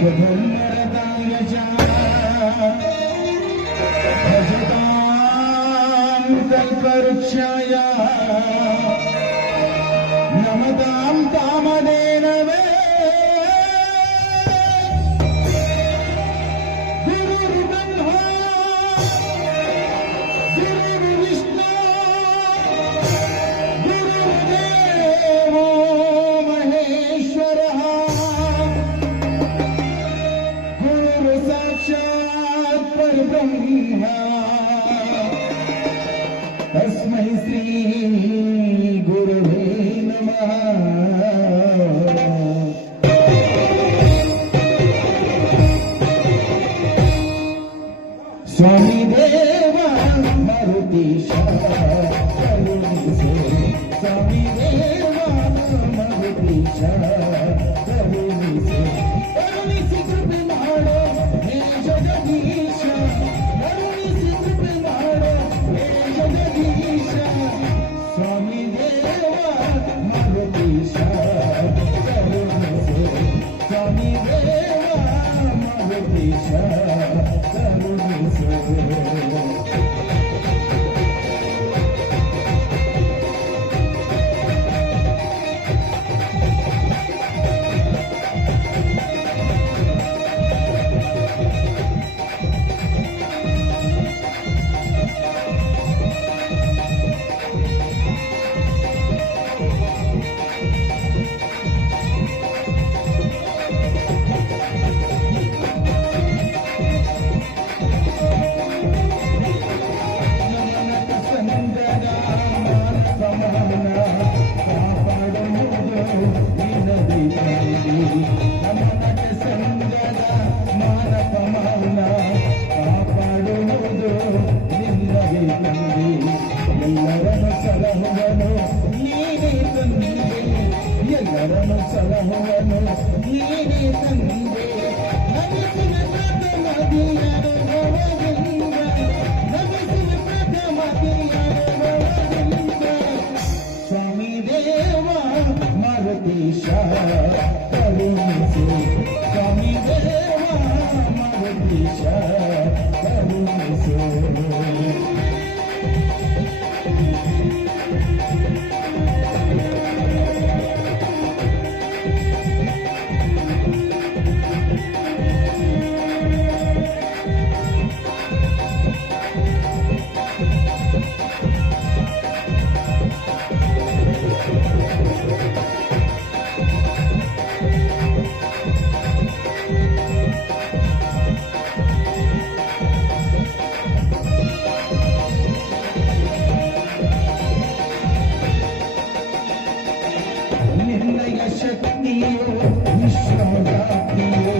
सत्यधर्मरताय च भजतां कल्पवृक्षाय नमतां कामधेनवे गुरुर्ब्रह्मा गुरुर्विष्णु गुरुर्देवो महेश्वरः साक्षात् परब्रह्म तस्मै श्री गुरुवे नमः। स्वामी देव मारुतीश करुणिसे, स्वामी देव मारुतीश करुणिसे, करुणिಸಿ ಕೃಪೆ ಮಾಡೋ ಹೇ ಜಗದೀಶ, ಕರುಣಿಸಿ ಕೃಪೆ ಮಾಡೋ ಹೇ ಜಗದೀಶ, ಸ್ವಾಮಿ ದೇವ ಮಾರುತೀಶ ಕರುಣಿಸೆ, ಸ್ವಾಮಿ ದೇವ ಮಾರುತೀಶ ಕರುಣಿಸೆ. ಎಲ್ಲರನ್ನು ಸಲಹುವನು ನೀನೇ ತಂದೆ, ಎಲ್ಲರನ್ನು ಸಲಹುವನು ನೀನೇ ತಂದೆ, ನಮಿಸಿನ ಪ್ರಥಮದಿಯ ಭವದಿಂದ, ನಮಿಸಿನ ಪ್ರಥಮದಿಯ ಭವದಿಂದ, ಸ್ವಾಮಿ ದೇವ ಮಾರುತೀಶ ಕರುಣಿಸೆ, ಸ್ವಾಮಿ ದೇವ ಮಾರುತೀಶ ಕರುಣಿಸೆ. ನಿನ್ನಯ ಶಕ್ತಿಯೋ ವಿಶ್ವವ್ಯಾಪಿಯೋ,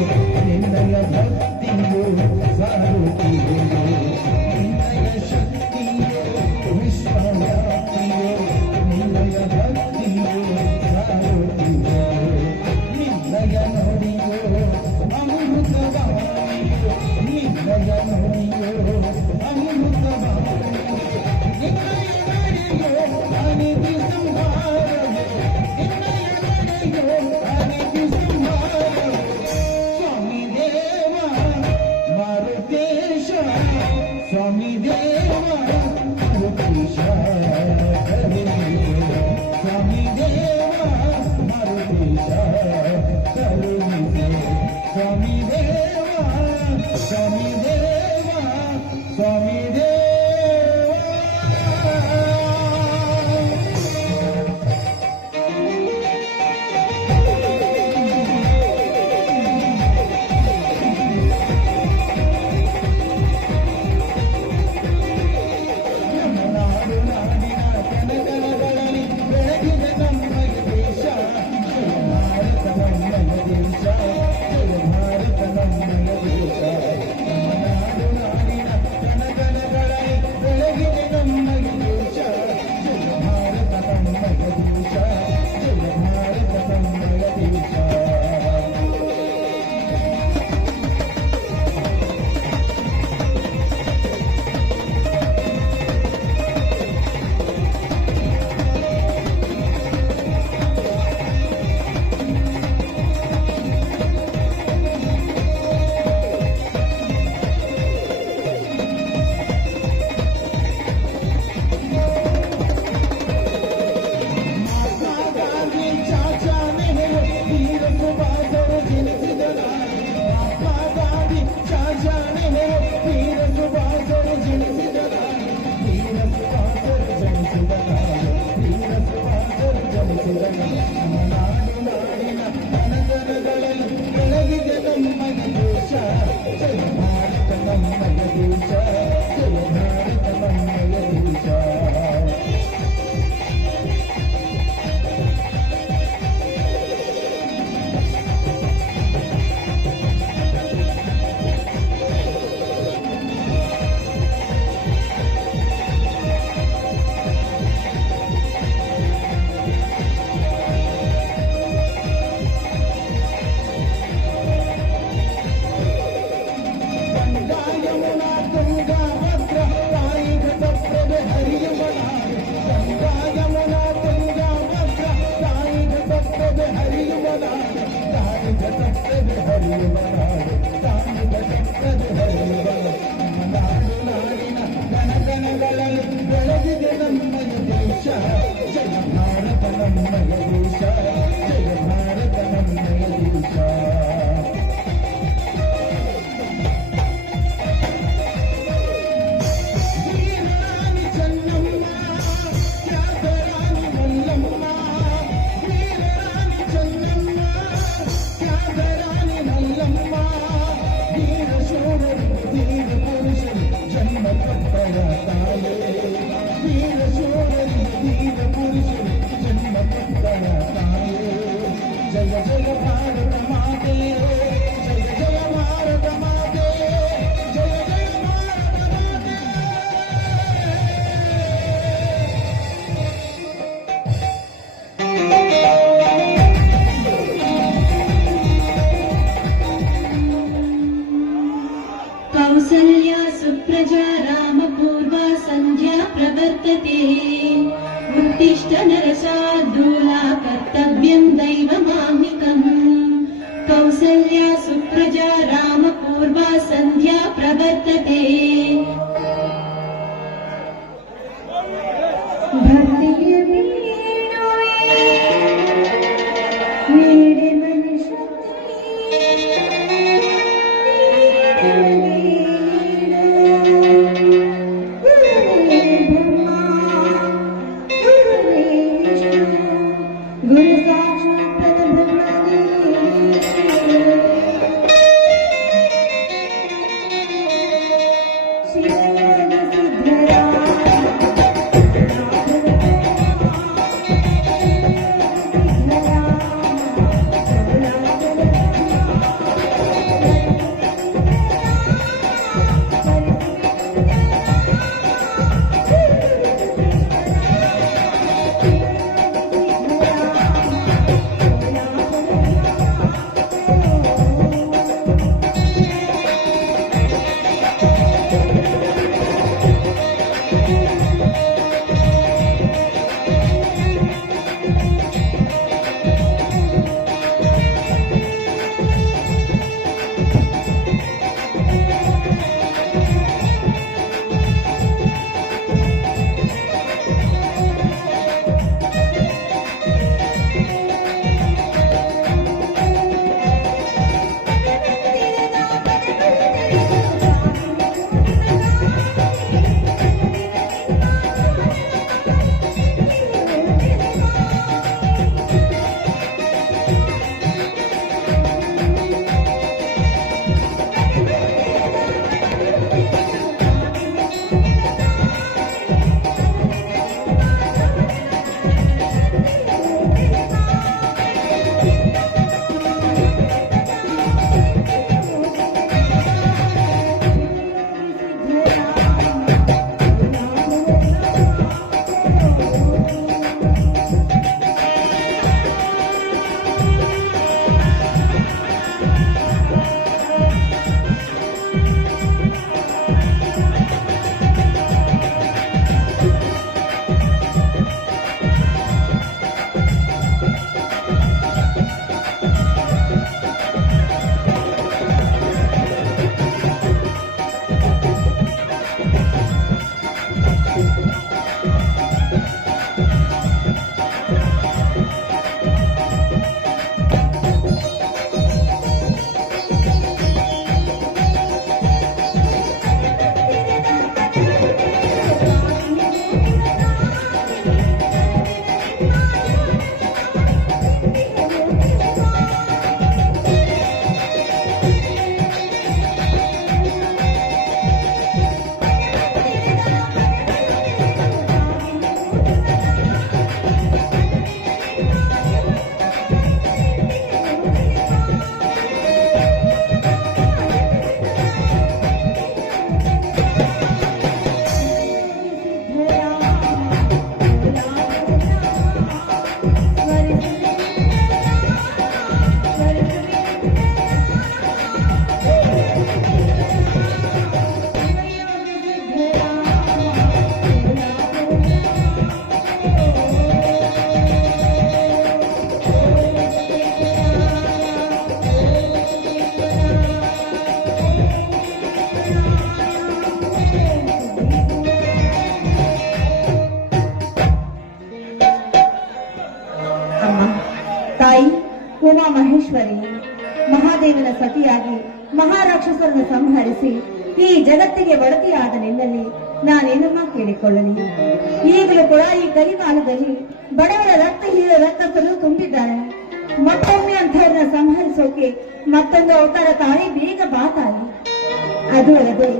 ನಿನ್ನಯ ಭಕ್ತಿಯೋ ಸಾರುತ್ತಿಯೋ, ನಿನ್ನಯ ಶಕ್ತಿಯೋ ವಿಶ್ವವ್ಯಾಪಿಯೋ, ನಿನ್ನಯ ಭಕ್ತಿಯೋ ಸಾರುತ್ತಿಯೋ, ನಿನ್ನಯ ನುಡಿಯೋ ಅಮೃತವಾಣಿಯೋ, ನಿನ್ನಯ ನುಡಿಯೋ ಅಮೃತವಾಣಿಯೋ, ನಿನ್ನಯ ನಡೆಯೋ ಅನಿತಿ ಸಂಹಾರವೋ, ಸ್ವಾಮಿ ದೇವ ಮಾರುತೀಶ, ಸ್ವಾಮಿ ದೇವ ಮಾರುತೀಶ ಕರುಣಿಸೆ, ಸ್ವಾಮಿ ದೇವ ಮಾರುತೀಶ ಕರುಣಿಸೆ, ಸ್ವಾಮಿ ದೇವ, ಸ್ವಾಮಿ ದೇವ, ಸ್ವಾಮಿ ದೇವ. Jai Bharat, Jai Bharat, Jai Bharat, ನಾಡು ಕಾಣಿದ ಸಪ್ತದೆ ಹರಿಯುವ ನಾಡು ಕಾಣಿದ ಸಪ್ತದೆ ಹರಿಯುವ ನಾಡು ನಾಡಿನ ಗಣಗಣಗಳಲ್ಲಿ ಬೆಳೆದಿದೆ ನಮ್ಮಯ ದೇಶ ಜಯ ಭಾರತ ನಮ್ಮಯ ದೇಶ ಜಯ ಭಾರತ ನಮ್ಮಯ ದೇಶ जय जय भारत माते जय जय भारत माते जय जय भारत माते कौसल्या सुप्रजा रामपूर्वा संध्या प्रवर्तते उत्तिष्ठ नरशार्दूला कर्तव्यं दैवमाह्निकम् कौसल्या सुप्रजा रामपूर्वा ಉಮಾ ಮಹೇಶ್ವರಿ, ಮಹಾದೇವನ ಸತಿಯಾಗಿ ಮಹಾರಾಕ್ಷಸರನ್ನು ಸಂಹರಿಸಿ ಈ ಜಗತ್ತಿಗೆ ಒಡತಿಯಾದ ನಿನ್ನಲ್ಲಿ ನಾನೇನಮ್ಮ ಕೇಳಿಕೊಳ್ಳಲಿ? ಈಗಲೂ ಕೂಡ ಈ ಕಲಿಕಾಲದಲ್ಲಿ ಬಡವರ ರಕ್ತ ಹೀರೋ ರಕ್ತಸರು ತುಂಬಿದ್ದಾರೆ. ಮತ್ತೊಮ್ಮೆ ಅಂಥವ್ರನ್ನ ಸಂಹರಿಸೋಕೆ ಮತ್ತೊಂದು ಅವತಾರ ತಾಯಿ ಬೇಗ ಬಾ ತಾಯಿ. ಅದು ಅಲ್ಲದೆ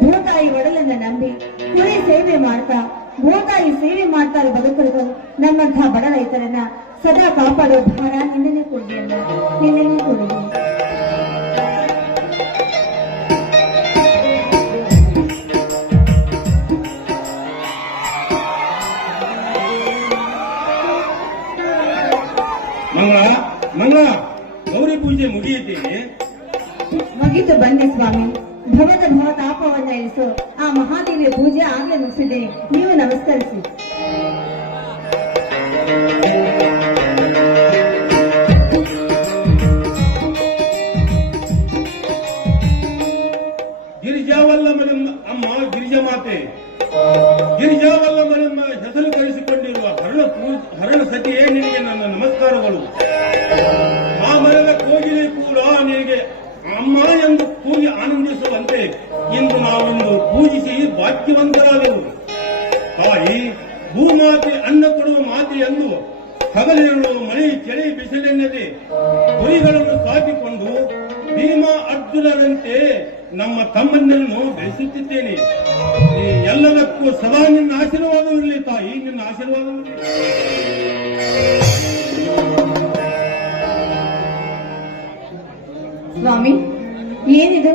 ಭೂತಾಯಿ ಒಡಲನ್ನ ನಂಬಿ ಕುರಿ ಸೇವೆ ಮಾಡ್ತಾ ಭೂತಾಯಿ ಸೇವೆ ಮಾಡ್ತಾರೆ ಬದುಕರು ನಮ್ಮಂಥ ಬಡ ರೈತರನ್ನ ಸದಾ ಕಾಪಾಡೋ ಭಾರ ನಿನ್ನೆ ಕೊಡ್ಲಿಯಲ್ಲ, ನಿನ್ನೆ ಕೊಡಲಿ. ಮಂಗಳ ಗೌರಿ ಪೂಜೆ ಮುಗಿಯುತ್ತೇನೆ. ಮುಗಿತು ಬನ್ನಿ ಸ್ವಾಮಿ. ಭವದ ಭವ ತಾಪವನ್ನ ಇಳಿಸೋ ಆ ಮಹಾದೇವಿಯ ಪೂಜೆ ಆಗ್ಲೇ ಮುಗಿಸಿದ್ದೇನೆ. ನೀವು ನಮಸ್ಕರಿಸಿ. ಗಿರಿಜಾವಲ್ಲಭನೆಂಬ ಅಮ್ಮ ಗಿರಿಜಾ ಮಾತೆ, ಗಿರಿಜಾವಲ್ಲಭನೆಂಬ ಹೆಸರು ಕಳಿಸಿಕೊಂಡಿರುವ ಹರಣ ಸತಿಯೇ ನಿನಗೆ ನನ್ನ ನಮಸ್ಕಾರಗಳು. ಆ ಮರದ ಕೋಗಿಲೆ ಕೂಡ ನಿನಗೆ ಅಮ್ಮ ಎಂದು ಕೂಗಿ ಆನಂದಿಸುವಂತೆ ಇಂದು ನಾವೊಂದು ಪೂಜಿಸಿ ಭಾಗ್ಯವಂತರಾದೆವು. ತಾಯಿ ಭೂಮಾತೆ ಅನ್ನ ಕೊಡುವ ಮಾತೆ ಎಂದು ಹಗಲಿರುಳು ಮಳೆ ಚಳಿ ಬಿಸಿಲೆನ್ನದೆ ಕುರಿಗಳನ್ನು ಸಾಕಿಕೊಂಡು ಭೀಮ ಅರ್ಜುನರಂತೆ ನಮ್ಮ ತಮ್ಮನನ್ನು ಬೆಳೆಸುತ್ತಿದ್ದೇನೆ. ಈ ಎಲ್ಲದಕ್ಕೂ ಸದಾ ನಿನ್ನ ಆಶೀರ್ವಾದವಿರಲಿ ತಾಯಿ, ನಿನ್ನ ಆಶೀರ್ವಾದವಿರಲಿ. ಸ್ವಾಮಿ, ಏನಿದು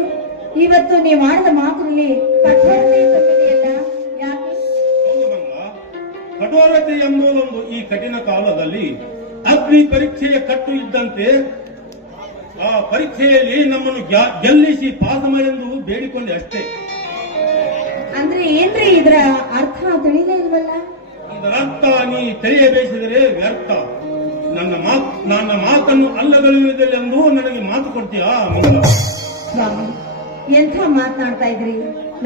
ಇವತ್ತು ನೀವು ಮಾಡಿದ ಮಾತಿನಲ್ಲಿ ಕಠೋರತೆ ತುಂಬಿದೆಯಲ್ಲ, ಯಾಕೆ? ಹೌದು ಮಂಗ, ಕಠೋರತೆ ಎಂಬುದೊಂದು ಈ ಕಠಿಣ ಕಾಲದಲ್ಲಿ ಅಗ್ನಿ ಪರೀಕ್ಷೆಯ ಕಟ್ಟು ಇದ್ದಂತೆ ಆ ಪರೀಕ್ಷೆಯಲ್ಲಿ ನಮ್ಮನ್ನು ಗೆಲ್ಲಿಸಿ ಪಾಸ ಮಾಡೆಂದು ಬೇಡಿಕೊಂಡೆ ಅಷ್ಟೇ. ಅಂದ್ರೆ ಏನ್ರಿ ಇದರ ಅರ್ಥ ತಿಳಿಲೇ ಇಲ್ವಲ್ಲ? ಇದರ ಅರ್ಥ ನೀ ತಿಳಿಯಬೇಕಿದರೆ ವ್ಯರ್ಥ. ನನ್ನ ಮಾತನ್ನು ಅಲ್ಲಗಳೆಯುವುದಿಲ್ಲೆಂದು ನನಗೆ ಮಾತು ಕೊಡ್ತೀಯಾ ಮಂಗಳ? ಸ್ವಾಮಿ, ಎಂಥ ಮಾತನಾಡ್ತಾ ಇದ್ರಿ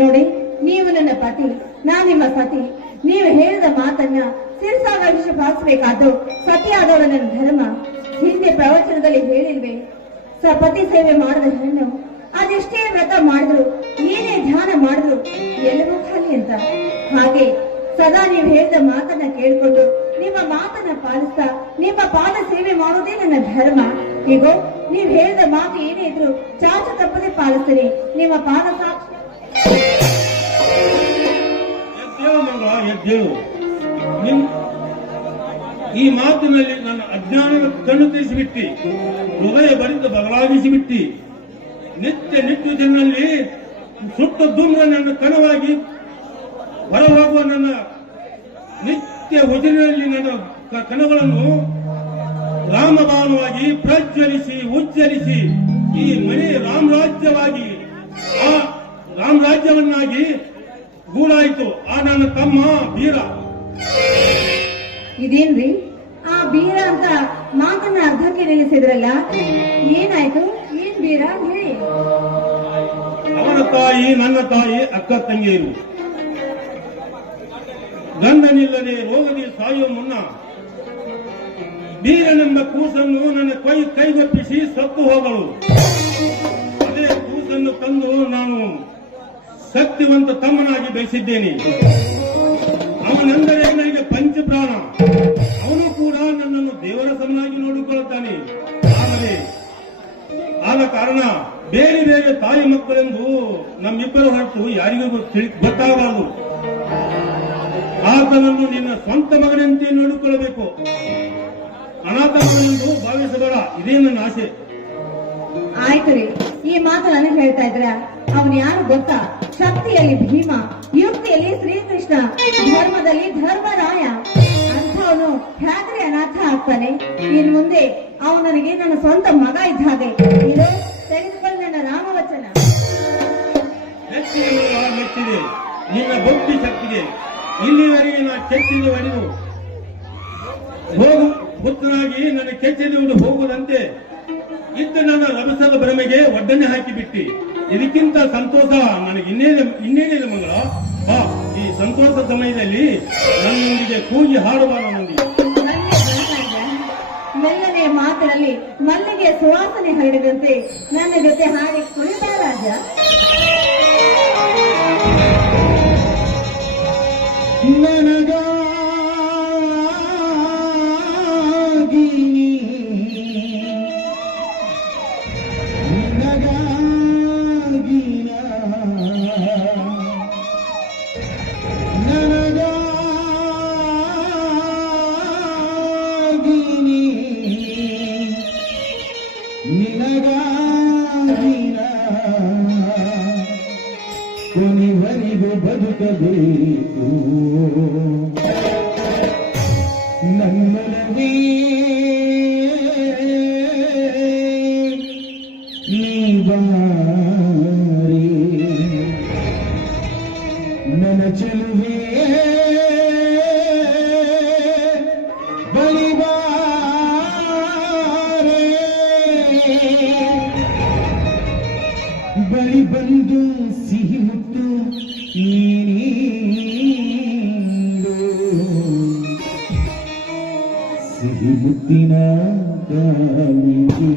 ನೋಡಿ. ನೀವು ನನ್ನ ಪತಿ, ನಾನು ನಿಮ್ಮ ಸತಿ. ನೀವು ಹೇಳಿದ ಮಾತನ್ನ ಶಿರಸಾವಹಿಸಿ ಪಾಲಿಸಬೇಕಾದ್ದು ಸತಿಯಾದವರ ನನ್ನ ಧರ್ಮ. ಹಿಂದೆ ಪ್ರವಚನದಲ್ಲಿ ಹೇಳಿಲ್ವೇ, ಪತಿ ಸೇವೆ ಮಾಡಿದ ಹೆಣ್ಣು ಅದೆಷ್ಟೇ ವ್ರತ ಮಾಡಿದ್ರು ಏನೇ ಧ್ಯಾನ ಮಾಡಿದ್ರು ಎಲ್ಲವೂ ಖಾಲಿ ಅಂತ. ಹಾಗೆ ಸದಾ ನೀವು ಹೇಳಿದ ಮಾತನ್ನ ಕೇಳಿಕೊಂಡು ನಿಮ್ಮ ಮಾತನ್ನ ಪಾಲಿಸ್ತಾ ನಿಮ್ಮ ಪಾದ ಸೇವೆ ಮಾಡೋದೇ ನನ್ನ ಧರ್ಮ. ಈಗ ನೀವು ಹೇಳಿದ ಮಾತು ಏನೇ ಇದ್ರು ಚಾಚು ತಪ್ಪದೆ ಪಾಲಿಸ್ತೀನಿ. ನಿಮ್ಮ ಪಾದ ಎದ್ದೇಳು ಮಂಗಳ, ಎದ್ದೇಳು. ಈ ಮಾತಿನಲ್ಲಿ ನನ್ನ ಅಜ್ಞಾನದ ಕಣ್ಣು ತಿಳಿಸಿಬಿಟ್ಟಿ, ಹೃದಯ ಬಡಿತ ಬದಲಾಗಿಸಿಬಿಟ್ಟಿ. ನಿತ್ಯ ನಿತ್ಯದಲ್ಲಿ ಸುಟ್ಟ ಧೂಮ್ರ ನನ್ನ ಕಣವಾಗಿ ಹೊರಹೋಗುವ ನನ್ನ ನಿತ್ಯ ಉಜಿರಿನಲ್ಲಿ ನನ್ನ ಕಣಗಳನ್ನು ರಾಮಬಾಣವಾಗಿ ಪ್ರಜ್ವಲಿಸಿ ಉಜ್ಜಲಿಸಿ ಈ ಮನೆ ರಾಮರಾಜ್ಯವಾಗಿ ಆ ರಾಮರಾಜ್ಯವನ್ನಾಗಿ ಗೂಡಾಯಿತು ಆ ನನ್ನ ತಮ್ಮ ಬೀರ. ಇದೇನ್ರಿ ಆ ಬೀರ ಅಂತ ಮಾತನ್ನ ಅರ್ಧಕ್ಕೆ ನಿಲ್ಲಿಸಿದ್ರಲ್ಲ, ಏನಾಯ್ತು? ಏನ್ ಬೀರ ಹೇಳಿ. ಅವನ ತಾಯಿ ನನ್ನ ತಾಯಿ ಅಕ್ಕ ತಂಗಿಯರು ಗಂಡನಿಲ್ಲದೆ ರೋಗದಿ ಸಾಯುವ ಮುನ್ನ ಬೀರನೆಂಬ ಕೂಸನ್ನು ನನ್ನ ಕೈಗೊಪ್ಪಿಸಿ ಸತ್ತು ಹೋದಳು. ಅದೇ ಕೂಸನ್ನು ತಂದು ನಾನು ಶಕ್ತಿವಂತ ತಮ್ಮನಾಗಿ ಬೆಳೆಸಿದ್ದೇನೆ. ಅವನೆಂದರೆ ನನಗೆ ಪಂಚಪ್ರಾಣ. ಅವನು ಕೂಡ ನನ್ನನ್ನು ದೇವರ ಸಮನಾಗಿ ನೋಡಿಕೊಳ್ಳುತ್ತಾನೆ. ಆದರೆ ಆದ ಕಾರಣ ಬೇರೆ ಬೇರೆ ತಾಯಿ ಮಕ್ಕಳೆಂದು ನಮ್ಮಿಬ್ಬರ ಹೊರತು ಯಾರಿಗೂ ಗೊತ್ತಾಗಬಾರದು. ಆತನನ್ನು ನಿನ್ನ ಸ್ವಂತ ಮಗನಂತೆ ನೋಡಿಕೊಳ್ಳಬೇಕು. ಅನಾಥ ಮಗನೆಂದು ಭಾವಿಸಬೇಡ. ಇದೇ ನನ್ನ ಆಸೆ. ಆಯ್ತು ರೀ, ಈ ಮಾತು ನನಗೆ ಹೇಳ್ತಾ ಇದ್ರ. ಅವನು ಯಾರು ಗೊತ್ತಾ? ಶಕ್ತಿಯಲ್ಲಿ ಭೀಮ, ಯುಕ್ತಿಯಲ್ಲಿ ಶ್ರೀಕೃಷ್ಣ, ಧರ್ಮದಲ್ಲಿ ಧರ್ಮರಾಯ. ಅಂಥವನು ಹೇಗ್ರೆ ಅನಾಥ ಆಗ್ತಾನೆ? ಇನ್ ಮುಂದೆ ಅವನು ನನಗೆ ನನ್ನ ಸ್ವಂತ ಮಗ ಇದ್ದ ಹಾಗೆ. ಇದು ತೆಗೆದುಕೊಂಡು ನನ್ನ ರಾಮವಚನ. ಮೆಚ್ಚಿದೆ ನಿನ್ನ ಭಕ್ತಿ ಶಕ್ತಿಗೆ. ಇಲ್ಲಿವರೆಗೆ ನಾ ಕೆಚ್ಚಿದ ಹೊಡೆದು ಹೋಗು ಪುತ್ರನಾಗಿ ನನ್ನ ಕೆಚ್ಚೆದುವುದು ಹೋಗುವುದಂತೆ ಇದ್ದ ನನ್ನ ರಭಸದ ಭ್ರಮೆಗೆ ಒಡ್ಡನೆ ಹಾಕಿಬಿಟ್ಟಿ. ಇದಕ್ಕಿಂತ ಸಂತೋಷ ನನಗೆ ಇನ್ನೇನಿದೆ ಮಗಳ. ಬಾ, ಈ ಸಂತೋಷ ಸಮಯದಲ್ಲಿ ನನ್ನೊಂದಿಗೆ ಕೂಗಿ ಹಾಡುವ ನನ್ನೊಂದಿಗೆ. ಮೆಲ್ಲನೆ ಮಾತಿನಲ್ಲಿ ಮಲ್ಲಿಗೆ ಸುವಾಸನೆ ಹರಡಿದಂತೆ ನನ್ನ ಜೊತೆ ಹಾಡಿ ಕುಣಿತ ರಾಜ. ಕೊನೆವರೆಗೂ ಬದುಕಬೇಕು ನನ್ನೊಲವೇ ನೀ ಬಾರಿ ನನ್ನ ಚೆಲುವೆ ಬಲಿಬಾರೆ ಬಳಿ ಬಂದು ಸಿಹಿ ಮುತ್ತು ನೀಡು ಸಿಹಿ ಮುತ್ತಿನ ಗಾಳಿಗೆ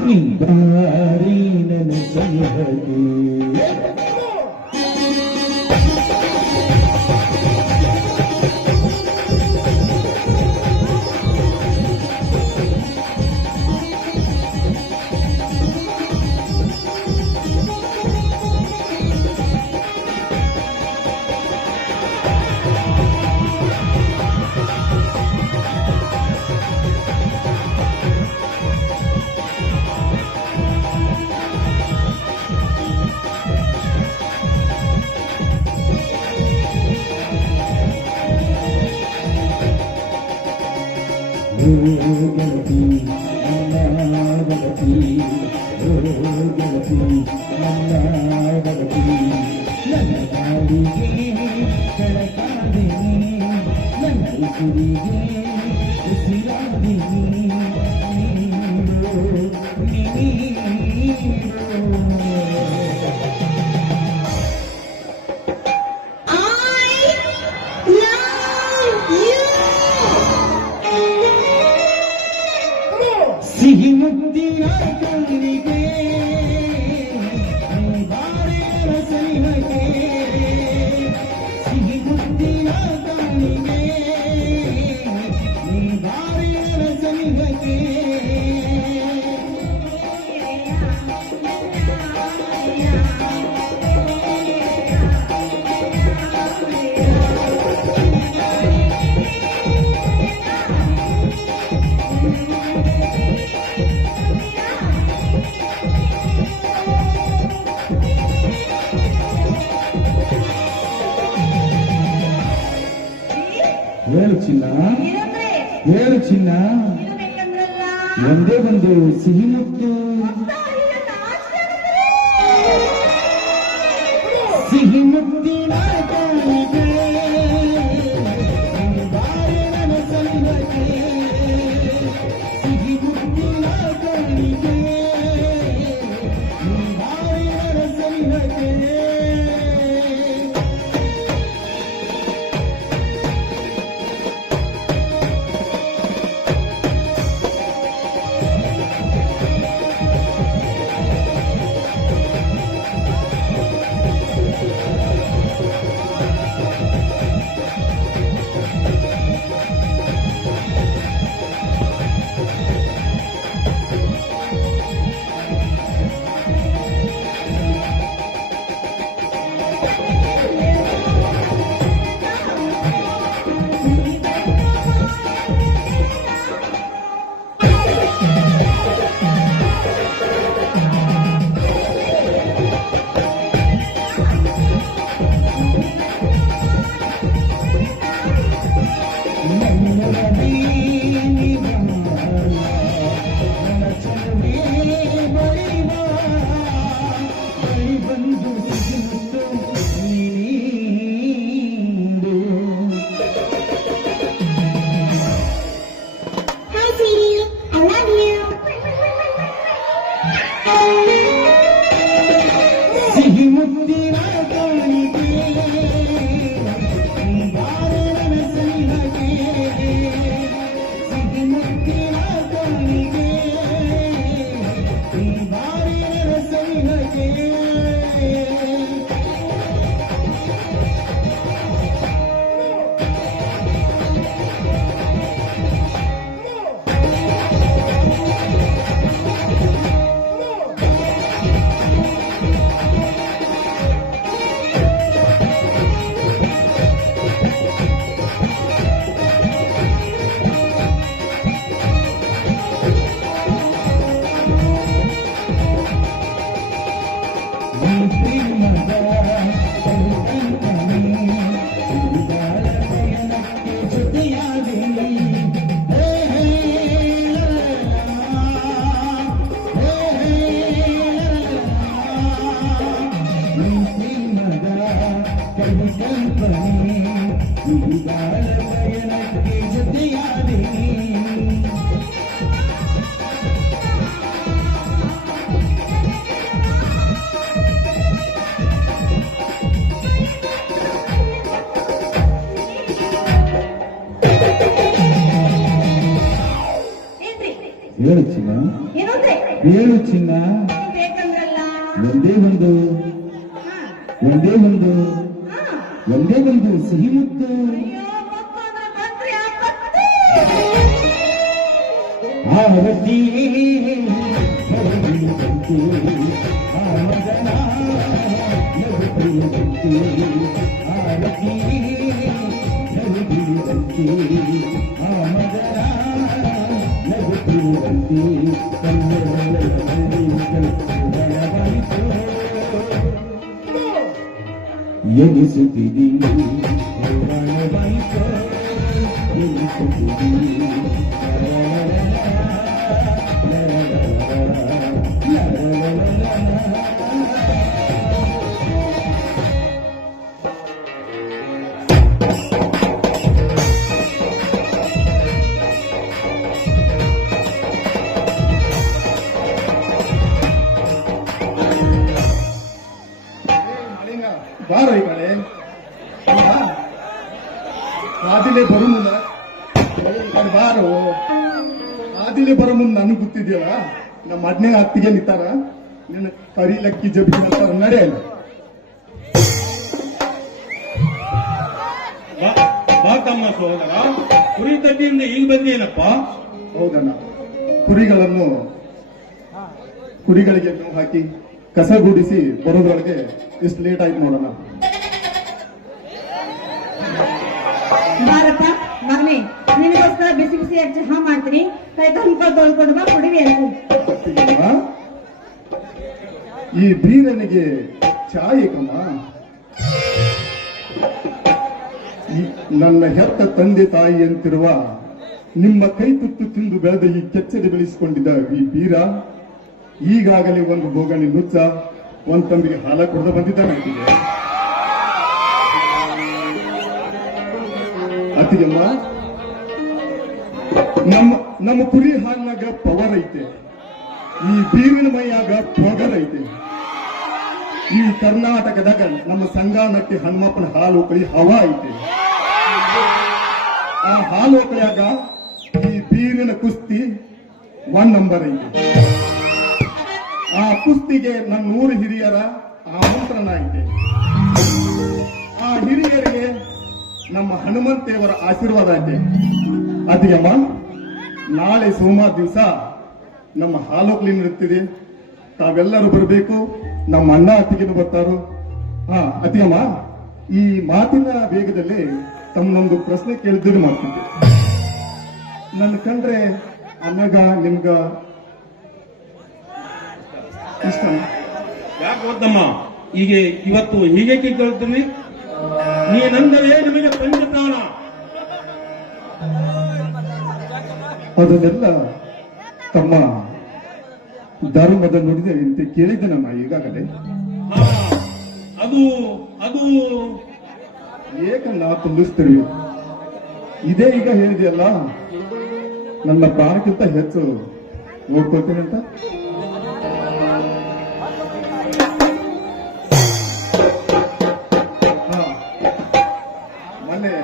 ನೀ ಬಾರಿ ನನ್ನ ಸಲಹೆ. ಗೆಳತಿ ನನ್ನ ಗೆಳತಿ ಗೆಳತಿ ನನ್ನ ಗೆಳತಿ ನನ್ನ ಕಾಡಿಗೆ ಕೆಳಕಾದಿನಿ ನನ್ನ ಉಸಿರಿಗೆ ಉಸಿರಾದಿನಿ ನೀಡು ಸಿಹಿ ಮುತ್ತಿನ ಕಣ್ಣಿಗೆ ಬಾರಿನ ಸನಿಹಕ್ಕೆ ಸಿಹಿ ಮುತ್ತಿನ ಕಣ್ಣಿಗೆ ಬಾರಿನ ಸನಿಹಕ್ಕೆ ಹೇಳು ಚಿನ್ನ ಏನಂದ್ರೆ ಹೇಳು ಚಿನ್ನ ಇದು ಬೇಕಂದ್ರಲ್ಲ. ಒಂದೇ ಒಂದು ಸಿಹಿ ಮುತ್ತು ಸಿಹಿ ಮುತ್ತಿನ ಕಾಣಿಕೆ ಬಾರಿನ ಸಲಿಹಕ್ಕೆ ಸಿಹಿ ಮುತ್ತಿನ ಕಾಣಿಕೆ ಬಾರಿನ ಸಲಿಹಕ್ಕೆ ಹೇಳು ಚಿನ್ನ, ಏನಂದ್ರೆ ಹೇಳು ಚಿನ್ನ. ಬೇಕಂದ್ರಲ್ಲ. ಒಂದೇ ಒಂದು ಹಾ. ಒಂದೇ ಒಂದು ಹಾ. ಒಂದೇ ಒಂದು ಸಿಹಿ ಮುತ್ತು. ಅಯ್ಯೋ, ಮಕ್ಕಳು ಅಂದ್ರೆ ಬಂದ್ರಿ ಆಪತ್ತು. ಆರತಿ ಹೊರಗಿರುವಂತೆ, ಆ ಮಗನ ನಗುತ್ತಿರುವಂತೆ. ಆರತಿ ಹೊರಗಿರುವಂತೆ, ಆ ಮಗನ ನಗುತ್ತಿರುವಂತೆ. ಎನಿಸುತ್ತಿದೆ ಹೊರಳವಾಯಿತು, ಎನಿಸುತ್ತಿದೆ. ಬಾರೋ ಈ ಕಡೆ ಆದಿಲೆ ಬರೋ ಮುನ್ನ ಈ ಕಡೆ ಬಾರೋ. ಆದಿಲೆ ಬರೋ ಮುಂದೆ ನನಗೆ ಗೊತ್ತಿದೆಯಲ್ಲ, ನಮ್ಮ ಅಡ್ನೆ ಅತ್ತಿಗೆ ನಿಂತಾರ, ನಿನ್ನ ಕರಿ ಲಕ್ಕಿ ಜಬ್ಬಿ ನಡೆಯಲ್ಲ. ಬಾ ತಮ್ಮ ಸಹೋದರ, ಕುರಿ ತಡ್ಡಿಯಿಂದ ಈಗ ಬಂದೇನಪ್ಪ? ಹೌದಣ್ಣ, ಕುರಿಗಳಿಗೆ ಮೇವು ಹಾಕಿ ಕಸ ಗೂಡಿಸಿ ಬರೋದ್ರೊಳಗೆ ಎಷ್ಟು ಲೇಟ್ ಆಯ್ತು ನೋಡೋಣ. ಬಾರಪ್ಪ ಮಗನೇ, ನಿನಗೋಸ್ಕರ ಬಿಸಿ ಬಿಸಿಯಾಗಿ ಚಹಾ ಮಾಡ್ತೀನಿ. ಕೈ ಕಾಲು ತೊಳ್ಕೊಂಡು ಬಾ, ಕುಡಿವಿ ಅಂತ. ಈ ಬೀರನಿಗೆ ಚಾಯ್ ಕಮ್ಮ. ನನ್ನ ಹೆತ್ತ ತಂದೆ ತಾಯಿ ಅಂತಿರುವ ನಿಮ್ಮ ಕೈ ತುತ್ತು ತಿಂದು ಬೆಳೆದ ಈ ಕೆಚ್ಚದೆ ಬೆಳೆಸಿಕೊಂಡಿದ್ದ ಈ ಬೀರ ಈಗಾಗಲೇ ಒಂದು ಬೋಗಣಿ ನುಚ್ಚ, ಒಂದ್ ತಂಬಿಗೆ ಹಾಲ ಕುಡಿದು ಬಂದಿದ್ದಾನೆ. ಅತಿಗೆಮ್ಮ, ನಮ್ಮ ಕುರಿ ಹಾಲಿನಾಗ ಪವರ್ ಐತೆ, ಈ ಬೀರಿನ ಮೈಯಾಗ ಪೊಗರ್ ಐತೆ. ಈ ಕರ್ನಾಟಕದಾಗ ನಮ್ಮ ಸಂಗಾನಕ್ಕೆ ಹನುಮಪ್ಪನ ಹಾಲು ಉಕಳಿ ಹವಾ ಐತೆ. ಆ ಹಾಲು ಉಕಳಿಯಾಗ ಈ ಬೀರಿನ ಕುಸ್ತಿ 1 ನಂಬರ್ ಐತೆ. ಆ ಕುಸ್ತಿಗೆ ನನ್ನ 100 ಹಿರಿಯರ ಆಮಂತ್ರಣ ಐತೆ. ಆ ಹಿರಿಯರಿಗೆ ನಮ್ಮ ಹನುಮಂತೇವರ ಆಶೀರ್ವಾದ ಐತೆ. ಅತಿಯಮ್ಮ, ನಾಳೆ ಸೋಮವಾರ ದಿವಸ ನಮ್ಮ ಹಾಲೋಕ್ಲಿ ನಡೀತಿದೆ, ತಾವೆಲ್ಲರೂ ಬರಬೇಕು. ನಮ್ಮ ಅಣ್ಣ ಅತ್ತಿಗೆನು ಬರ್ತಾರೋ. ಅತಿಯಮ್ಮ, ಈ ಮಾತಿನ ವೇಗದಲ್ಲಿ ತಮ್ಮನೊಂದು ಪ್ರಶ್ನೆ ಕೇಳಿದ್ದು ಮಾಡ್ತಿದ್ದೆ. ನನ್ನ ಕಂಡ್ರೆ ಅನ್ನಗ ನಿಮ್ಗ ಇಷ್ಟ? ಯಾಕೆ ಗೊತ್ತಮ್ಮ, ಈಗ ಇವತ್ತು ಹೀಗೆ ಕೇಳ್ತೀನಿ, ನೀನಂದರೆ ನಿಮಗೆ ಪಂಚಪ್ರಾಣ. ಅದನ್ನೆಲ್ಲ ತಮ್ಮ ಧರ್ಮದ ನುಡಿದೆ ಅಂತ ಕೇಳಿದ್ದೆ ನಮ್ಮ ಈಗಾಗಲೇ. ಹಾ, ಅದು ಅದು ಏಕನ್ನ ತುಂಬಿಸ್ತೀವಿ. ಇದೇ ಈಗ ಹೇಳಿದೆಯಲ್ಲ, ನನ್ನ ಪ್ರಾಣಕ್ಕಿಂತ ಹೆಚ್ಚು ನೋಡ್ಕೊಳ್ತೀನಿ ಅಂತ. ಮೊನ್ನೆ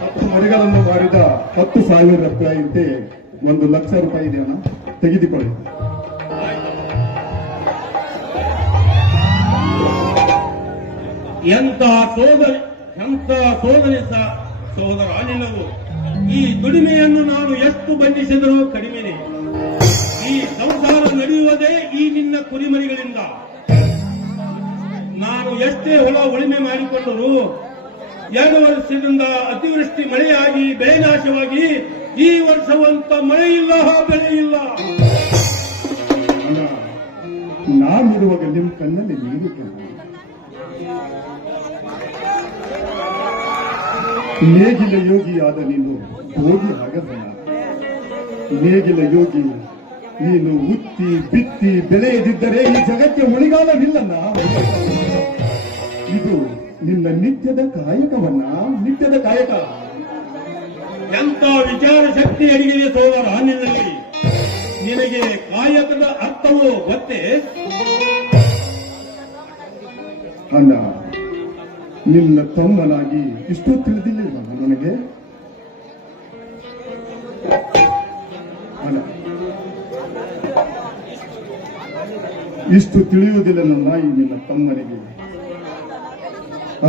10 ಮರಿಗಳನ್ನು ಮಾರಿದ 10,000 ರೂಪಾಯಿಯಂತೆ 1 ಲಕ್ಷ ರೂಪಾಯಿ ಇದೆಯನ್ನ ತೆಗೆದುಕೊಳ್ಳಿ. ಎಂತ ಸೋದನೆ ಸಹೋದರ ನಿನ್ನದು. ಈ ದುಡಿಮೆಯನ್ನು ನಾನು ಎಷ್ಟು ಬಂಧಿಸಿದರೂ ಕಡಿಮೆನೆ. ಈ ಸಂಸಾರ ನಡೆಯುವುದೇ ಈ ನಿನ್ನ ಕುರಿಮರಿಗಳಿಂದ. ನಾನು ಎಷ್ಟೇ ಹೊಲ ಉಳಿಮೆ ಮಾಡಿಕೊಂಡರೂ 2 ವರ್ಷದಿಂದ ಅತಿವೃಷ್ಟಿ ಮಳೆಯಾಗಿ ಬೆಳೆ ನಾಶವಾಗಿ ಈ ವರ್ಷವಂತ ಮಳೆ ಇಲ್ಲ, ಬೆಳೆ ಇಲ್ಲ. ನಾನಿರುವಾಗ ನಿಮ್ಮ ಕಣ್ಣಲ್ಲಿ ನೀರು ನೇಗಿಲ ಯೋಗಿಯಾದ ನೀನು ಹೋಗಿ ಹಾಗಲ್ಲ. ನೇಗಿಲ ಯೋಗಿ ನೀನು ಉತ್ತಿ ಬಿತ್ತಿ ಬೆಳೆಯದಿದ್ದರೆ ಈ ಜಗಕ್ಕೆ ಉಳಿಗಾಲವಿಲ್ಲನ್ನ. ಇದು ನಿನ್ನ ನಿತ್ಯದ ನಿತ್ಯದ ಕಾಯಕ. ಎಂತ ವಿಚಾರ ಶಕ್ತಿ ಅಡಿಗಿದೆ ಸೋದರ ನಿನ್ನಲ್ಲಿ. ನಿನಗೆ ಕಾಯಕದ ಅರ್ಥವು ಗೊತ್ತೇ? ಅಣ್ಣ, ನಿನ್ನ ತಮ್ಮನಾಗಿ ಇಷ್ಟು ತಿಳಿದಿಲ್ಲ ನನಗೆ. ಅಣ್ಣ, ಇಷ್ಟು ತಿಳಿಯುವುದಿಲ್ಲ ನನ್ನ ಈ ನಿನ್ನ ತಮ್ಮನಿಗೆ.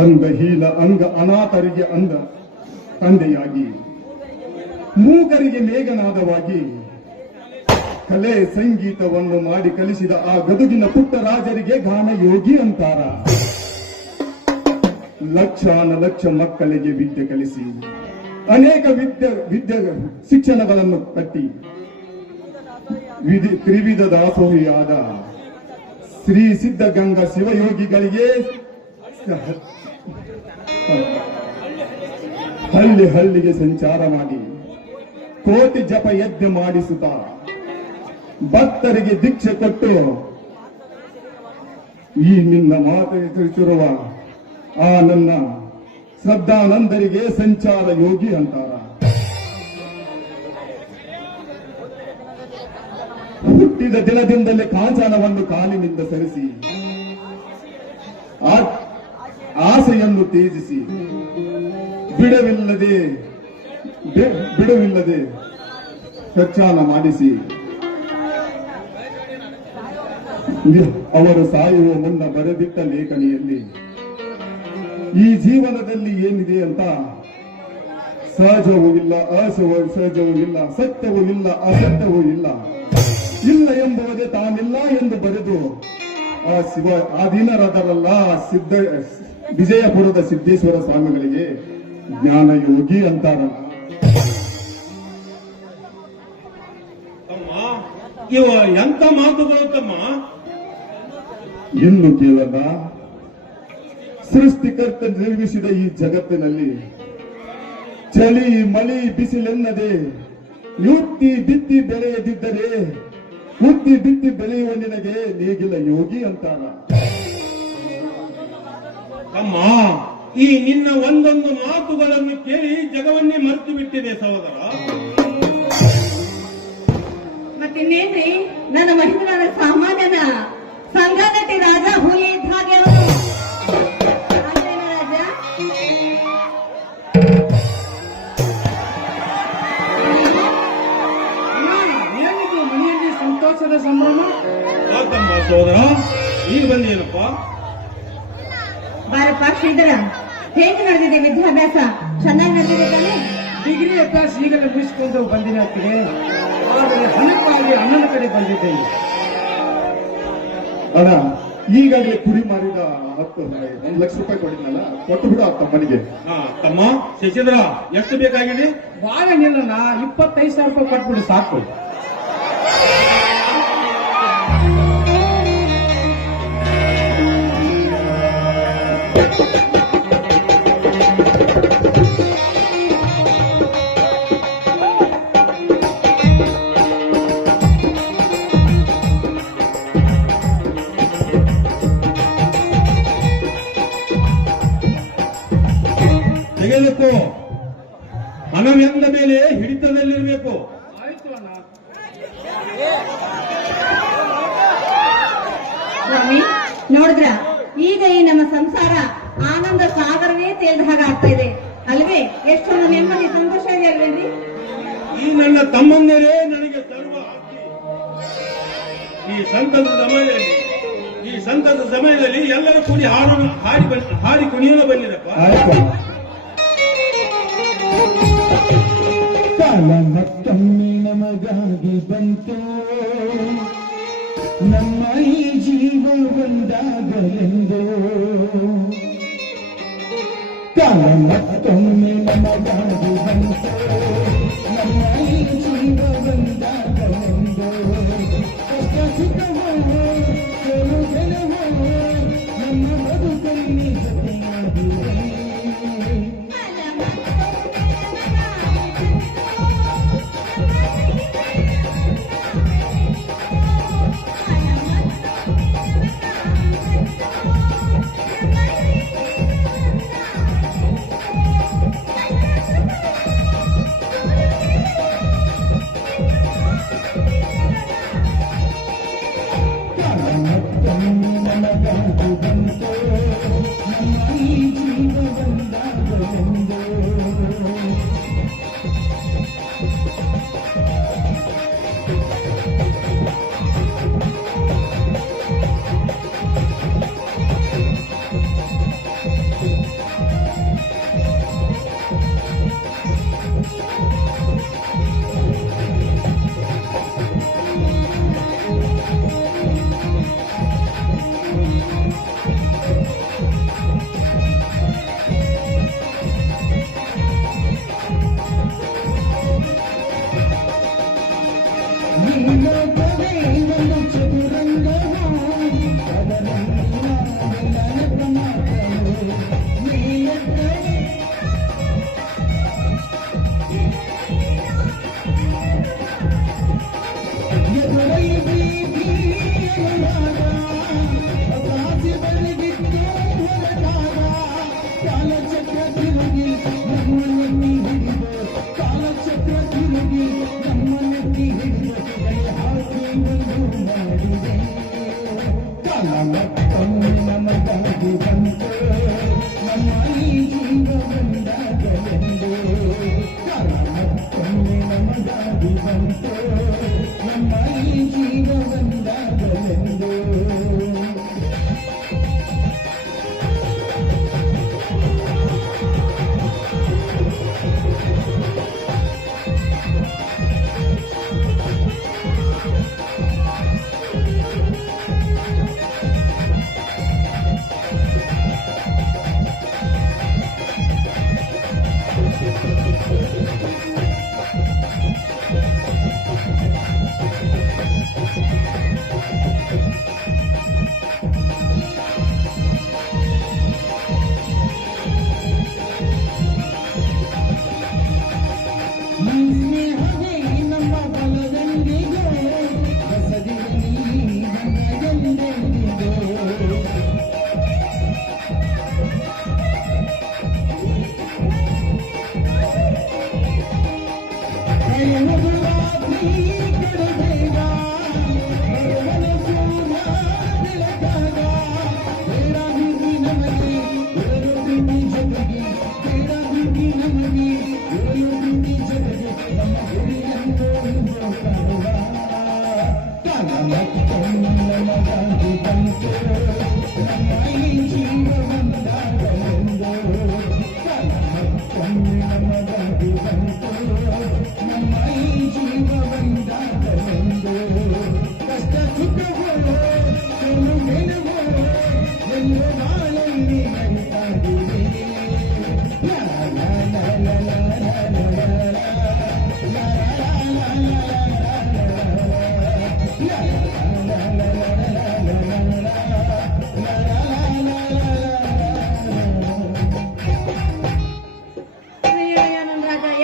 ಅಂಗಹೀನ ಅಂಗ ಅನಾಥರಿಗೆ ಅಂದ ತಂದೆಯಾಗಿ, ಮೂಕರಿಗೆ ಮೇಘನಾದವಾಗಿ, ಕಲೆ ಸಂಗೀತವನ್ನು ಮಾಡಿ ಕಲಿಸಿದ ಆ ಗದುಗಿನ ಪುಟ್ಟ ರಾಜರಿಗೆ ಗಾನ ಯೋಗಿ ಅಂತಾರ. ಲಕ್ಷ ಮಕ್ಕಳಿಗೆ ವಿದ್ಯೆ ಕಲಿಸಿ ಅನೇಕ ವಿದ್ಯೆ ಶಿಕ್ಷಣಗಳನ್ನು ಕಟ್ಟಿ ತ್ರಿವಿಧ ದಾಸೋಹಿಯಾದ ಶ್ರೀ ಸಿದ್ಧಗಂಗಾ ಶಿವಯೋಗಿಗಳಿಗೆ ಹಳ್ಳಿಗೆ ಸಂಚಾರ ಮಾಡಿ ಕೋಟಿ ಜಪ ಯಜ್ಞ ಮಾಡಿಸುತ್ತಾ ಭಕ್ತರಿಗೆ ದೀಕ್ಷೆ ಕೊಟ್ಟು ಈ ನಿನ್ನ ಮಾತನ್ನು ತಿಳಿಸಿರುವ ಆ ನನ್ನ ಶ್ರದ್ಧಾನಂದರಿಗೆ ಸಂಚಾರ ಯೋಗಿ ಅಂತಾರ. ಹುಟ್ಟಿದ ದಿನದಿಂದಲೇ ಕಾಂಚಾನವನ್ನು ಕಾಲಿನಿಂದ ಸರಿಸಿ ಆಸೆಯನ್ನು ತ್ಯಜಿಸಿ ಬಿಡುವಿಲ್ಲದೆ ಪ್ರಚಾರ ಮಾಡಿಸಿ ಅವರು ಸಾಯುವ ಮುನ್ನ ಬರೆದಿಟ್ಟ ಲೇಖನಿಯಲ್ಲಿ ಈ ಜೀವನದಲ್ಲಿ ಏನಿದೆ ಅಂತ ಸಹಜವೂ ಇಲ್ಲ, ಅಸಹಜವೂ ಇಲ್ಲ, ಸತ್ಯವೂ ಇಲ್ಲ, ಅಸತ್ಯವೂ ಇಲ್ಲ, ಇಲ್ಲ ಎಂಬುದೇ ತಾನಿಲ್ಲ ಎಂದು ಬರೆದು ಆ ಶಿವ ಆಧೀನರಾದರಲ್ಲ ವಿಜಯಪುರದ ಸಿದ್ದೇಶ್ವರ ಸ್ವಾಮಿಗಳಿಗೆ ಜ್ಞಾನ ಯೋಗಿ ಅಂತಾರಲ್ಲ. ಇವ ಎಂತ ಮಾತುಗಳು ತಮ್ಮ. ಇನ್ನು ಕೇವಲ ಸೃಷ್ಟಿಕರ್ತ ನಿರ್ಮಿಸಿದ ಈ ಜಗತ್ತಿನಲ್ಲಿ ಚಳಿ ಮಳಿ ಬಿಸಿಲೆನ್ನದೆ ಯುಕ್ತಿ ಬಿತ್ತಿ ಬೆಳೆಯದಿದ್ದರೆ ಬುದ್ಧಿ ಬಿತ್ತಿ ಬೆಳೆಯುವ ನಿನಗೆ ನೇಗಿಲ ಯೋಗಿ ಅಂತಾರ. ಅಮ್ಮ, ಈ ನಿನ್ನ ಒಂದೊಂದು ಮಾತುಗಳನ್ನು ಕೇಳಿ ಜಗವನ್ನೇ ಮರೆತು ಬಿಟ್ಟಿದೆ ಸಹೋದರ. ಮತ್ತಿನ್ನೇನ್ರಿ, ನನ್ನ ಮಹಿಮನ ಸಾಮಾನ್ಯನ ಸಂಗನಟಿ ರಾಜ ಹುಲಿ ಇದ್ದ ಹಾಗೆ ಅವನು. ಅಲ್ಲೇನ ರಾಜ? ಏನಿದು ಮನೆಯಲ್ಲಿ ಸಂತೋಷದ ಸಂಭ್ರಮ? ಯಾಕಮ್ಮ ಸಹೋದರ, ಈಗ ಬಂದೇನಪ್ಪ? ಬಾರಪ್ಪ ಶ್ರೀಧರ, ಹೇಗೆ ನಡೆದಿದೆ ವಿದ್ಯಾಭ್ಯಾಸ? ಚೆನ್ನಾಗಿ ನಡೆದಿದೆ ತಾನೆ? ಡಿಗ್ರಿ ಅಭ್ಯಾಸ ಈಗಲೇ ಮುಗಿಸಿಕೊಂಡು ಬಂದಿನ ಕಡೆ, ಆದರೆ ಹಣಕ್ಕಾಗಿ ಅಣ್ಣನ ಕಡೆ ಬಂದಿದ್ದೇನೆ. ಅಣ್ಣ, ಈಗಾಗಲೇ ಕುರಿ ಮಾರಿದ 1 ಲಕ್ಷ ರೂಪಾಯಿ ಕೊಡಿದ್ನಲ್ಲ, ಕೊಟ್ಟು ಬಿಡು ಆ ತಮ್ಮನಿಗೆ. ತಮ್ಮ ಶಶಿಧರ, ಎಷ್ಟು ಬೇಕಾಗಿದೆ? ಬಾಳ ನಿಲ್ಲ 25,000 ರೂಪಾಯಿ ಕೊಟ್ಬಿಡು ಸಾಕು. ತೆಗೆದುಕೋ. ಹಣವೆಂದ ಮೇಲೆ ಹಿಡಿತದಲ್ಲಿರಬೇಕು. ಆಯ್ತು ಅಣ್ಣ. ಸ್ವಾಮಿ, ನೋಡಿದ್ರ ಈಗ ಈ ನಮ್ಮ ಸಂಸಾರ ಆನಂದ ಸಾಗರವೇ ತೇಲ್ದ ಹಾಗೆ ಆಗ್ತಾ ಇದೆ ಅಲ್ವೇ? ಎಷ್ಟೊಂದು ನೆಮ್ಮದಿ ಸಂತೋಷ ಇದೆ ಅಲ್ವೇನ್ರಿ? ಈ ನನ್ನ ತಮ್ಮಂದಿರೇ ನನಗೆ ಸರ್ವ ಆಸ್ತಿ. ಈ ಸಂತದ ಸಮಯದಲ್ಲಿ ಎಲ್ಲರೂ ಕೂಡಿ ಹಾಡಿ ಕುಣಿಯಲು ಬಂದಿರಪ್ಪ. ಆಯ್ತು. ಕಾಲ ಮತ್ತೊಮ್ಮೆ ನಮಗಾಗಿ ಬಂತು, ನಮ್ಮ ಈ ಜೀವ ಒಂದಾಗಲೆಂದು. ಕಾಲ ಮತ್ತೊಮ್ಮೆ ನಮಗಾಗಿ ಬಂತು, ನಮ್ಮ ಈ ಜೀವ ಒಂದಾಗಲೆಂದು. ಕಷ್ಟ ಸುಖವೋ ಸೋಲು ಗೆಲುವೋ ನಮ್ಮ ಬದುಕಲ್ಲಿ ಜೊತೆಯಾಗಿವೆ.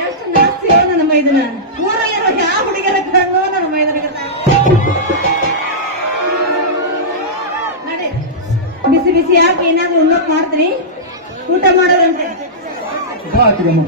ಎಷ್ಟು ನಾಸ್ತಿ ನನ್ನ ಮೈದನ ಊರಲ್ಲಿರೋ ಯಾವ ಹುಡುಗಿಯರ ಕಣ್ಣು ನನ್ನ ಮೈದನ ನಡೆ ಬಿಸಿ ಬಿಸಿ ಯಾಕೆ ಏನಾದ್ರು ಉಣ್ಣೋಕ್ ಮಾಡ್ತೀನಿ ಊಟ ಮಾಡೋದಂತೆ ಬಾ ಅತ್ತಿಗೆಮ್ಮ.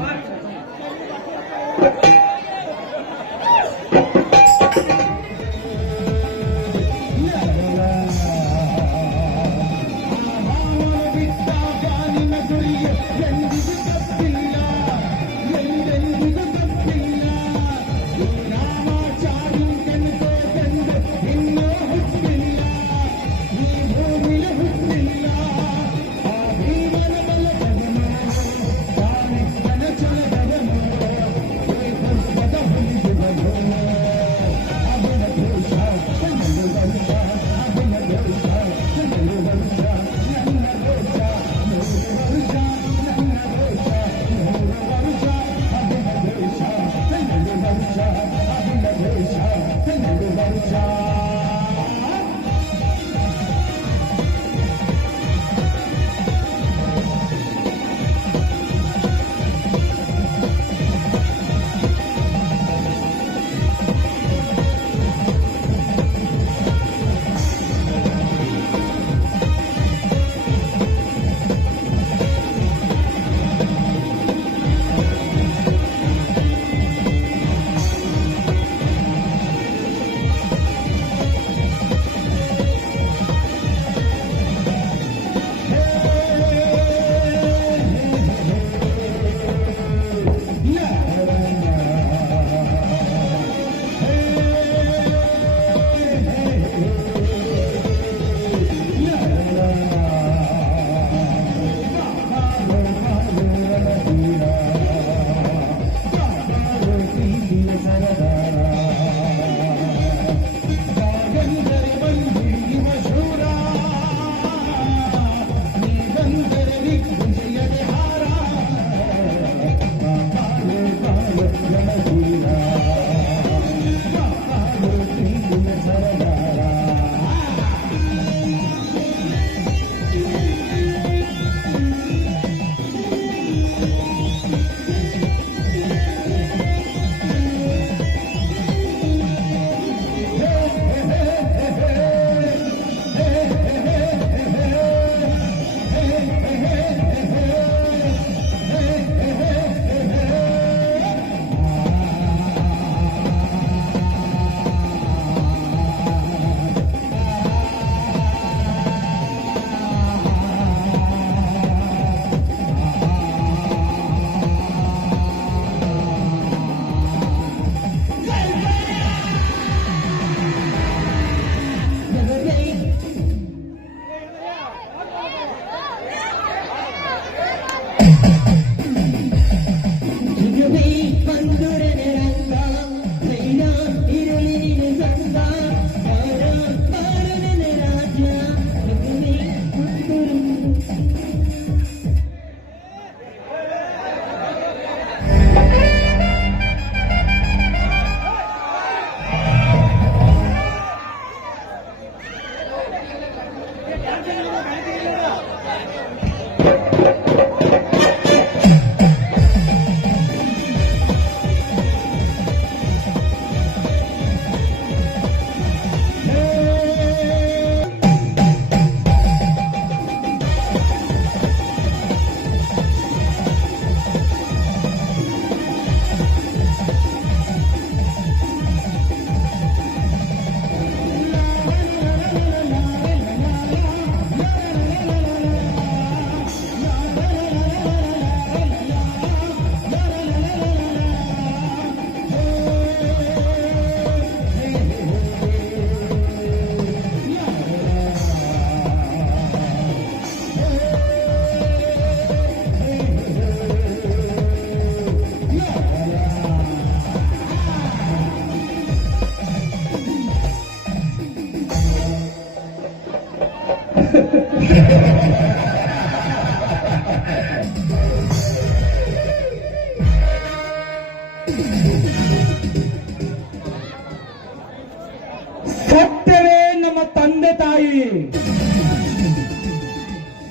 ಸತ್ಯವೇ ನಮ್ಮ ತಂದೆ ತಾಯಿ,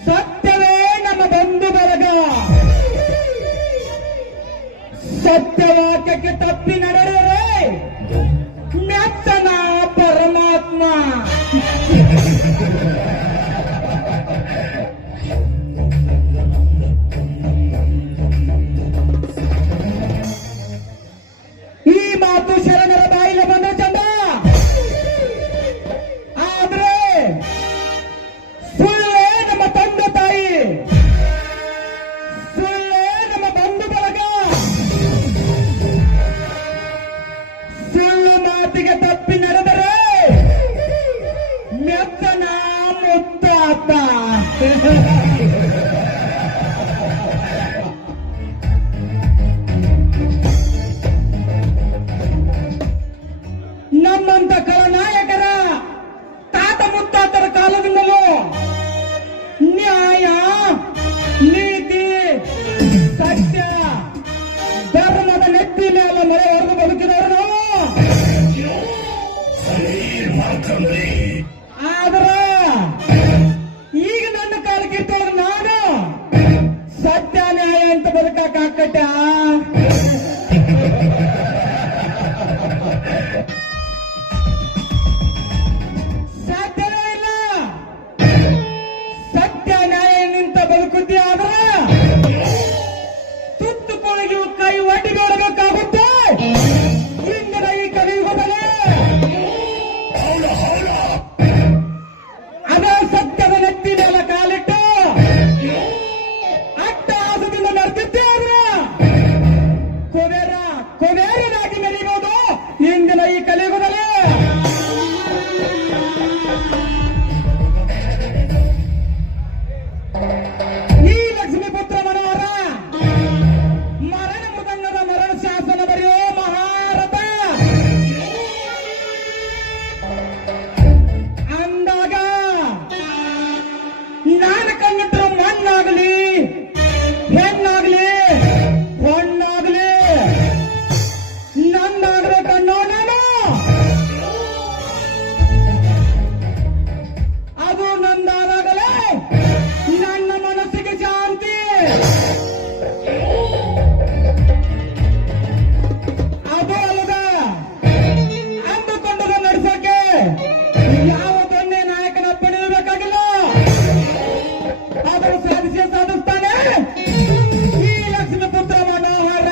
ಸತ್ಯವೇ ನಮ್ಮ ಬಂಧು ಬಳಗ. ಸತ್ಯವಾಕ್ಯಕ್ಕೆ ತಪ್ಪಿ ನಡೆದರೆ ಮೆಚ್ಚನ ಪರಮಾತ್ಮ. ಈ ಮಾತು ಶರಣರ ಬಾಯಿಲೆ ಬಂದ ಚಂದ, ಆದ್ರೆ ಸುಳ್ಳೇ ನಮ್ಮ ತಂದೆ ತಾಯಿ, ಸುಳ್ಳೇ ನಮ್ಮ ಬಂಧು ಬಳಗ. ಸುಳ್ಳು ಮಾತಿಗೆ ತಪ್ಪಿ ನಡೆದರೆ ಮೆಚ್ಚನ ಮುತ್ತಾತ. ನಮ್ಮಂತ ಖಳನಾಯಕರ ತಾತ ಮುತ್ತಾತರ ಕಾಲದಿಂದಲೂ ನ್ಯಾಯ, ನೀತಿ, ಸತ್ಯ, ಧರ್ಮದ ನೆತ್ತಿ ಮೇಲೆ ಮರೆ ಹೊಡೆದು ಬದುಕಿದವರು ನಾವು. ಆದ್ರ ಈಗ ನನ್ನ ಕಾಲಕ್ಕೆ ಇರ್ತೊಳಗ ನಾನು ಸತ್ಯ ನ್ಯಾಯ ಅಂತ ಬದುಕಾಕಟ್ಟ. ಸಾಧ್ಯವೇ ಇಲ್ಲ. ಸತ್ಯ ನ್ಯಾಯ ನಿಂತ ಬದುಕುತ್ತಿ ಆದ್ರ ತುತ್ತು ಕೊಳಗಿಯು ಕೈ ಒಡ್ಡಿ ನೋಡಬೇಕಾಗುತ್ತೆ. ಇಂದಿನ ಈ ಕಲಿಯುಗದಲ್ಲಿ ಅದೇ ಸತ್ಯದ ನೆತ್ತಿ ಮೇಲೆ ಕಾಲಿಟ್ಟು ಅಟ್ಟಹಾಸದಿಂದ ನಡೆದಿದ್ದೆ ಆದ್ರ ಕುಬೇರನಾಗಿ ಮೆರೆಯಬಹುದು ಇಂದಿನ ಈ ಕಲಿಯುಗದಲ್ಲಿ. ಈ ಲಕ್ಷ್ಮೀಪುತ್ರ ಮನೋಹರ ಮರಣ ಮೃದಂಗದ ಮರಣ ಶಾಸನ ಬರೆಯೋ ಮಹಾರಥ ಅಂದಾಗ ನಾನು ಕಂಡಿದ್ರು ಮಣ್ಣಾಗಲಿ ಹೆಣ್ಣಾಗಲಿ ಹೊಣ್ಣಾಗಲಿ ನಂದಾಗಬೇಕನ್ನೋ ನಾನು. ಅದು ನಂದಾದಾಗಲೇ ನನ್ನ ಮನಸ್ಸಿಗೆ ಶಾಂತಿ. ಅದು ಅಲ್ಲದ ಅಂದುಕೊಂಡದ ನಡೆಸೋಕೆ ಯಾವ ದೊಣ್ಣೆ ನಾಯಕನ ಪಡೆಯಬೇಕಾಗಿಲ್ಲ. ಅದನ್ನು ಸಾಧಿಸ್ತಾನೆ ಈ ಲಕ್ಷ್ಮೀಪುತ್ರ ಮನೋಹರ.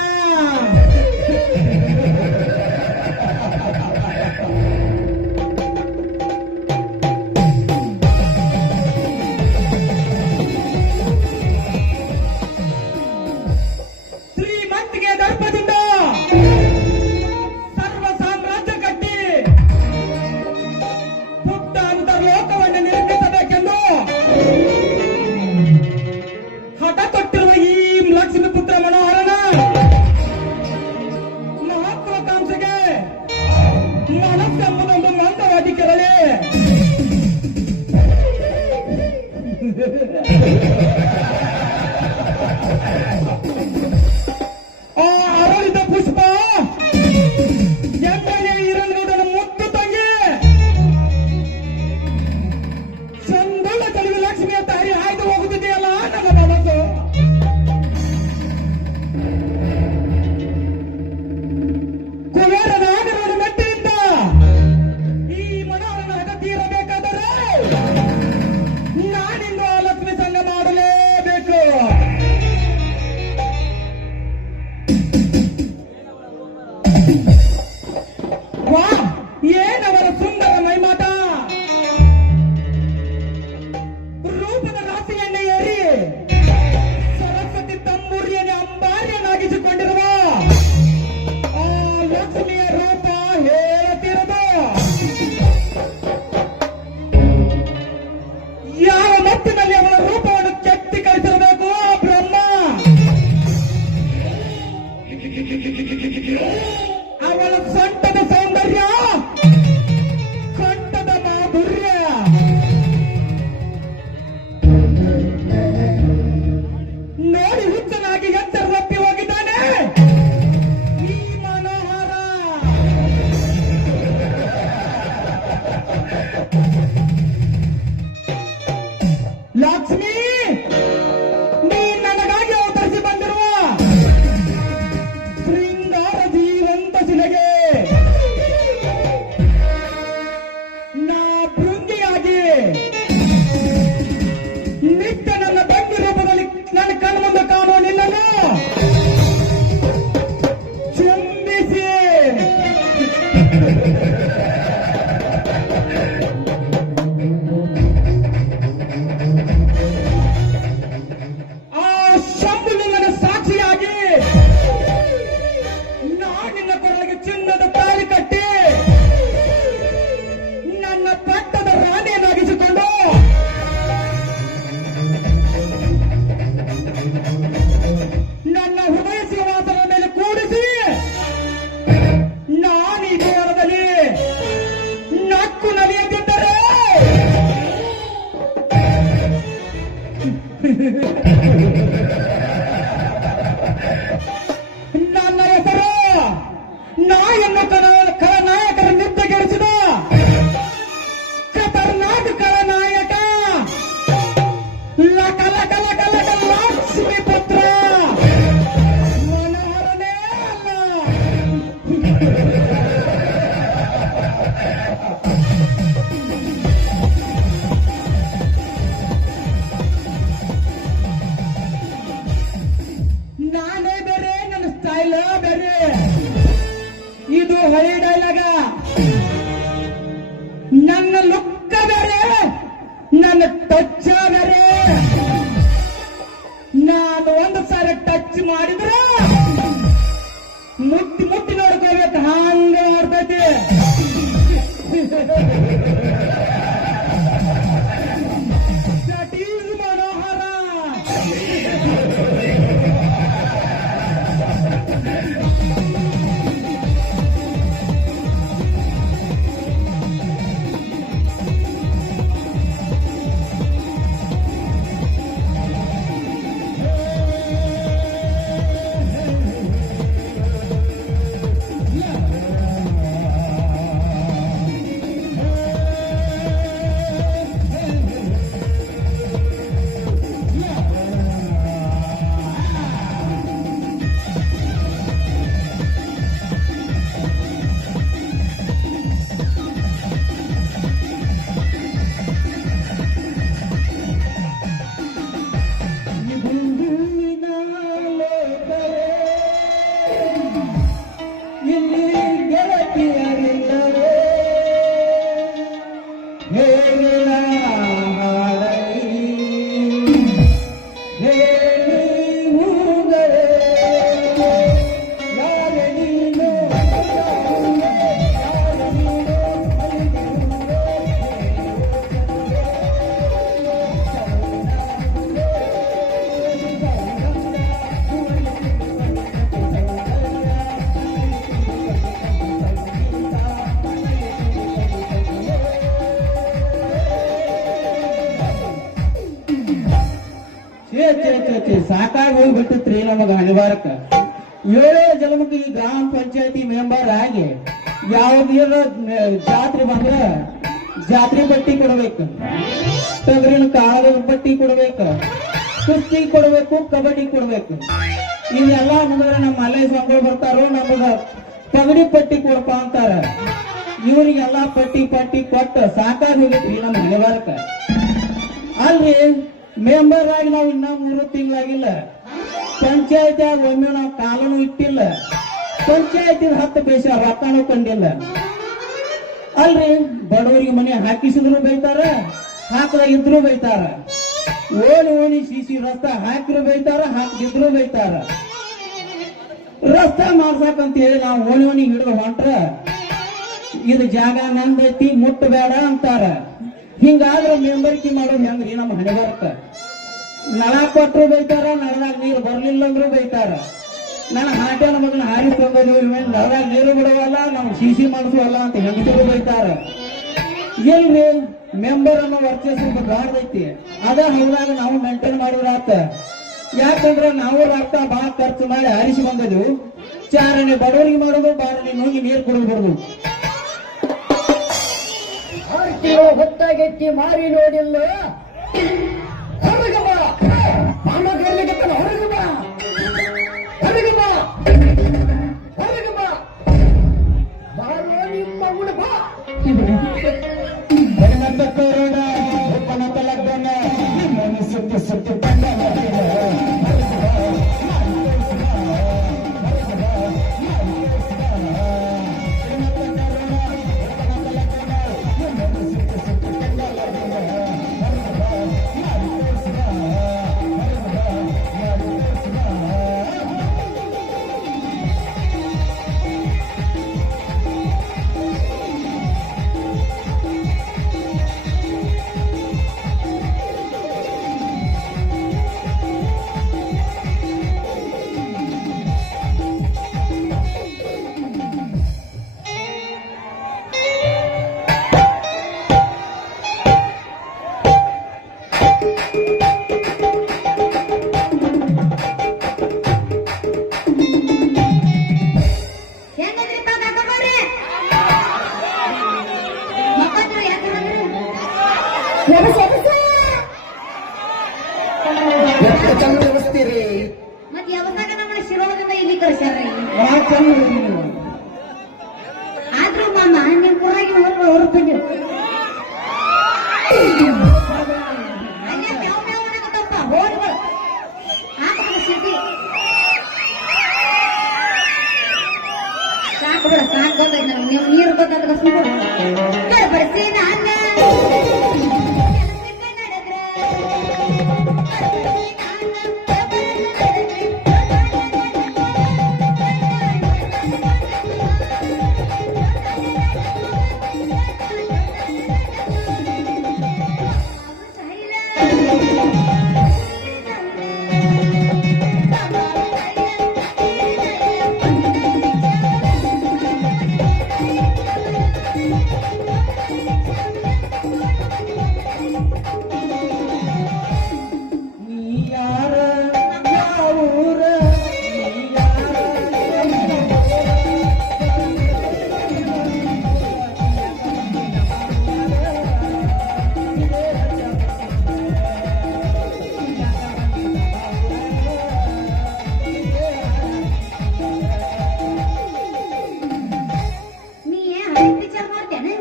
ಶ್ರೀಮಂತಿಗೆ ದರ್ಪದಿಂದ ಸರ್ವ ಸಾಮ್ರಾಜ್ಯ ಕಟ್ಟಿ ಪುಟ್ಟ ಅಂತರ್ಲೋಕವನ್ನು ನಿರ್ಮಿಸಬೇಕೆಂದು ಹಠ ತೊಟ್ಟಿರುವ ಈ ಲಕ್ಷ್ಮೀಪುತ್ರ ಮನೋಹರನ ಮಹತ್ವಾಕಾಂಕ್ಷೆಗೆ ಮನಸ್ಸೆಂಬುದೊಂದು ಮಂದವಾಗಿ ಕೆರಳಿ ಆ ಅರಳಿದ ಪುಷ್ಪ ಎಣ್ಣೆಯ ಇರಲುವುದನ್ನು ಮುತ್ತು ತಂಗಿ ಚಂದುಳ್ಳ ಚಳಿವಿ ಲಕ್ಷ್ಮಿಯ ತಾರಿ ಹಾಯ್ದು ಹೋಗುತ್ತಿದೆಯಲ್ಲ ನನ್ನ ಮನಸ್ಸು. ಕುಬೇರನ ಆಗರನ್ನು ಮೆಟ್ಟಿನಿಂದ ಈ ಮನೋಹರನ ಹಠ ತೀರಬೇಕಾದರೆ ನಾನಿಂದು ಆ ಲಕ್ಷ್ಮಿ ಸಂಗ ಮಾಡಲೇಬೇಕು. ವಾ, ಏನವರ ಸುಂದರ ಮೈಮಾಟ, ರೂಪದ ರಾಶಿಯನ್ನೇ ಏರಿ ಸರಸ್ವತಿ ತಂಬೂರಿಯನ್ನೇ ಅಂಬಾರಿಯನ್ನಾಗಿಸಿಕೊಂಡಿರುವ ಆ ಲಕ್ಷ್ಮಿಯ ರೂಪ ಹೇಳುತ್ತಿರುವುದು. ಯಾವ ಮಟ್ಟಿನಲ್ಲಿ ಅವಳ ರೂಪವನ್ನು ಕೆತ್ತಿ ಕಳಿಸಿರಬೇಕು ಆ ಬ್ರಹ್ಮ. ಅವಳ ಸೊಂಟದ ಸೌಂದರ್ಯ ಕಂಠ ನನ್ನ ಹೆಸರು ನಾಯನ್ನು ಖಳನಾಯಕರ ನಿರ್ಧರಿಸಿದ ಖತರ್ನಾಕ್ ಖಳನಾಯಕ ಲಕ ಲಕ ಲಕ ಲಕ ಲಕ್ಷ್ಮೀ ಪುತ್ರ ಮನೋಹರನೇ ಅಲ್ಲ. ನಾನೇ ಬೇರೆ, ನನ್ನ ಸ್ಟೈಲ್ ಬೇರೆ. ಇದು ಹಳೆ ಡೈಲಾಗ. ನನ್ನ ಲುಕ್ಕ ಬೇರೆ, ನನ್ನ ಟಚ್ ಬೇರೆ. ನಾನು ಒಂದು ಸಾರಿ ಟಚ್ ಮಾಡಿದ್ರೆ ಮುಟ್ಟಿ ಮುಟ್ಟಿ ನೋಡ್ಕೋಬೇಕು, ಹಂಗ ಮಾಡ್ತೈತಿ. ದಟ್ ಈಸ್ ಮನೋಹರ. ಇಲ್ಲಿ ಗೆಳತಿಯರಿಲ್ಲವೇ ಹೇಗೆ ನಾ ಹಾಡಲಿ, ಹೇಳಿ ಹೂಗಳೇ ಯಾರೆ ನೀನು, ಯಾರೆ ನೀನು, ಸಾಕಾಗಿ ಹೋಗ್ಬಿಟ್ಟಿತ್ರಿ ನಮಗ ಅನಿವಾರ್ಯಕ್ಕ. ಏಳೇ ಜನ್ಮಕ್ಕೆ ಈ ಗ್ರಾಮ ಪಂಚಾಯತಿ ಮೆಂಬರ್ ಆಗಿ ಯಾವ್ದೇನ ಜಾತ್ರೆ ಬಂದ್ರ ಜಾತ್ರೆ ಪಟ್ಟಿ ಕೊಡ್ಬೇಕು, ತೊಗರಿನ ಕಾಳದ ಪಟ್ಟಿ ಕೊಡ್ಬೇಕು, ಕುಸ್ತಿ ಕೊಡ್ಬೇಕು, ಕಬಡ್ಡಿ ಕೊಡ್ಬೇಕು. ಇದೆಲ್ಲ ನಮಗ ನಮ್ಮ ಮಲೆ ಸ್ವಾಮಿಗಳು ಬರ್ತಾರೋ ನಮಗ ಪಗಡಿ ಪಟ್ಟಿ ಕೊಡಪ್ಪ ಅಂತಾರ. ಇವರಿಗೆಲ್ಲ ಪಟ್ಟಿ ಕೊಟ್ಟ ಸಾಕಾಗಿ ಹೋಗೈತ್ರಿ ನಮ್ಮ ಅನಿವಾರ್ಯಕ್ಕ. ಅಲ್ರಿ ಮೆಂಬರ್ ಆಗಿ ನಾವು ಇನ್ನ 3 ತಿಂಗಳಾಗಿಲ್ಲ. ಪಂಚಾಯತ್ ಒಮ್ಮೆ ನಾವು ಕಾಲನು ಇಟ್ಟಿಲ್ಲ. ಪಂಚಾಯತಿ 10 ಪೈಸೆ ರೊಕ್ಕನೂ ಕಂಡಿಲ್ಲ. ಅಲ್ರಿ ಬಡವರಿಗೆ ಮನೆ ಹಾಕಿಸಿದ್ರು ಬೈತಾರ, ಹಾಕದಾಗಿದ್ರು ಬೈತಾರ. ಓಣಿ ಸಿಸಿ ರಸ್ತೆ ಹಾಕಿದ್ರು ಬೈತಾರ, ಹಾಕದಿದ್ರು ಬೈತಾರ. ರಸ್ತೆ ಮಾಡ್ಸಕಂತ ಹೇಳಿ ನಾವು ಓಣಿ ಹಿಡಿದು ಹೊಂಟ್ರ ಇದು ಜಾಗ ನಂದೈತಿ ಮುಟ್ಟಬೇಡ ಅಂತಾರ. ಹಿಂಗಾದ್ರೆ ಮೆಂಬರ್ಕಿ ಮಾಡೋದು ಹೆಂಗ್ರಿ ನಮ್ಮ ಹಣೆಬರಕ್ಕ? ನಳ ಕೊಟ್ಟರು ಬೈತಾರ, ನಳದಾಗ ನೀರು ಬರ್ಲಿಲ್ಲ ಅಂದ್ರು ಬೈತಾರ. ನನ್ನ ಹಾಟೆನ ಮಗನ ಹಾರಿಸ್ಕೊಂಡ್ರು ನಳದಾಗ ನೀರು ಬಿಡುವಲ್ಲ, ನಮ್ಗೆ ಸಿಸಿ ಮಾಡಿಸುವಲ್ಲ ಅಂತ ಹೆಂಗಸರು ಬೈತಾರ. ಎಲ್ರಿ ಮೆಂಬರ್ ಅನ್ನೋ ವರ್ಚಸ್ಸು ಗಾಡ್ದೈತಿ. ಅದ ಹೌದಾಗ ನಾವು ಮೇಂಟೈನ್ ಮಾಡಿದ್ರಾತ. ಯಾಕಂದ್ರ ನಾವು ರೊಕ್ಕ ಬಾಳ ಖರ್ಚು ಮಾಡಿ ಹಾರಿಸಿ ಬಂದದು. ಚಾರಣೆ ಬಡವರಿಗೆ ಮಾಡೋದು, ಬಾರನೆ ಹೋಗಿ ನೀರು ಕೊಡಬಹುದು. ಹೊತ್ತಾಗೆತ್ತಿ ಮಾರಿ ನೋಡಿಲ್ಲ, ಹೊರಗೆ ಬಾ ಮಾಮ ಕರೀಲಿಕತ್ತಾನ, ಹೊರಗೆ ಬಾ, ಹೊರಗೆ ಬಾ, ಹೊರಗೆ ಬಾ, ಬಾರೋ ನಿಮ್ಮ ಉಡ ಬಾ. ಬಣ್ಣದ ಕರುಣ ಒಪ್ಪನದ ಲಗ್ನ ನಿಮ್ಮನ್ನು ಸುತ್ತು ಸುತ್ತು ಕಂಡ ಮದಿನ. ಚಂದ ವ್ಯವಸ್ಥಿರಿ ಮತ್ ಯಾವಾಗ ನಮ್ಮ ಶಿರೋಳದಿಂದ ಇಲ್ಲಿ ಕಳ್ಸ್ಯಾರ ಭಾಳ ಚಂದ ಅದಿರಿ ನೀವು. ಆದ್ರೂ ಮಾಮ ನಿಮ್ ಊರಾಗಿ ಹೊರಪಿದ್ವಿ ಅಲ್ಲೇ ಮ್ಯಾವ್ ಮ್ಯಾವ್ ಅನ್ನಕತ್ತಪ್ಪ ಹೋಗ್ಗಳು ಹಾಕದ ಸಿಟಿ ಸಾಕು ಬಿಡ ಸಾಕು ಗೊತ್ತೈತೆ ನನಗೆ ನೀವು ನೀರು ಗೊತ್ತಾದ ಸುಮ್ಮನೆ ಬರ್ತೀನಿ ನಾನು ನೀ ಯಾರ ಯಾವ ಊರ ನೀ ಯಾರ ನೀ ಹಳಿ ಪಿಕ್ಚರ್ ನೋಡ್ತೇನೆ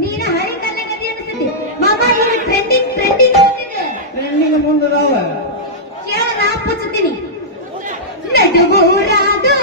ನೀನ ಹಳಿ ಕಲ್ಲಗದಿ ಅನಿಸ್ತೈತಿ ಮಾಮ ಈಗ ಟ್ರೆಂಡಿಂಗ್ ಹೋಗ್ತಿದೆ ಟ್ರೆಂಡಿಂಗ್ ಮುಂದದಾವ ಕೇಳ ನಾ ಪುಚ್ತೀನಿ ನಡುಗೂರಾದು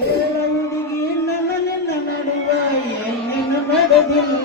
ಹೇಳ ಹುಡುಗಿ ನನ್ನ ನಿನ್ನ ನಡುವ ಏನೇನು ನಡೆದಿಲ್ಲ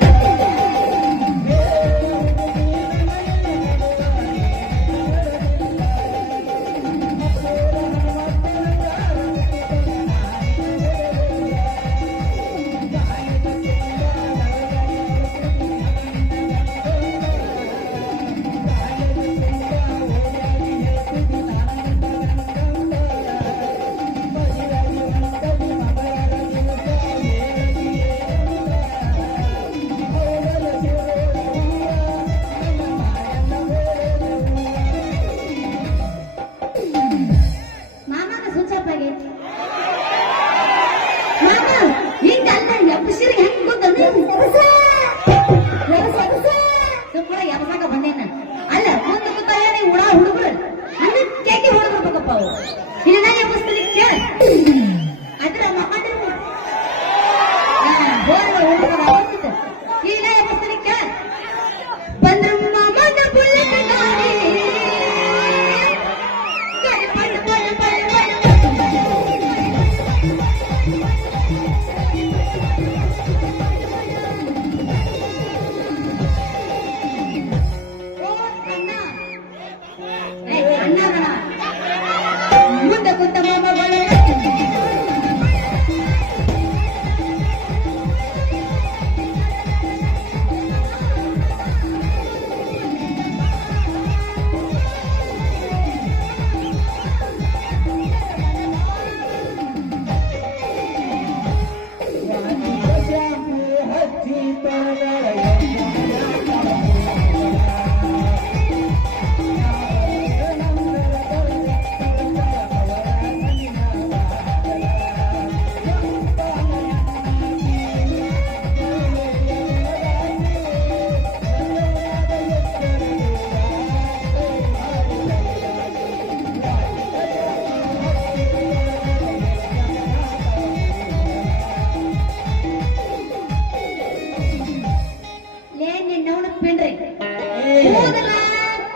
ಮಾಮನ ಸುಚ್ಚಪ್ಪ ಆಗೈತಿ ಮಾಮ ಹಿಂಗಲ್ಲ ಎಬ್ಬಸಿರಿಗೆ ಹೆಂಗ್ ಗೊತ್ತಂದ್ರೆ ಕೂಡ ಎಬ್ಬಸಾಕ ಬಂದೇನ ಅಲ್ಲ ಮುಂದೆ ಕೂತಾಗ ಹುಳ ಹುಡುಗರು ಅನ್ನ ಕೇಕಿ ಹೊಡೆದಿರ್ಬೇಕಪ್ಪ ಅವು ಇನ್ನು ನಾನು ಎಬ್ಬಸ್ತೀನಿ ಕೇಳ ಅದ್ರ ಮಕ್ಕಳು ಹುಡುಗರು ಈಗ ಎಬ್ಬಸ್ತೀನಿ ಕೇಳ ಬಂದ್ರು ಮಾಮನ ಬುಳ್ಳಟ ಗಾಡಿ ಮುಂದೆ ಕುಂತ ಮಾಮ ಹಚ್ಚಿ ತರಗಳ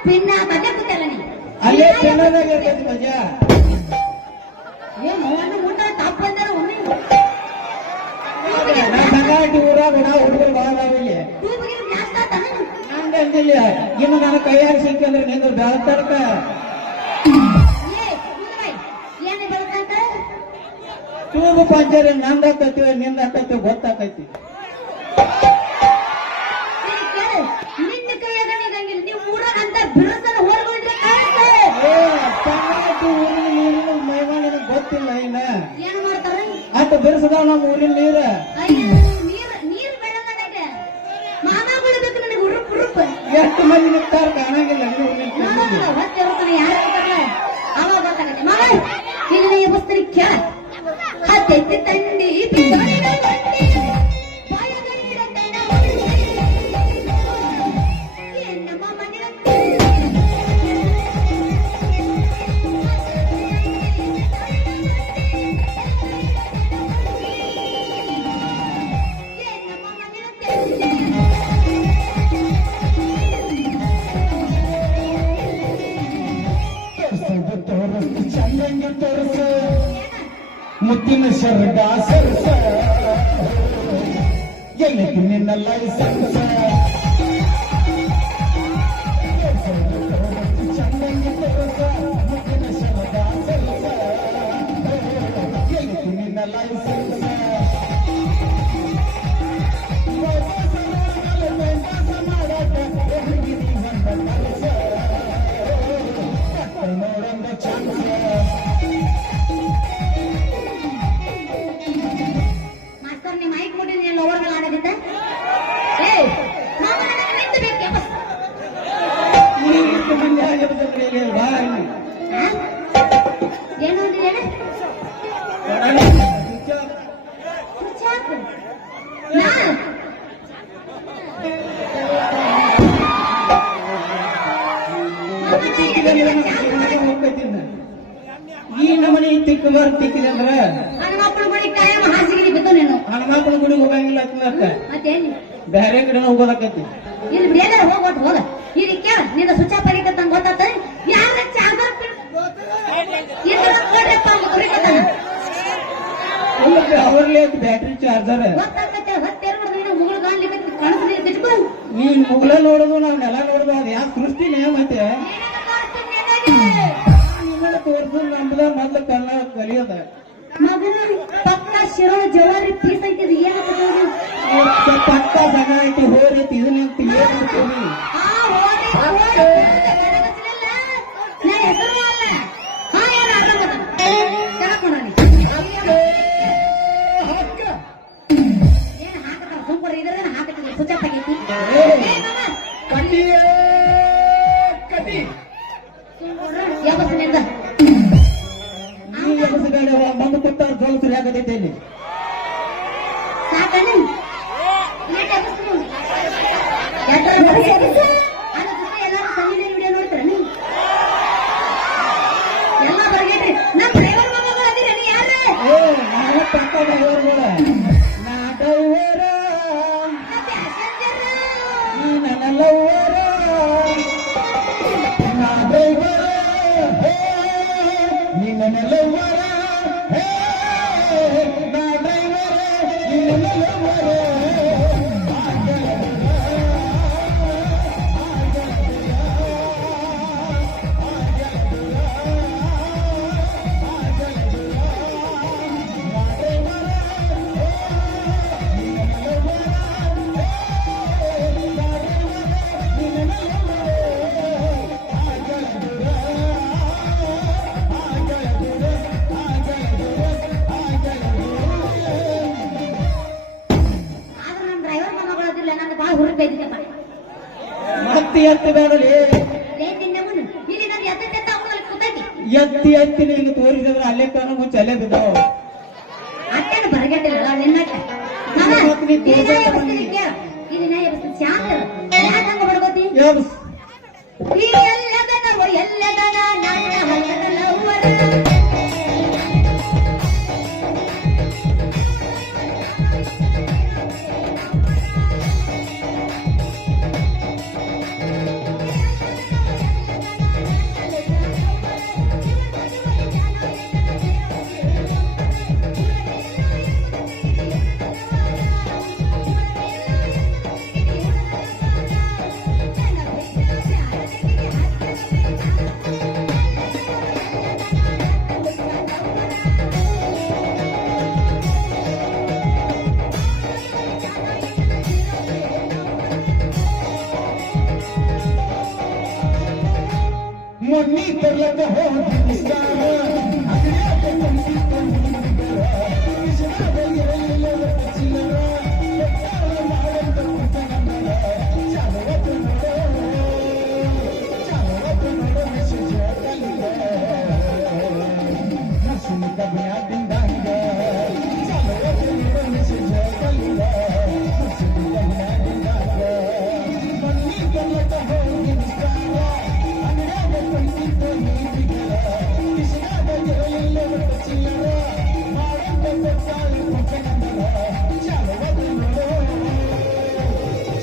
ಪಿನ್ನ ಕತೆ ಕೂತಲ್ಲ ನೀ ಅಲ್ಲೇ ಚೆನ್ನದಾಗ ಇರ್ತೈತಿ ಮಜಾ. ಊಟ ಟಾಪ್ ಬಂದಾರ ಒಮ್ಮೆ ನಾ ಸಂಗಾಟಿ ಊರಾಗ ನಾವು ಹುಡುಗರು ಭಾಳ ಅದಾವ ಇಲ್ಲಿ ತೂಪಿಗೆ ಜಾಸ್ತಿ ಆತಾನ ಹಂಗಂದಿ ಅನ್ನಂಗಿಲ್ಲ. ಇನ್ನು ನನ್ನ ಕೈಯಾಗ ಸಿಕ್ಕಂದ್ರೆ ನಿಂದ್ರ ಬೆಳತಡ್ಕ ಏನೇ ಬೆಳಕಾಕ ಟ್ಯೂಬ್ ಪಂಚರ್ ನಂದಾಕತಿ ನಿಂದಾಕತಿ ಗೊತ್ತಾಕೈತಿ. ನಿನ್ನ ಕೈಯಾಗ ನೀರಂಗಿಲ್ಲ. ನೀವು ಊರಾಗ ಅಂತ ಬಿರುಸನ ಹೊರಗೋದ್ರೆ ಮೈಮಾನ ಗೊತ್ತಿಲ್ಲ ಇನ್ನ ಏನ್ ಮಾಡ್ತಾರ? ಅಟ್ ಬಿರ್ಸದಾವ ನಮ್ಮ ಊರಿನ ನೀರ. ಅಯ್ಯೋ ನೀರ್ ಬೆಳಗದಾಗ ಮಾಮ ಬೆಳಬೇಕು ನನಗೆ ಉರುಪ್ ಉರುಪ್ ಎಷ್ಟು ಮಂದಿ ನಿಂತಾರ ಕಾಣಂಗಿಲ್ಲ. ಹೊತ್ತೆ ಇರ್ತಾನೆ ಯಾರು ಇರ್ತಾರಲ್ಲ ಅವಾಗ ಗೊತ್ತಾಗತ್ತೆ. ಮಾಮ ಇಲ್ಲಿ ಎಬ್ಬಸ್ತೀನಿ ಕೇಳ. ಹತ್ತೆತ್ತಿ ತಂಡಿ ಬಿದ್ದೋಳಿನ ಗಂಡಿ ಬಾಯಗೈರ ತನ ಏನಮ್ಮ ಮನೆಯಂತೆ ಏನಮ್ಮ ಮನೆಯಂತೆ ಚಂದಂಗೆ ತೋರಿಸ ಮುತ್ತಿನ ಶರ್ಡ ಸರ್ಸ ಎಲ್ಲಿಗೆ ನಿನ್ನ ಲೈಸೆನ್ಸ್ ಚಂದಂಗೆ ತೋರಿಸ ಮುತ್ತಿನ ಶರ್ಡ ಸರ್ಸ ಎಲ್ಲಿಗೆ ನಿನ್ನ ಲೈಸೆನ್ಸ್ ನೋಡಂದ ಚಾನ್ಸ್ ಮಾಸ್ತರ್ ನಿಮ್ಮ ಮೈಕ್ ಮುಟ್ಟಿ ನೀನು ಲವರ್ ಮೇಲೆ ಆಡೋದಿದ್ದ ಏಯ್ ಮಾಮ ನನಗೆ ನಿಂತು ಬೇಕೆ ಬಸ್ ನೀನು ಮಂದಿ ಆಗಿರ್ತದೆ ಬಾ ಏನು ಅಂದಿದ್ದೇನೆ ನಾ ಈ ನಮನಿ ತಿಕ್ಕಬಾರ ತಿಕ್ಕಿದೆ ಅಂದ್ರ ಹನುಮಪ್ಪನ ಗುಡಿ ಕಾಯಂ ಹಾಸಿಗೆ ಬಿದ್ದು ನೀನು ಹನುಮಪ್ಪನ ಗುಡಿಗೆ ಹೋಗಂಗಿಲ್ಲ ಅಕ್ಕ ಮತ್ತೇನು ಬೇರೆ ಕಡೆ ಹೋಗೋದಕ್ಕೈತಿ. ಇಲ್ಲಿ ಬಿಡಿ ಎಲ್ಲಾರು ಹೋಗೋದು ಹೋಗ ಇಲ್ಲಿ ಕೇಳ ನಿನ್ನ ಸ್ವಿಚ್ ಆಫ್ ಆಗಿತ್ತ ಗೊತ್ತಾತ ಯಾರ ಚಾರ್ಜರ್ ಅವ್ರಲ್ಲೇ ಬ್ಯಾಟ್ರಿ ಚಾರ್ಜರ್ ಗೊತ್ತಾಗತ್ತೆ ಹೊತ್ತೇರ್ ಮಾಡಿದ್ರೆ ನೀನು ಮುಗುಳು ಕಾಣ್ಲಿಕ್ಕೆ ಕಾಣಿಸ್ಲಿ ತಿಳ್ಕೊ ನೀನ್ ಮುಗ್ಲ ನೋಡುದು ನಾವ್ ನೆಲ ನೋಡುದು ಅದ್ ಯಾವ ಸೃಷ್ಟಿ ನೇಮತೆ ತೋರ್ಸು ನಮ್ದ ಮೊದ್ಲು ಕನ್ನಡ ಕಲಿಯೋದ ಮಗನ ಪಕ್ಕ ಶಿರೋ ಜವಾರಿ ಪೀಸ್ ಐತಿ ಏನಪ್ಪ ಪಕ್ಕ ಜಗ ಐತಿ ಹೋರೈತಿ ಇದನ್ನ ತಿಳಿಯೋದು ಹೆಸರು ಅಲ್ಲ ಹಾ ಏನು ಅರ್ಥ ಕೇಳಕೊಂಡಿ ಏನು ಹಾಕತ್ತಾರ ಸುಮ್ಮನೆ ಇದ್ರೆ ಹಾಕತ್ತಿಲ್ಲ ಸ್ವಿಚ್ ಆಫ್ ಆಗೈತಿ ಯಾವತ್ತಿನಿಂದ ಬಂದು ಕೊಟ್ಟಾರ ಜೋಲ್ ಸರಿ ಆಗತೈತೆ ಇಲ್ಲಿ ಸಾಕನ ಎಲ್ಲಾರು ಸಂಗೀತ ವಿಡಿಯೋ ನೋಡ್ತಾರ ನೀವು ಎಲ್ಲ ಬರ್ಗೇಟ್ರಿ ನಮ್ಮ ಡ್ರೈವರ್ ಮಗ ಅದಿರ ನೀ ಯಾರ ನಾನು ಪಕ್ಕ ಡ್ರೈವರ್ಗಳ ನಾ ಡ್ರೈವರ ನೀ ನನ್ನ ಲವ್ವರ ನಾ ಡ್ರೈವರ ನೀ ನನ್ನ ಲವ್ವರ ನಾ ಡ್ರೈವರ ನೀ ನನ್ನ ಲವ್ವರ ಬೇದಿದ್ದಪ್ಪ ಮತ್ತೆ ಎತ್ತಿ ಬೇಡಲಿ ಲೇಟಿಂದ ಮುನ್ನ ಇಲ್ಲಿ ನಾನು ಎತ್ತ ಅವನಲ್ಲಿ ಕೂತೈತಿ ಎತ್ತಿ ನೀನು ತೋರಿಸಿದ್ರೆ ಅಲ್ಲೇ ಕಾಣ ಮುಂಚೆ ಅಲ್ಲೇ ಬಿದ್ದಾವ ಅಟ್ಟೇನು ಬರಗಟ್ಟಿಲ್ಲ ನಿನ್ನಟ್ಟ ಇಲ್ಲಿ ನಾ ಎಬ್ಬಿಸ್ತೀನಿ ಶಾಂತ ಯಾಕೆ ಹಂಗ ಬಡ್ಕೋತಿ ಈ ಎಲ್ಲದನ ಎಲ್ಲದನ ನನ್ನ ಹಲ್ಲದ ಲವ್ವರ करलक हो निस्तार अगड्यात पंक्ती कृष्णा बलिरेलो चिलरा काळ मावंत पुतनंदला चालवत नडो मेसेज कलिला नसुनित ब्यादिंदांग चालवत नडो मेसेज कलिला नसुनित ब्यादिंदांग पंक्ती करलक हो निस्तार अगड्यात पंक्ती कृष्णा बलिरेलो चिलरा मावंत पुतनंदला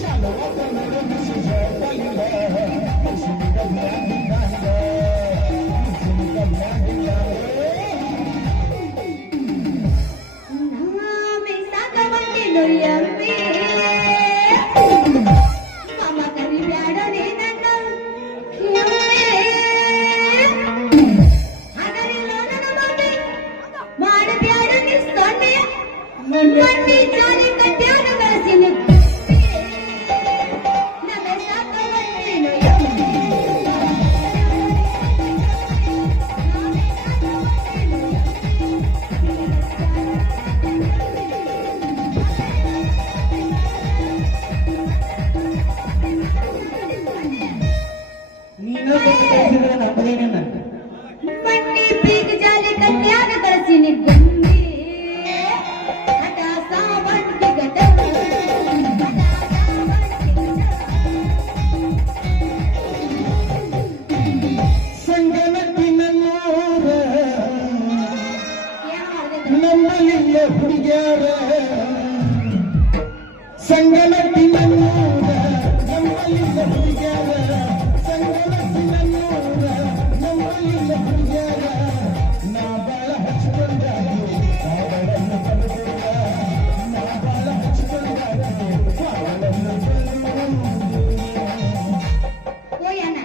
चालवत नडो मेसेज कलिला नसुनित ब्यादिंदांग नसुनित ब्यादिंदांग ನೀನು ಕಲಿಸಿದ್ರೆ ನಂಬದೇನ ಮಣ್ಣಿ ಬೀಗ ಜಾಲಿ ಕಟ್ಯಾಗ ಕಳಿಸಿನಿ ಗುಂಡಿ ಹಠ ಸಾವಂಟಿ ಗಟ ಸಂಗನತ್ತಿನಲ್ಲೂರ ನಮ್ಮಲ್ಲಿಲ್ಲ ಹುಡುಗ್ಯಾರ ಸಂಗನತ್ತಿನಲ್ಲೂರ ನಮ್ಮಲ್ಲಿಲ್ಲ ಹುಡುಗ್ಯಾರ ಸಂಗನತ್ತಿನಲ್ಲೂರ ನಮ್ಮಲ್ಲಿಲ್ಲ ಹುಡುಗ್ಯಾರ ನಾ ಬಾಳ ಹಚ್ಕೊಂಡಾಗಿ ಅವಳನ್ನು ಕಲಿಸಿದ ನಾ ಬಾಳ ಹಚ್ಕೊಂಡಾಗಿ ಅವಳನ್ನು ಓಯಣ್ಣ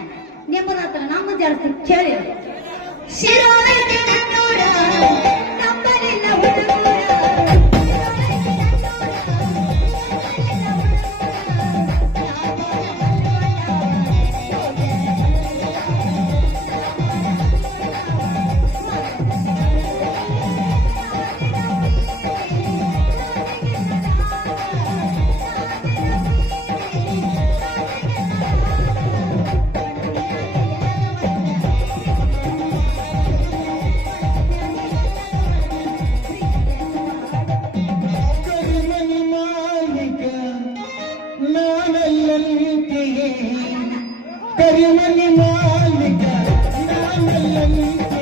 ನಿಮ್ಮನ ಹತ್ರ ನಮ್ಮ ಜಾಸ್ತಿ ಕೇಳಿ ಶಿರೋಳೈತೆ ನನ್ನೂರ ನಮ್ಮಲ್ಲಿಲ್ಲ ಹುಡುಗೂರ ಕರಿಮನಿ ಮಾಲಿಕ ನಾನಲ್ಲಂತೆ ಕರಿಮನಿ ಮಾಲಿಕ ನಾನಲ್ಲಂತೆ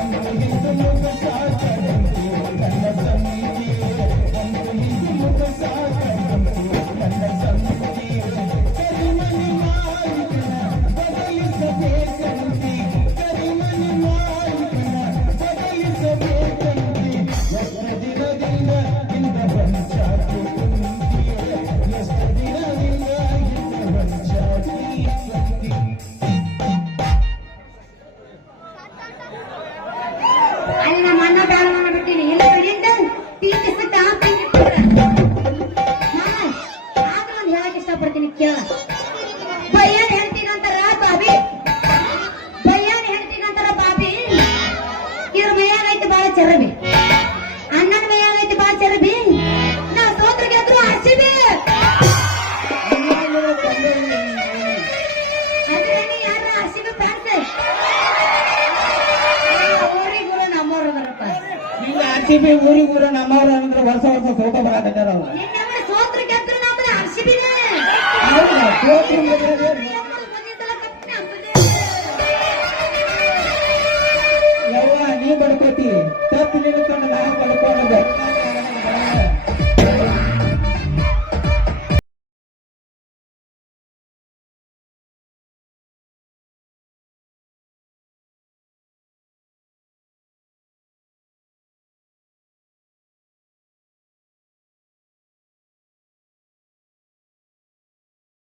ಅಂದು ಹಿಂದು ಮುಖ ಸಾಕರಂತೆ ನನ್ನ ಸಮಿತಿ ಅಂದು ಹಿಂದು ಮುಖ ಸಾಕರಂತೆ ನನ್ನ ಸಮಿತಿ ಕರಿಮನಿ ಮಾಲಿಕನ ಬದಲಿಸಬೇಕಂತೆ ಕರಿಮನಿ ಮಾಲಿಕನ ಬದಲಿಸಬೇಕಂತೆ ಎಷ್ಟು ದಿನದಿಂದ ಇಂದ ಹೊಂಚಾತಿ ಕುಂತಿ ಎಷ್ಟು ದಿನದಿಂದ ಇಂದ ಹೊಂಚಾತಿ ಕುಂತಿ ಅಲ್ಲಿ ನಮ್ಮ ಅಣ್ಣ ಬ್ಯಾಡ ಮಾಡ್ಬಿಟ್ಟಿನಿ ಇಲ್ಲ ಬಿಡಿಂದ ಟೀಕಿಸ್ಬಿಟ್ಟ ಆದ್ರೂ ಒಂದು ಹೇಳಕ್ ಇಷ್ಟಪಡ್ತೀನಿ ಕೇಳ ಬಯ್ಯಾನ್ ಹೇಳ್ತೀನಂತಾರ ಬಾಬಿ ಬಯ್ಯಾನ್ ಹೇಳ್ತೀನಂತಾರ ಬಾಬಿ ಇವ್ರ ಮೈಯಾಗ ಐತಿ ಬಾಳ ಚರಬಿ ಅಣ್ಣನ ಮೈಯಾಗ ಐತಿ ಬಾಳ ಚರಬಿ ನಾ ಸೋತ್ರ ಗೆದ್ರು ಆರ್ಸಿಬಿ ಅಂದ್ರೆ ನೀ ಯಾರ ಆರ್ಸಿಬಿ ಫ್ಯಾನ್ಸ್ ಊರಿಗೂ ನಮ್ಮವ್ರು ಬರಪ್ಪ ಈಗ ಆರ್ಸಿಬಿ ಊರಿಗೂರ ನಮ್ಮವ್ರ ಅಂದ್ರೆ ವರ್ಷ ವರ್ಷ ಸೋತ ಬರಾಕತ್ತಾರ ಅವ್ರು ನಿನ್ನ ಸೋತ್ರ ಗೆದ್ರು ನಮ್ದು ಆರ್ಸಿಬಿನೇ ಹೌದಾ? ಸೋತ್ರು ಅಂದ್ರೆ ಯವ್ವ ನೀ ಬಡ್ಕೋತಿ ತಪ್ಪು ನಿಲ್ಕೊಂಡು ನಾ ಬಡ್ಕೊಂಡು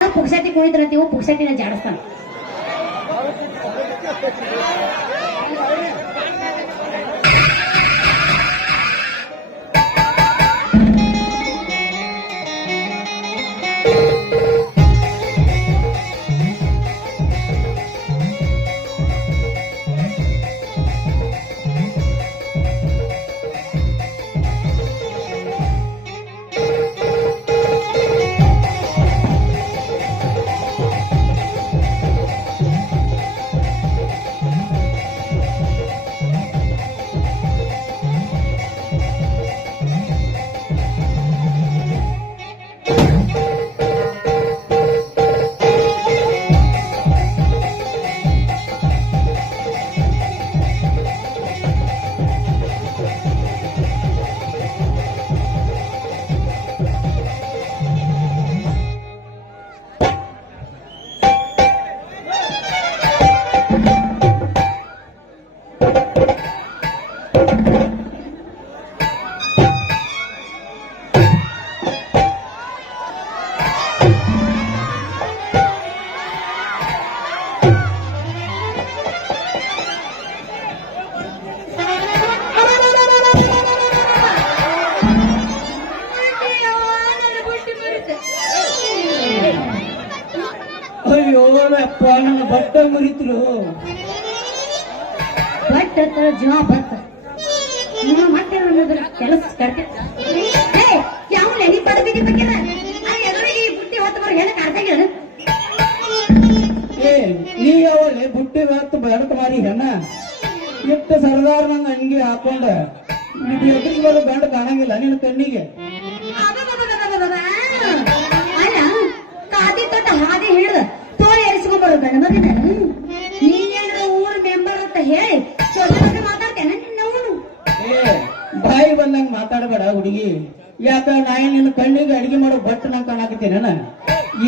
ಪುಕ್ಷಾಟಿ ಕುಣಿದ್ರಂತೀವೋ ಪುಕ್ಷಾಟಿನ ಜಾಡಿಸ್ತಾನ ಅಯ್ಯೋ ಅಪ್ಪ ನನ್ನ ಬಟ್ಟ ಮುರಿತ್ರು. ಬಟ್ ಜೀವ ಬಟ್ ನಿಮ್ಮ ಮತ್ತೆ ಅನ್ನೋದ್ರ ಕೆಲಸ ಕರ್ತೆ ಯಾವ ನೆನಿ ಪಡಬಿಡಿ ಬಗ್ಗೆ ಎದುರಿಗೆ ಬುಟ್ಟಿ ಹೊತ್ತವರು ಹೇಳಕ್ ಅರ್ಥಾಗಿಲ್ಲ. ಏ ನೀ ಅವಳೆ ಬುಟ್ಟಿ ಹೊತ್ತು ಬೆಳಕ ಮಾರಿ ಹೆಣ್ಣ ಇಟ್ಟು ಸರ್ದಾರ್ ನಂಗ ಅಂಗಿ ಹಾಕೊಂಡ ಎದುರಿಗೆ ಬರೋ ಗಂಡ ಕಾಣಂಗಿಲ್ಲ ನಿನ್ನ ಕಣ್ಣಿಗೆ. ಅಲ್ಲ ಕಾದಿ ತೊಟ್ಟ ಹಾದಿ ಹಿಡಿದ ತೋಳಿ ಎರಿಸ್ಕೊಂಡ್ಬರು ಗಂಡ ಮಗನ ನೀನೇನ್ರ ಊರ್ ಮೆಂಬರ್ ಅಂತ ಹೇಳಿ ದೊಡ್ಡ ಮಾತಾಡ್ತೇನೆ ನಿನ್ನವನು. ಏ ಬಾಯಿ ಬಂದಂಗ ಮಾತಾಡಬೇಡ ಹುಡುಗಿ. ಯಾಕ ನಾ ನಿನ್ನ ಕಣ್ಣಿಗೆ ಅಡಿಗೆ ಮಾಡೋ ಬಟ್ ನಂಗೆ ಕಾಣಕತ್ತೇನ.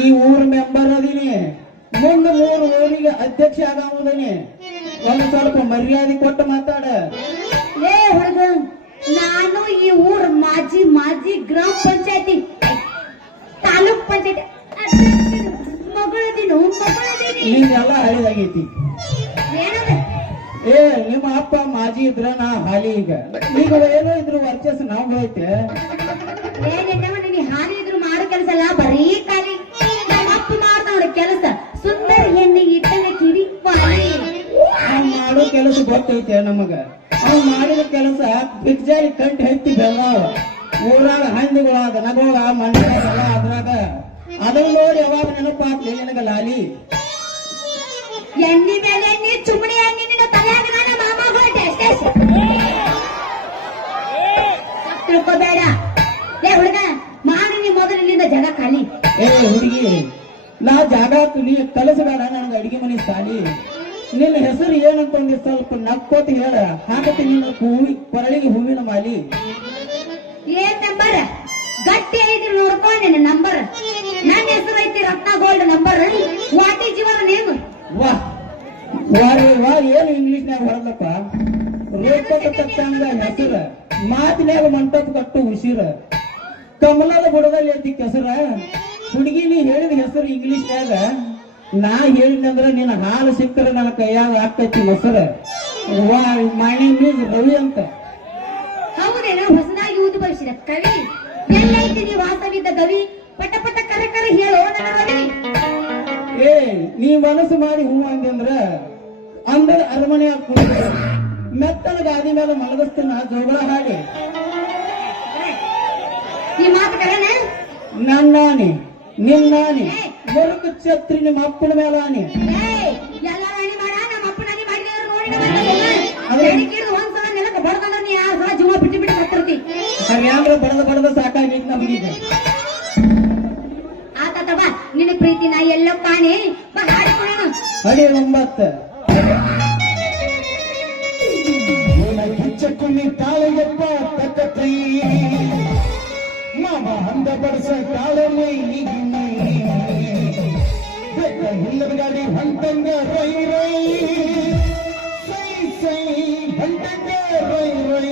ಈ ಊರ್ ಮೆಂಬರ್ ಅದೀನಿ, ಮುಂದೆ 3 ಊರಿಗೆ ಅಧ್ಯಕ್ಷ ಆಗಾಮದೀನಿ. ಒಂದು ಸ್ವಲ್ಪ ಮರ್ಯಾದೆ ಕೊಟ್ಟು ಮಾತಾಡ. ಲೇ ಹುಡುಗ, ನಾನು ಈ ಊರ್ ಮಾಜಿ ಗ್ರಾಮ ಪಂಚಾಯತಿ ತಾಲೂಕ್ ಪಂಚಾಯತಿ ಮಗಳದೀನು ನಿಂದೆಲ್ಲ ಹಳಿದಾಗೈತಿ. ಏನದ ಏ ನಿಮ್ಮ ಅಪ್ಪ ಮಾಜಿ ಇದ್ರ ನಾ ಹಾಲಿ ಈಗ ಏನೋ ಇದ್ರು ವರ್ಚಸ್ ನಾವು ಐತೆ. ನೀ ಹಾನಿ ಇದ್ರು ಮಾಡೋ ಕೆಲಸ ಅಲ್ಲ, ಬರೀ ಖಾಲಿ ನಮ್ಮ ಅಪ್ಪ ಮಾಡ್ದವ್ರ ಕೆಲಸ. ಸುಂದರ ಹೆಣ್ಣಿಗೆ ಇಟ್ಟಂಗ ಕಿವಿ ಅವ್ನು ಮಾಡೋ ಕೆಲಸ ಗೊತ್ತೈತೆ ನಮಗ. ಅವ್ನು ಮಾಡಿದ ಕೆಲಸ ಬಿಗ್ಜಾರಿ ಕಂಡು ಹೆತ್ತಿ ಬೆಳಗಾವ ಊರಾಗ ಹಂದಿಗಳ ದನಗಳ ಮಂಡ್ಯಗಳ ಅದ್ರಾಗ ಅದನ್ನ ನೋಡಿ ಯಾವಾಗ ನೆನಪಾಗ್ಲಿ ನಿನಗ ಲಾಲಿ. ಎಣ್ಣಿ ಮೇಲೆ ಎಣ್ಣಿ ಚುಮ್ಮಡಿ ಎಣ್ಣಿ ನಿನ್ನ ತಲೆಯಾಗ ನನ್ನ ಮಾಮಗಳು ತಿಳ್ಕೋಬೇಡ. ಏ ಹುಡುಗ ಮಾಡಿ ನೀ ಮೊದಲು ಇಲ್ಲಿಂದ ಜಾಗ ಖಾಲಿ. ಏ ಹುಡುಗಿ, ನಾ ಜಾಗ ತುಲಿ ಕಲಸಬೇಡ ನನಗೆ ಅಡಿಗೆ ಮನೆ ಸಾಲಿ. ನಿನ್ನ ಹೆಸರು ಏನಂತಂದ್ರೆ ಸ್ವಲ್ಪ ನಕ್ಕೋತ ಹೇಳ, ಹಾಕತ್ತೆ ನಿನ್ನ ಕೊರಳಿಗೆ ಹೂವಿನ ಮಾಲಿ. ಏನ್ ನಂಬರ್ ಗಟ್ಟಿ ಐತಿ ನೋಡ್ಕೊಂಡೆ ನಂಬರ್. ನನ್ನ ಹೆಸರು ಐತಿ ರತ್ನ ಗೋಲ್ಡ್ ನಂಬರ್. ವಾಟಿ ಜೀವನ ನೇಮ್. ವಾ ವಾ ಏನು ಇಂಗ್ಲಿಷ್ನ್ಯಾಗ ಹೊರದಪ್ಪ. ರೋಡ್ಕೊಟ್ಟ ತಕ್ಕಂಗ ಹೆಸರ, ಮಾತಿನ್ಯಾಗ ಮಂಟಪ ಕಟ್ಟು ಉಸಿರ, ಕಮಲದ ಬುಡದಲ್ಲಿ ಐತಿ ಕೆಸರ. ಹುಡುಗಿ ನೀ ಹೇಳಿದ ಹೆಸರು ಇಂಗ್ಲಿಷ್ನ್ಯಾಗ, ನಾ ಹೇಳಿದಂದ್ರ ನಿನ್ನ ಹಾಲು ಸಿಕ್ಕರ ನನ್ನ ಕೈಯಾಗ ಹಾಕೈತಿ ಮೊಸರ. ಮೈ ನೇಮ್ ಈಸ್ ರವಿ ಅಂತ. ಹೌದೇನೋ ಹೊಸದಾಗಿ ಊದು ಬಳಸಿದ ಕವಿ. ಎಲ್ಲೈತಿ ನೀವು ವಾಸವಿದ್ದ ಗವಿ, ಪಟ ಪಟ ಕರೆ ಕರೆ ಹೇಳೋ ನನ್ನ ರವಿ. ಏ ನೀ ಮನಸ್ಸು ಮಾಡಿ ಹೂ ಅಂದ್ರ ಅಂದ್ರ ಅರಮನೆಯ ಕೂತ ಮೆತ್ತನ ಗಾದಿ ಮೇಲೆ ಮಲಗಸ್ತನ ಜೋಗಳ ಹಾಡಿ. ಈ ಮಾತು ಕರೆನ ನನ್ನಾನಿ ನಿನ್ನಾನಿ ಮುರುಕು ಛತ್ರಿ ನಿಮ್ಮ ಅಪ್ಪನ ಮೇಲಾನಿ. ಎಲ್ಲ ರಾಣಿ ಮಾಡ ನಮ್ಮ ಅಪ್ಪ ನಾನಿ ಮಾಡಿದ್ರು ನೋಡಿ ಒಂದ್ಸಲ ನೆಲಕ್ಕೆ ಬಡದಂದ್ರ ನೀ ಆ ಸಲ ಜೀವ ಬಿಟ್ಟು ಬಿಟ್ಟು ಹತ್ತಿರ್ತಿ. ಹಂಗ್ಯಾಂದ್ರ ಬಡದ ಸಾಕಾಗಿತ್ತು ನಮಗೀಗ. ಆತವ ನಿನ್ನ ಪ್ರೀತಿ ನಾ ಎಲ್ಲೋ ಕಾಣೆ ಹಾಡಿಕೊಳ್ಳೋಣ. ಹಡಿ 9 ಕಿಚ್ಚಕ್ಕುನಿ ತಾಳೆಯಪ್ಪ ತಕ್ಕತ್ರಿ ಮಾಮ ಹಂದ ಬಡಸ ತಾಳನೆ ಹಿಲ್ಲದ ಗಾಡಿ ಹೊಂಟಂಗ ರೈ ರೈ ಸೈ ಸೈ ಹೊಂಟಂಗ ರೈ ರೈ.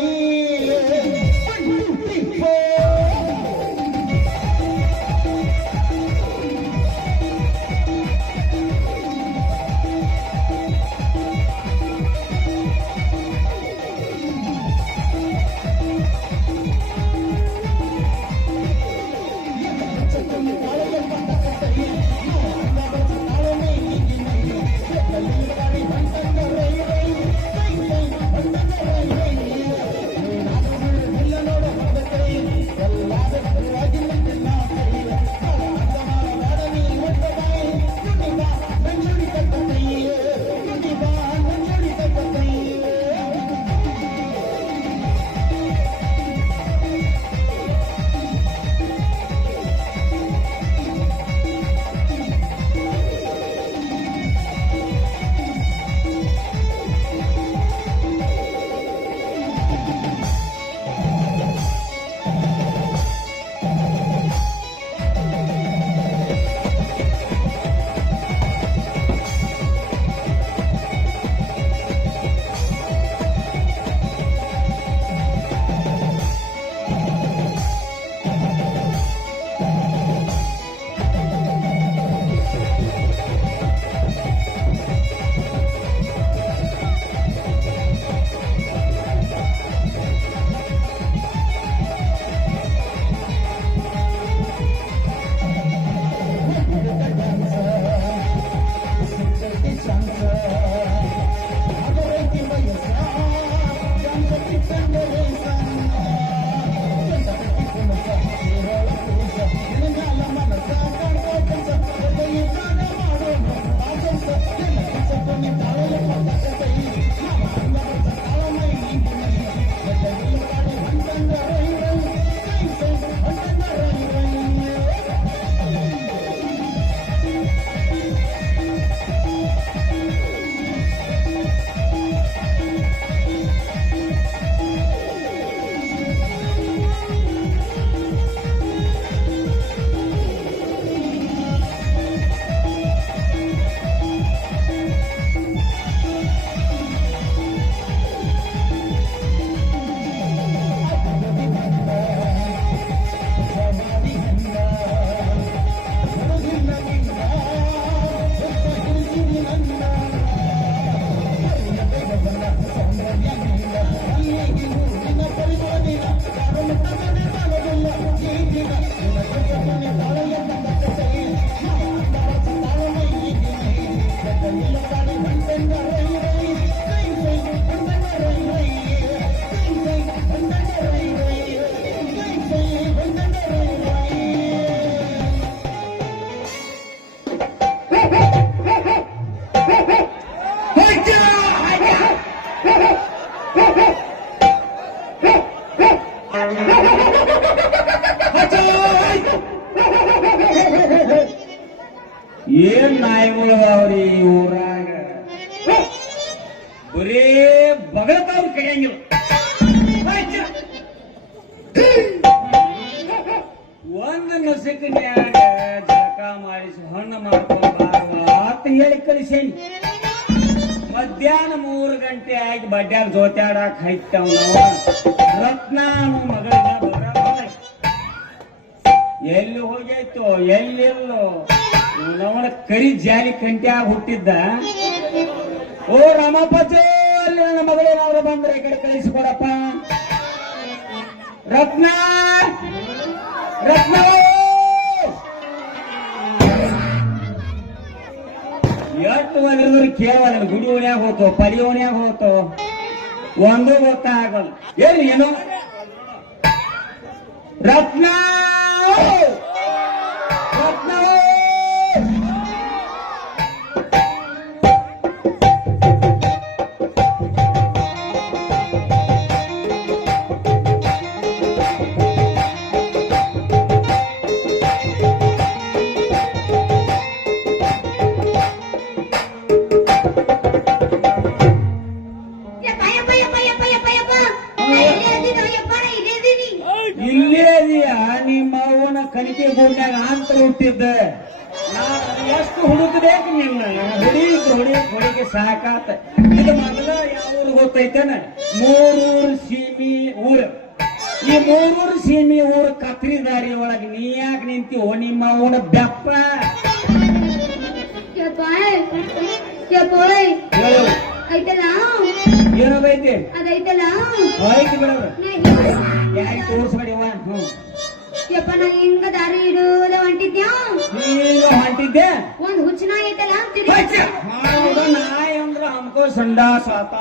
ಏನ್ ನಾಯಿಗಳು ಅವ್ರಿ ಊರಾಗ ಬರೇ ಬಗಳತಾವ್ ಕೈಯಂಗಿಲ್ಲ. ಒಂದು ನಸಕಿನ್ಯಾಗ ಜಳಕ ಮಾಡಿಸಿ ಹಣ್ಣು ಮಾಡ್ಕೊಂಡ್ ಅಂತ ಹೇಳಿ ಕಳಿಸೇನಿ. ಮಧ್ಯಾಹ್ನ 3 ಗಂಟೆ ಆಗಿ ಬಡ್ಡ್ಯಾಗ ಜೋತ್ಯಾಡಕ್ ಹೈತವ್ ನಾವು. ರತ್ನ ಮಗಳಿನ ಬರಬಾರ ಎಲ್ಲಿ ಹೋಗೈತೋ ಎಲ್ಲೆಲ್ಲೋ ಅವನ ಕರಿ ಜಾಲಿ ಕಂಟ್ಯಾಗ ಹುಟ್ಟಿದ್ದ. ಓ ರಾಮಪ್ಪಾಜಿ, ಅಲ್ಲಿ ನನ್ನ ಮಗಳೇನವ್ರು ಬಂದ್ರೆ ಈ ಕಡೆ ಕಳಿಸಿಕೊಡಪ್ಪ. ರತ್ನ ರತ್ನ ಎಷ್ಟು ಬಂದಿದ್ರು ಕೇವಲ ಗುಡಿ ಓಣ್ಯಾಗ ಹೋತೋ ಪಡಿ ಓಣ್ಯಾಗ ಹೋತೋ ಒಂದು ಗೊತ್ತಾಗಲ್ಲ. ಏನು ರತ್ನ ರತ್ನ ಇಲ್ಲೇ ಇದೀಯಾ? ನಿಮ್ಮ ಅವನ ಕಣಿಕೆ ಗುಂಡ್ಯಾಗ ಅಂತ ಹುಟ್ಟಿದ್ದ. ನಾನು ಎಷ್ಟು ಹುಡುಕಬೇಕು ನಿನ್ನ ಹುಡುಗಿ ಸಾಕಾತ. ಇದು ಮೊದಲ ಯಾವ ಊರು ಗೊತ್ತೈತೇನ? ಮೂರೂರು ಸೀಮಿ ಊರು. ಈ ಮೂರೂರು ಸೀಮಿ ಊರು ಕತ್ರಿ ದಾರಿ ಒಳಗೆ ನೀ ಯಾಕೆ ನಿಂತೀವೋ? ನಿಮ್ಮ ಅವನ ಬೆಪ್ಪ ಹೇಳು. ಏನದೈತಿ ಅದೈತಲ್ಲ ಆಯ್ತು ಬಿಡೋದು ಯಾರಿಗೆ ತೋರಿಸ್ಬೇಡಿವ. ಯಪ್ಪ ನಾ ಹಿಂಗ ದಾರಿ ಇಡೋದ ಹೊಂಟಿದ್ಯಾ? ಈಗ ಹೊಂಟಿದ್ದೆ ಒಂದ್ ಹುಚ್ಚ ನಾಯಿ ಐತಲ್ಲ ನಾಯಿ ಅಂದ್ರ ಹಮ್ಕೋ ಸಂಡಾಸ ಆತ.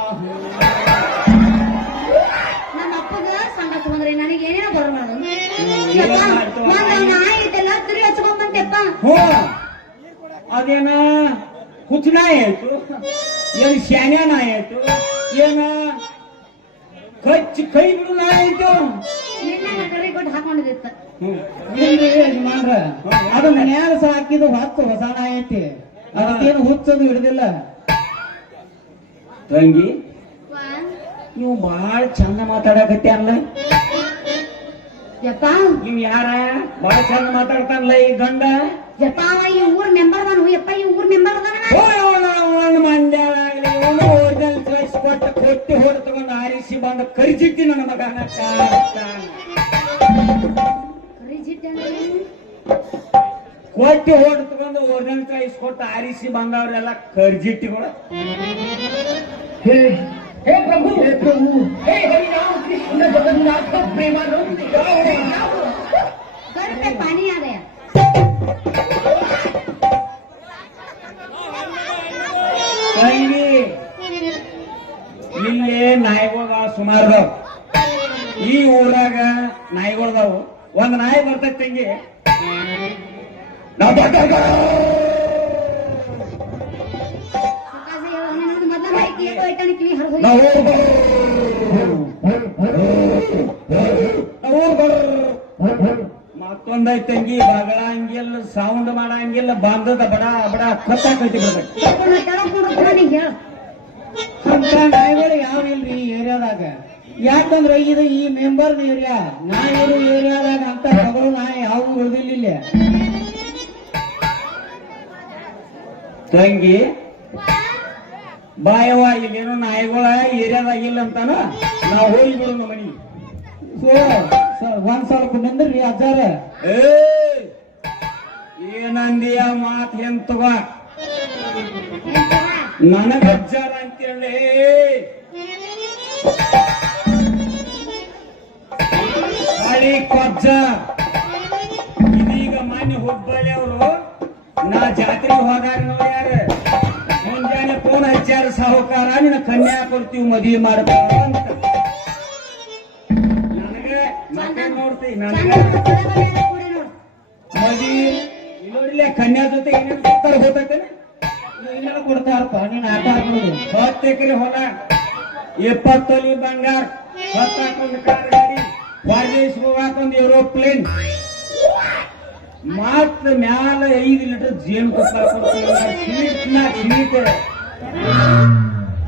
ನಮ್ಮ ಅಪ್ಪಗ ಸಂಡಾಸ ಬಂದ್ರೆ ನನಗೆ ಏನೇನೋ ಬರಬಾರ್ದು. ನಾಯಿ ಐತಲ್ಲ ತಿರುಗಿ ಹಚ್ಕೊಂಬಂತೆಪ್ಪ. ಹೋ ಅದೇನ ಹುಚ್ಚ ನಾಯಿ ಆಯ್ತು, ಏನ್ ಶಾನ್ಯ ನಾಯಿ ಆಯ್ತು, ಏನ ಕೈ ಬಿಡು ನಾಯಿ ಆಯ್ತು. ನಿನ್ನ ಕರಿ ಕೊಟ್ಟು ಹಾಕೊಂಡಿದ್ದ ಯಜಮಾನ್ರ ಅದು ಮನ್ಯಾಗ ಸಾಕಿದ ಹೊತ್ತು ಹೊಸ ನಾಯಿ ಐತಿ. ಅದಕ್ಕೇನು ಹುಚ್ಚದು ಹಿಡ್ದಿಲ್ಲ. ತಂಗಿ ನೀವು ಬಹಳ ಚಂದ ಮಾತಾಡಕತ್ತಿ ಅಲ್ಲ. ಯಪ್ಪ ನೀವ್ ಯಾರ ಬಹಳ ಚಂದ ಮಾತಾಡ್ತಾನಲ್ಲ ಈ ಗಂಡ? ಯಪ್ಪ ಈ ಊರ್ ಮೆಂಬರ್ ಅದಾನು. ಯಪ್ಪ ಈ ಊರ್ ಮೆಂಬರ್ ಅದಾನ. ಮಂಡ್ಯಾಗಲಿ ಕೊಟ್ಟಿ ಹೊಡೆ ತಗೊಂಡು ಆರಿಸಿ ಬಂದು ಕರಿಜಿಟ್ಟಿ ನನ್ನ ಮಗನ ಕೊಟ್ಟಿ ಹೊಡೆ ತಗೊಂಡು ಒರಿಜಿನಲ್ ಕಳಿಸ್ಕೊಟ್ಟು ಆರಿಸಿ ಬಂದವ್ರೆಲ್ಲ ಕರ್ಜಿಟ್ಟಿಗಳು. हे प्रभु हे हरिनाम कृष्ण जगन्नाथ प्रेमानंद घर पे पानी आ गया. ತಂಗಿ ಇಲ್ಲೇ ನಾಯಿಗಳದಾವ ಸುಮಾರು. ಈ ಊರಾಗ ನಾಯಿಗಳದಾವು. ಒಂದ್ ನಾಯಿ ಬರ್ತೈತಿ ತಂಗಿ, ಮತ್ತೊಂದೈತಿ ತಂಗಿ, ಬಗಳಂಗಿಲ್ಲ, ಸೌಂಡ್ ಮಾಡಂಗಿಲ್ಲ, ಬಂದದ ಬಡ ಬಡ ಕೊತ್ತಾಕೈತಿ ಬಿಡ್ಬೇಕು. ಅಂತ ನಾಯಿಗಳು ಯಾವ ಇಲ್ರಿ ಈ ಏರಿಯಾದಾಗ. ಯಾಕಂದ್ರ ಇದು ಈ ಮೆಂಬರ್ ಏರಿಯಾ. ನಾಯಿಗಳು ಏರಿಯಾದಾಗ ಅಂತ ಮಗಳು ನಾಯಿ ಯಾವ ಉಳಿದಿಲ್ಲ. ತಂಗಿ ಬಾಯವ್ವ, ಇಲ್ಲೇನೋ ನಾಯಿಗಳ ಏರಿಯಾದಾಗ ಇಲ್ಲ ಅಂತಾನ, ನಾವು ಹೋಗಿ ಬಿಡೋಣ ಮನಿ. ಒಂದ್ ಸ್ವಲ್ಪ ನಿಂದ್ರಿ ಅಜ್ಜಾರ. ಏನಂದಿಯ ಮಾತ್ ಎಂತವ ನನಗ ಅಜ್ಜಾರ ಅಂತೇಳಿ ಹಳಿ ಕೊಜ್ಜ. ಇದೀಗ ಮಾನ್ಯ ಹುಬ್ಬಳ್ಳಿ ಅವರು ನಾ ಜಾತ್ರೆಗೆ ಹೋದಾಗ ಯಾರ ಮುಂಜಾನೆ ಫೋನ್ ಹಚ್ಚಾರ, ಸಾಹುಕಾರ ನಿನ್ನ ಕನ್ಯಾ ಕೊಡ್ತೀವಿ ಮದುವೆ ಮಾಡ್ಕೊ ಅಂತ. ನನಗೆ ಮತ್ತೆ ನೋಡ್ತೀವಿ ನನಗೆ ಮದುವೆ ಇಲ್ಲೋಡಿಲ್ಲ ಕನ್ಯಾ ಜೊತೆ ಏನೇನು ಕೊಡ್ತಾರ ಗೊತ್ತೈತೇನೆ? ಏನೆಲ್ಲ ಕೊಡ್ತಾರಪ್ಪ, ನೀನ್ ಆಟ ಆಡ್ಬೋದು. 10 ಎಕರೆ ಹೊಲ, 20 ತೊಲಿ ಬಂಗಾರ, 10 ಕಾರ್ ಗಾಡಿ, ಹೊರದೇಶ ಹೋಗಾಕೊಂದು ಏರೋಪ್ಲೇನ್, ಮತ್ತ ಮ್ಯಾಲ 5 ಲೀಟರ್ ಜೇನು ತುಪ್ಪ ಸ್ವೀಟ್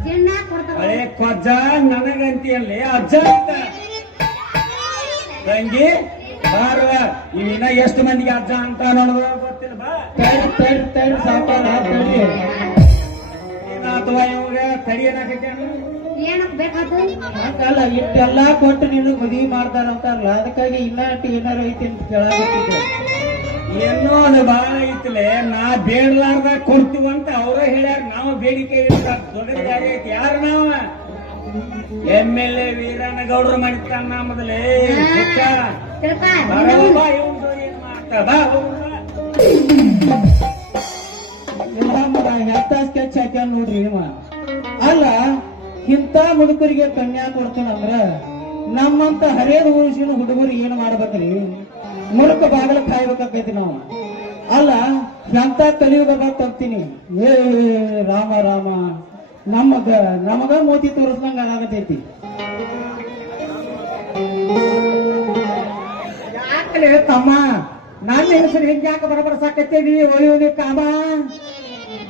ಚಿನ್ನ ಕೊಡ್ತಾವ ಹಳೆ ಕೊಜ್ಜ ನನಗಂತಿಯಲ್ಲಿ ಅಜ್ಜ ಅಂತ ತಂಗಿ ಬಾರುವ ಇನ್ನ ಎಷ್ಟು ಮಂದಿಗೆ ಅಜ್ಜ ಅಂತ ನೋಡುವ ಗೊತ್ತಿಲ್ಲ ಬಾ ತಡ್ ಸಾಕಾರ ತಡ್ರಿ. ಏನಾತವ ಇವಾಗ ತಡಿ ಏನಾಗೈತೆ ಏನಕ್ ಬೇಕಾತು ಅಲ್ಲ ಇಷ್ಟೆಲ್ಲಾ ಕೊಟ್ಟು ನಿನಗ್ ಮದ್ವಿ ಮಾಡ್ತಾರಂತಾರಲ್ಲ ಅದಕ್ಕಾಗಿ ಇನ್ನ ಏನಾರ ಐತಿ ಅಂತ ಕೇಳಾಕತ್ತಿದ್ದೆ. ಏನೋ ಅದು ಬಾಳ ಐತಿಲೆ ನಾ ಬೇಡಲಾರ್ದಾಗ ಕೊಡ್ತೀವಂತ ಅವ್ರ ಹೇಳ್ಯಾರ. ನಾವು ಬೇಡಿಕೆ ದೊಡ್ಡ ಜಾಗ ಐತಿ ಯಾರು ನಾವ MLA ವೀರಣ್ಣಗೌಡ್ರು ಮಾಡಿರ್ತಾನ ಮೊದಲೇ ತಿಳ್ಕ ಬರವ್ವ ಇವ್ನ್ದು ಏನ್ ಮಾಡ್ತಾ ಬಾ ಹೋಗ್ಬಾ. ಎಂತ ಸ್ಕೆಚ್ ಹಾಕ್ಯಾನ ನೋಡ್ರಿ ಇವ. ಅಲ್ಲ ಇಂಥ ಮುದುಕರಿಗೆ ಕನ್ಯಾ ಕೊಡ್ತಾನಂದ್ರ ನಮ್ಮಂತ ಹರಿಯದ ಊರಿಸಿನ ಹುಡುಗರು ಏನ್ ಮಾಡ್ಬೇಕ್ರಿ? ಮುಳುಕ ಬಾಗಲ ಕಾಯ್ಬೇಕಾಕೈತಿ ನಾವು. ಅಲ್ಲ ಎಂತ ಕಲಿಯುಗ ಬರ್ತೀನಿ. ಏ ರಾಮ ರಾಮ ನಮಗ ಮೋತಿ ತೋರಿಸ್ದಂಗ ಆಗತೈತಿ. ಯಾಕಲೇ ತಮ್ಮ ನನ್ನ ಹೆಸರು ಹಿಂಗ್ಯಾಕ ಬರಬರ್ಸಾಕತ್ತೀವಿ ಒಯ್ಯೋದಿ ಕಾಮ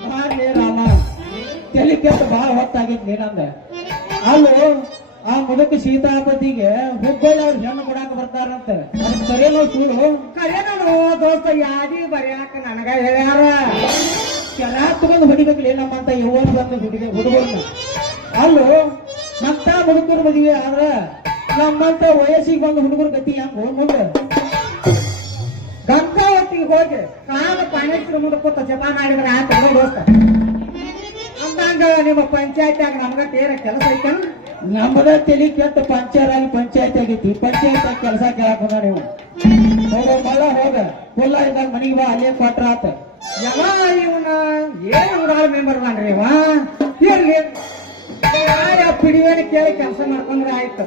ಮಾಡ್ಲಿ ರಾಮ ತಲೆ ಕೆಟ್ಟ ಬಹಳ ಹೊತ್ತಾಗಿತ್ತು ನೀನಂದ. ಅಲ್ಲೋ ಆ ಮುದುಕ ಸೀತಾಪತಿಗೆ ಹುಬ್ಬಳ್ಳಿ ಅವ್ರು ಹೆಣ್ಣು ಕೊಡಾಕ ಬರ್ತಾರಂತ ಅದಕ್ಕೆ ಕರೆಯೋ ಸುಳ್ಳು ಕರೆಯೋ ದೋಸ್ತ ಯಾದಿ ಬರ್ಯಾಕ ನನಗ ಹೇಳ್ಯಾರ. ಕೆಲ ತಗೊಂಡು ಹೊಡಿಬೇಕಲ್ಲ ನಮ್ಮಂತ ಯವ್ವನ್ ಬಂದು ಹುಡುಗರನ್ನ. ಅಲ್ಲೋ ಮತ್ತ ಮುದುಕರ ಮದುವೆ ಆದ್ರ ನಮ್ಮಂತ ವಯಸ್ಸಿಗೆ ಬಂದು ಹುಡುಗರ ಗತಿ ಹೆಂಗ ಮುಂದೆ ಗಂಗಾವತಿಗೆ ಹೋಗಿ ಕಾಲ ಪಾನೇಶ್ವರ ಮುಂದೆ ಕೂತ ಜಪ ಮಾಡಿದ್ರೆ ಆತ ದೋಸ್ತ ಅಂದಂಗ ನಿಮ್ಮ ಪಂಚಾಯತ್ಯಾಗ ನಮ್ಗ ತೇರ ಕೆಲಸ ಐತೆ. ನಮ್ಮದ ತಲಿ ಕೆಟ್ಟ ಪಂಚಾಯತ್ ಆಗೈತಿ. ಪಂಚಾಯತ್ ಕೆಲಸ ಕೇಳಾಕ ನೀವು ಹೋಗ ಮಳ್ಳ ಹೋಗ ಕುಲ್ಲ ಇದ್ದಾಗ ಮನಿಗೆ ಬಾ ಅಲ್ಲೇ ಕೊಟ್ರ ಆತ. ಯಮ ಇವನ ಏನ್ ಹುಡುಗ ಮೆಂಬರ್ ಮಾಡ್ರಿ ಇವ ಇರ್ಲಿ ಯಾವ ಪಿಡಿವೇನ ಕೇಳಿ ಕೆಲಸ ಮಾಡ್ಕೊಂಡ್ರೆ ಆಯ್ತು.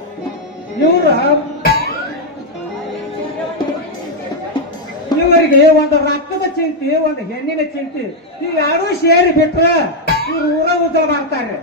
ಇವರಿಗೆ ಒಂದು ರಕ್ತದ ಚಿಂತೆ ಒಂದು ಹೆಣ್ಣಿನ ಚಿಂತೆ ಇವ್ ಯಾರು ಸೇರಿ ಬಿಟ್ರ ಇವ್ರು ಊರ ಉದ್ದ ಮಾಡ್ತಾರೆ.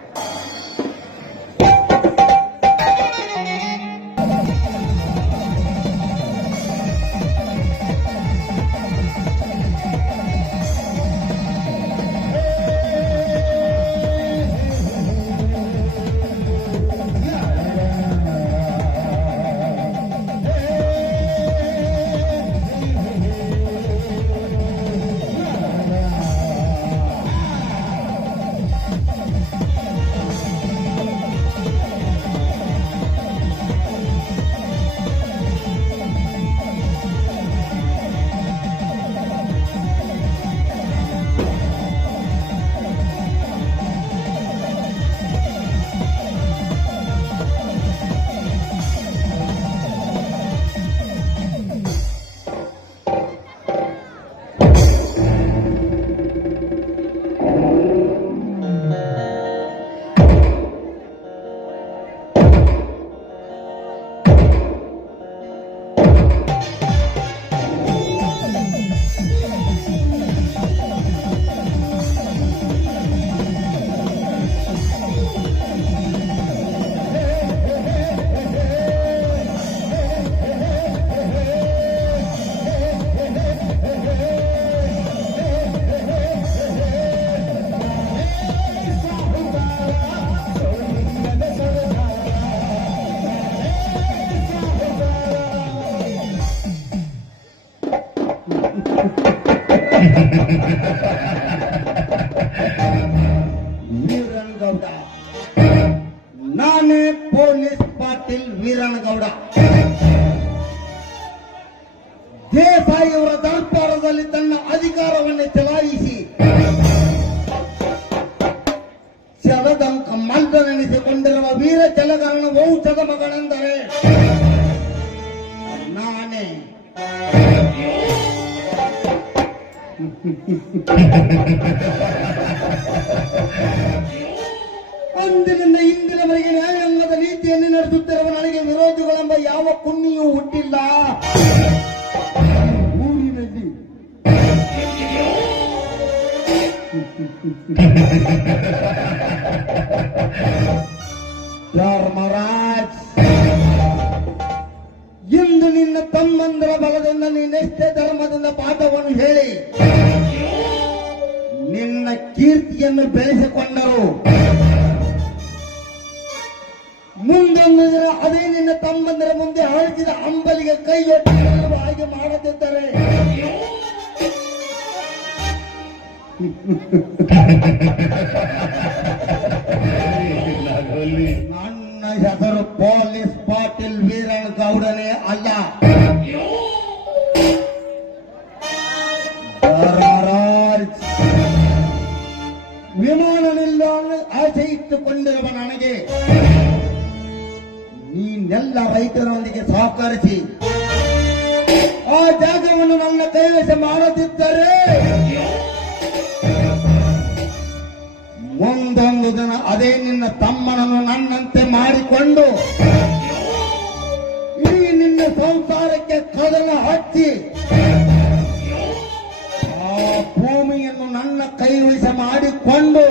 ವೀರನಗೌಡ, ನಾನೇ ಪೊಲೀಸ್ ಪಾಟೀಲ್ ವೀರನಗೌಡ. ದೇಸಾಯಿಯವರ ದರ್ಬಾರದಲ್ಲಿ ತನ್ನ ಅಧಿಕಾರವನ್ನು ಚಲಾಯಿಸಿ ಶರದಂಕ ಮಂಡನೆನಿಸಿಕೊಂಡಿರುವ ವೀರ ಜಲಗಾರನ ವಂಶದ ಮಗಳೆಂದರೆ ನಾನೇ. ಅಂದಿನಿಂದ ಇಂದಿನವರೆಗೆ ನ್ಯಾಯಾಂಗದ ನೀತಿಯನ್ನು ನಡೆಸುತ್ತಿರುವ ನನಗೆ ವಿರೋಧಿಗಳೆಂಬ ಯಾವ ಪುಣ್ಯೂ ಹುಟ್ಟಿಲ್ಲ. ಊರಿನಲ್ಲಿ ಧರ್ಮರಾಜ್ ಇಂದು ನಿನ್ನ ತಮ್ಮಂದರ ಬಲದಿಂದ ನೀನೆಷ್ಟೇ ಧರ್ಮದಿಂದ ಪಾಠವನ್ನು ಹೇಳಿ ನಿನ್ನ ಕೀರ್ತಿಯನ್ನು ಬೆಳೆಸಿಕೊಂಡರು. ಮುಂದೊಂದು ದಿನ ಅದೇ ನಿನ್ನ ತಮ್ಮಂದರ ಮುಂದೆ ಹಳಸಿದ ಅಂಬಲಿಗೆ ಕೈಯೊಟ್ಟಿ ಹಾಗೆ ಮಾಡದಿದ್ದರೆ ನನ್ನ ಹೆಸರು ಪೊಲೀಸ್ ಪಾಟೀಲ್ ವೀರಣ್ಣ ಗೌಡನೇ ಅಲ್ಲ. ಧರ್ಮರಾಜ್ ವಿಮಾನ ನಿಲ್ದಾಣ ಆಸೆ ಇಟ್ಟುಕೊಂಡಿರುವ ನನಗೆ ನೀನೆಲ್ಲ ರೈತರೊಂದಿಗೆ ಸಹಕರಿಸಿ ಆ ಜಾಗವನ್ನು ನನ್ನ ಕೈವಶ ಮಾಡದಿದ್ದರೆ ಒಂದೊಂದು ದಿನ ಅದೇ ನಿನ್ನ ತಮ್ಮನನ್ನು ನನ್ನಂತೆ ಮಾಡಿಕೊಂಡು ಈ ನಿನ್ನ ಸಂಸಾರಕ್ಕೆ ಕದನ ಹಚ್ಚಿ ಆ ಭೂಮಿಯನ್ನು ನನ್ನ ಕೈವಶ ಮಾಡಿಕೊಂಡು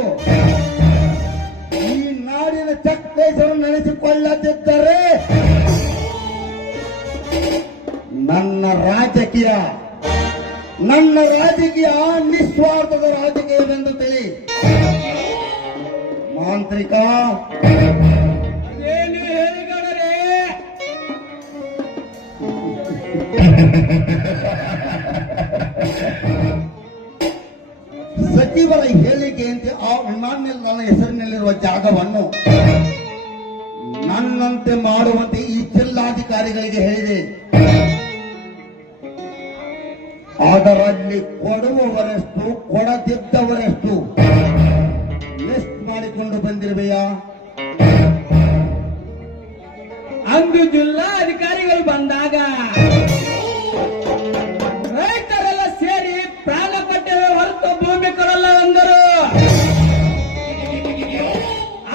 ಈ ನಾಡಿನ ಚಕ್ರೇಶ್ವರ ನೆನೆಸಿಕೊಳ್ಳದಿದ್ದರೆ ನನ್ನ ರಾಜಕೀಯ ನಿಸ್ವಾರ್ಥದ ರಾಜಕೀಯವೆಂದು ತಿಳಿ. ಮಾಂತ್ರಿಕ ಏನು ಹೇಳಿದರೆ ಸಚಿವರ ಹೇಳಿಕೆಯಂತೆ ಆ ವಿಮಾನ ನಿಲ್ದಾಣ ಹೆಸರಿನಲ್ಲಿರುವ ಜಾಗವನ್ನು ನನ್ನಂತೆ ಮಾಡುವಂತೆ ಈ ಜಿಲ್ಲಾಧಿಕಾರಿಗಳಿಗೆ ಹೇಳಿದೆ. ಅದರಲ್ಲಿ ಕೊಡುವವರೆಷ್ಟು ಕೊಡದಿದ್ದವರೆಷ್ಟು ಲಿಸ್ಟ್ ಮಾಡಿಕೊಂಡು ಬಂದಿರುವೆಯಾ? ಅಂದು ಜಿಲ್ಲಾಧಿಕಾರಿಗಳು ಬಂದಾಗ ರೈತರೆಲ್ಲ ಸೇರಿ ಪ್ರಾಣ ಕೊಟ್ಟರೆ ಹೊರತು ಭೂಮಿ ಕೊಡಲ್ಲ ಅಂದರು.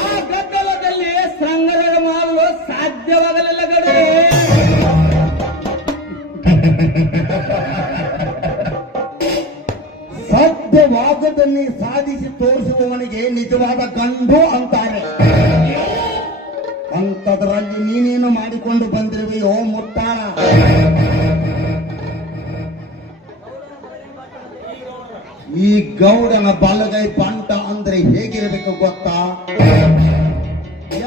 ಆ ಗದ್ದಲದಲ್ಲಿ ಸಂಗ್ರಹ ಮಾಡಲು ಸಾಧ್ಯವಾಗಲಿಲ್ಲ ಗಡೆ. ಸಾಧ್ಯವಾಗದನ್ನೇ ಸಾಧಿಸಿ ತೋರಿಸುವವನಿಗೆ ನಿಜವಾದ ಗಂಡು ಅಂತಾರೆ. ಅಂಥದ್ರಲ್ಲಿ ನೀನೇನು ಮಾಡಿಕೊಂಡು ಬಂದಿರುವೆಯೋ ಮುಟ್ಟಾಳ? ಈ ಗೌಡನ ಬಲಗೈ ಬಂಟ ಅಂದ್ರೆ ಹೇಗಿರಬೇಕು ಗೊತ್ತಾ?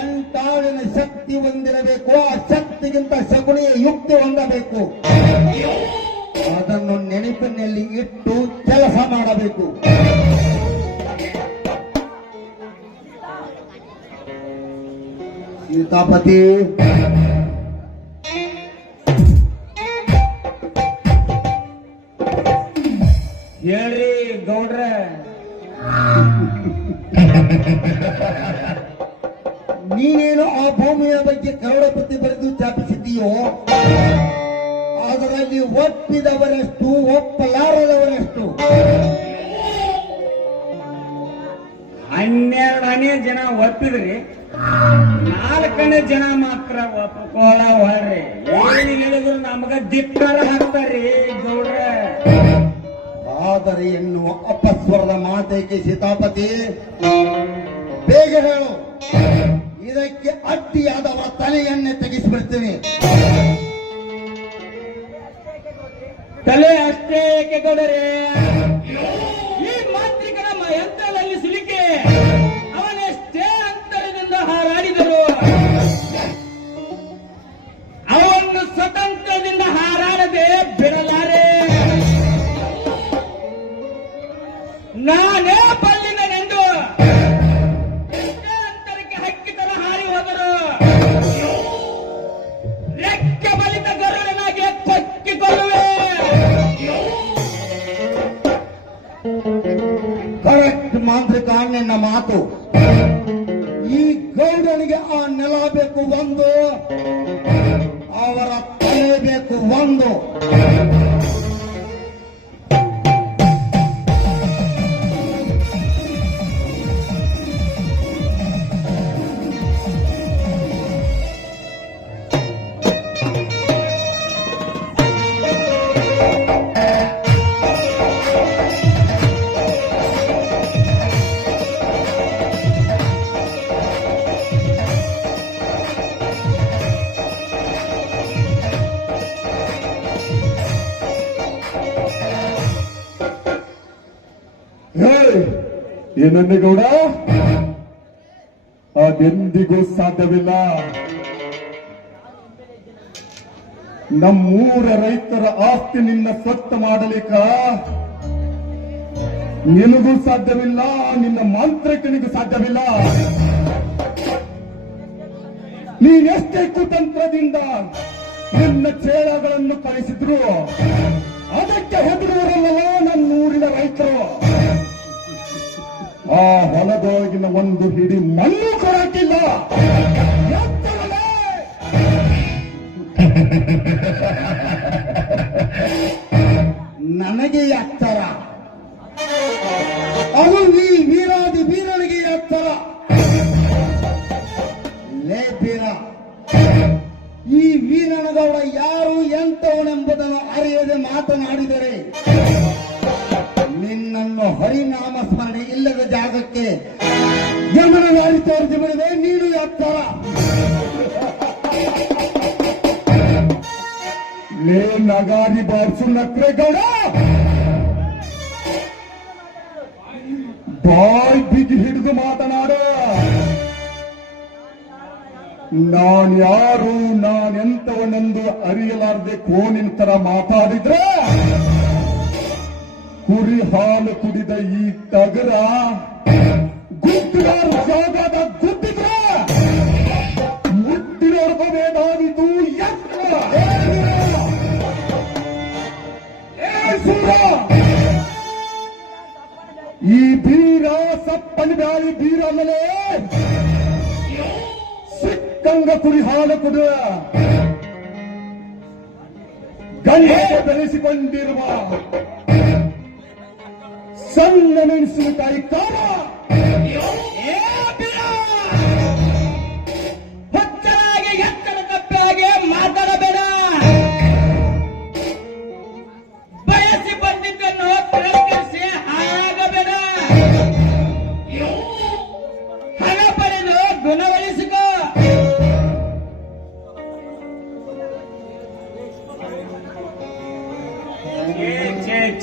ಎಂಟಾಳಿನ ಶಕ್ತಿ ಹೊಂದಿರಬೇಕು. ಆ ಶಕ್ತಿಗಿಂತ ಶಗುಣಿಯ ಯುಕ್ತಿ ಹೊಂದಬೇಕು. ಅದನ್ನು ನೆನಪಿನಲ್ಲಿ ಇಟ್ಟು ಕೆಲಸ ಮಾಡಬೇಕು. ಸೀತಾಪತಿ ಹೇಳ್ರಿ ಗೌಡ್ರ. ನೀನೇನು ಆ ಭೂಮಿಯ ಬಗ್ಗೆ ಕರೋಡಪತಿ ಬರೆದು ಚಾಪಿಸಿದ್ದೀಯೋ ಅದರಲ್ಲಿ ಒಪ್ಪಿದವರೆಷ್ಟು ಒಪ್ಪಲಾರದವರೆಷ್ಟು? 12ನೇ ಜನ ಒಪ್ಪಿದ್ರಿ, 4ನೇ ಜನ ಮಾತ್ರ ಒಪ್ಕೊಳ್ಳಿ. ಏನು ಹೇಳಿದ್ರು ನಮಗ ಧಿಕ್ಕಾರ ಹಾಕ್ತಾರ್ರಿ ಗೌಡ್ರ. ಆದರೆ ಎನ್ನುವ ಅಪಸ್ವರದ ಮಾತೈಕೆ ಸೀತಾಪತಿ, ಬೇಗ ಹೇಳು. ಇದಕ್ಕೆ ಅಡ್ಡಿಯಾದವರ ತಲೆಯನ್ನೇ ತೆಗೆಸಿಬಿಡ್ತೀನಿ. ತಲೆ ಅಷ್ಟೇ ಏಕೆ ಗೌಡರೇ? ಈ ಮಾಂತ್ರಿಕನ ಯಂತ್ರದಲ್ಲಿ ಸಿಲುಕಿ ಅವನೆಷ್ಟೇ ಅಂತರದಿಂದ ಹಾರಾಡಿದರು ಅವನ್ನು ಸ್ವತಂತ್ರದಿಂದ ಹಾರಾಡದೆ ಬಿಡಲಾರೆ. ನಾನೇ ಬಲ್ಲಿನನೆಂದು ಎಷ್ಟೇ ಅಂತರಕ್ಕೆ ಹಕ್ಕಿತರ ಹಾರಿ ಹೋದರು ರೆಕ್ಕೆ ಬಲಿತ ಗರುಡನಾಗಿ ಕೊಕ್ಕಿಕೊಳ್ಳುವೆ. ಕರೆಕ್ಟ್ ಮಾಂತ್ರಿಕ, ನಿನ್ನ ಮಾತು. ಈ ಗೌಡನಿಗೆ ಆ ನೆಲ ಬೇಕು ಒಂದು, ಅವರ ತಲೆ ಬೇಕು ಒಂದು. ಹೇ ಏನನ್ನೇ ಗೌಡ, ಅದೆಂದಿಗೂ ಸಾಧ್ಯವಿಲ್ಲ. ನಮ್ಮೂರ ರೈತರ ಆಸ್ತಿ ನಿನ್ನ ಸ್ವತ್ತ ಮಾಡಲಿಕ್ಕ ನಿನಗೂ ಸಾಧ್ಯವಿಲ್ಲ, ನಿನ್ನ ಮಾಂತ್ರಿಕನಿಗೂ ಸಾಧ್ಯವಿಲ್ಲ. ನೀನೆಷ್ಟೇ ಕುತಂತ್ರದಿಂದ ನಿನ್ನ ಚೇಳಗಳನ್ನು ಕಳಿಸಿದ್ರು ಅದಕ್ಕೆ ಹೆದರುವರಲ್ಲ ನನ್ನೂರಿನ ರೈತರು. ಆ ಹೊಲದೊಳಗಿನ ಒಂದು ಹಿಡಿ ಮಣ್ಣು ಕೊಡಕ್ಕಿಲ್ಲ. ನನಗೆ ಎತ್ತರ, ಅದು ಈ ವೀರಾದಿ ವೀರನಿಗೆ ಎತ್ತರ. ಲೇ ವೀರ, ಈ ವೀರನಗೌಡ ಯಾರು ಎಂತವನೆಂಬುದನ್ನು ಅರಿಯದೆ ಮಾತನಾಡಿದರೆ ನಿನ್ನನ್ನು ಹರಿನಾಮ ಸ್ಮರಣೆ ಇಲ್ಲದ ಜಾಗಕ್ಕೆ ಯಮನ ದಾರಿ ತೋರಿಸಿ ಬಿಡದೆ ನೀನು ಎತ್ತರ. ಲೇ ನಗಾರಿ ಬಾರ್ಸು ನಕ್ರೇಗೌಡ, ಬಾಯ್ ಬಿಗಿ ಹಿಡಿದು ಮಾತನಾಡ. ನಾನ್ಯಾರು, ನಾನೆಂತವನೆಂದು ಅರಿಯಲಾರದೆ ಕೋನಿನ ತರ ಮಾತಾಡಿದ್ರೆ ಕುರಿ ಹಾಲು ಕುಡಿದ ಈ ಟಗರ ಗುದ್ದಿರೋರು ಜಾಗದ ಗುದ್ದಿದ್ರ ಮುಟ್ಟಿರೋರ್ಗಬೇಕಾಗಿತ್ತು. ಈ ಬೀರ ಸಪ್ಪನ ಬ್ಯಾಳಿ ಬೀರ ಮೇಲೆ ಸಿಕ್ಕಂಗ ಕುರಿ ಹಾಲು ಕುಡಿದ ಗಂಟೆ ಬೆಳೆಸಿಕೊಂಡಿರುವ ಸಣ್ಣ ಮೆಣಸಿನಕಾಯಿ ಕಾರ ಹೊಚ್ಚರಾಗಿ ಎತ್ತರ ತಪ್ಪಾಗಿ ಮಾತಾಡಬೇಡ. ಬಯಸಿ ಬಂದಿದ್ದನ್ನು ತಿರಸ್ಕರಿಸಿ ಆಗಬೇಡ. ಹಣ ಪಡೆದು ಗುಣವಳಿಸಿಕೋ.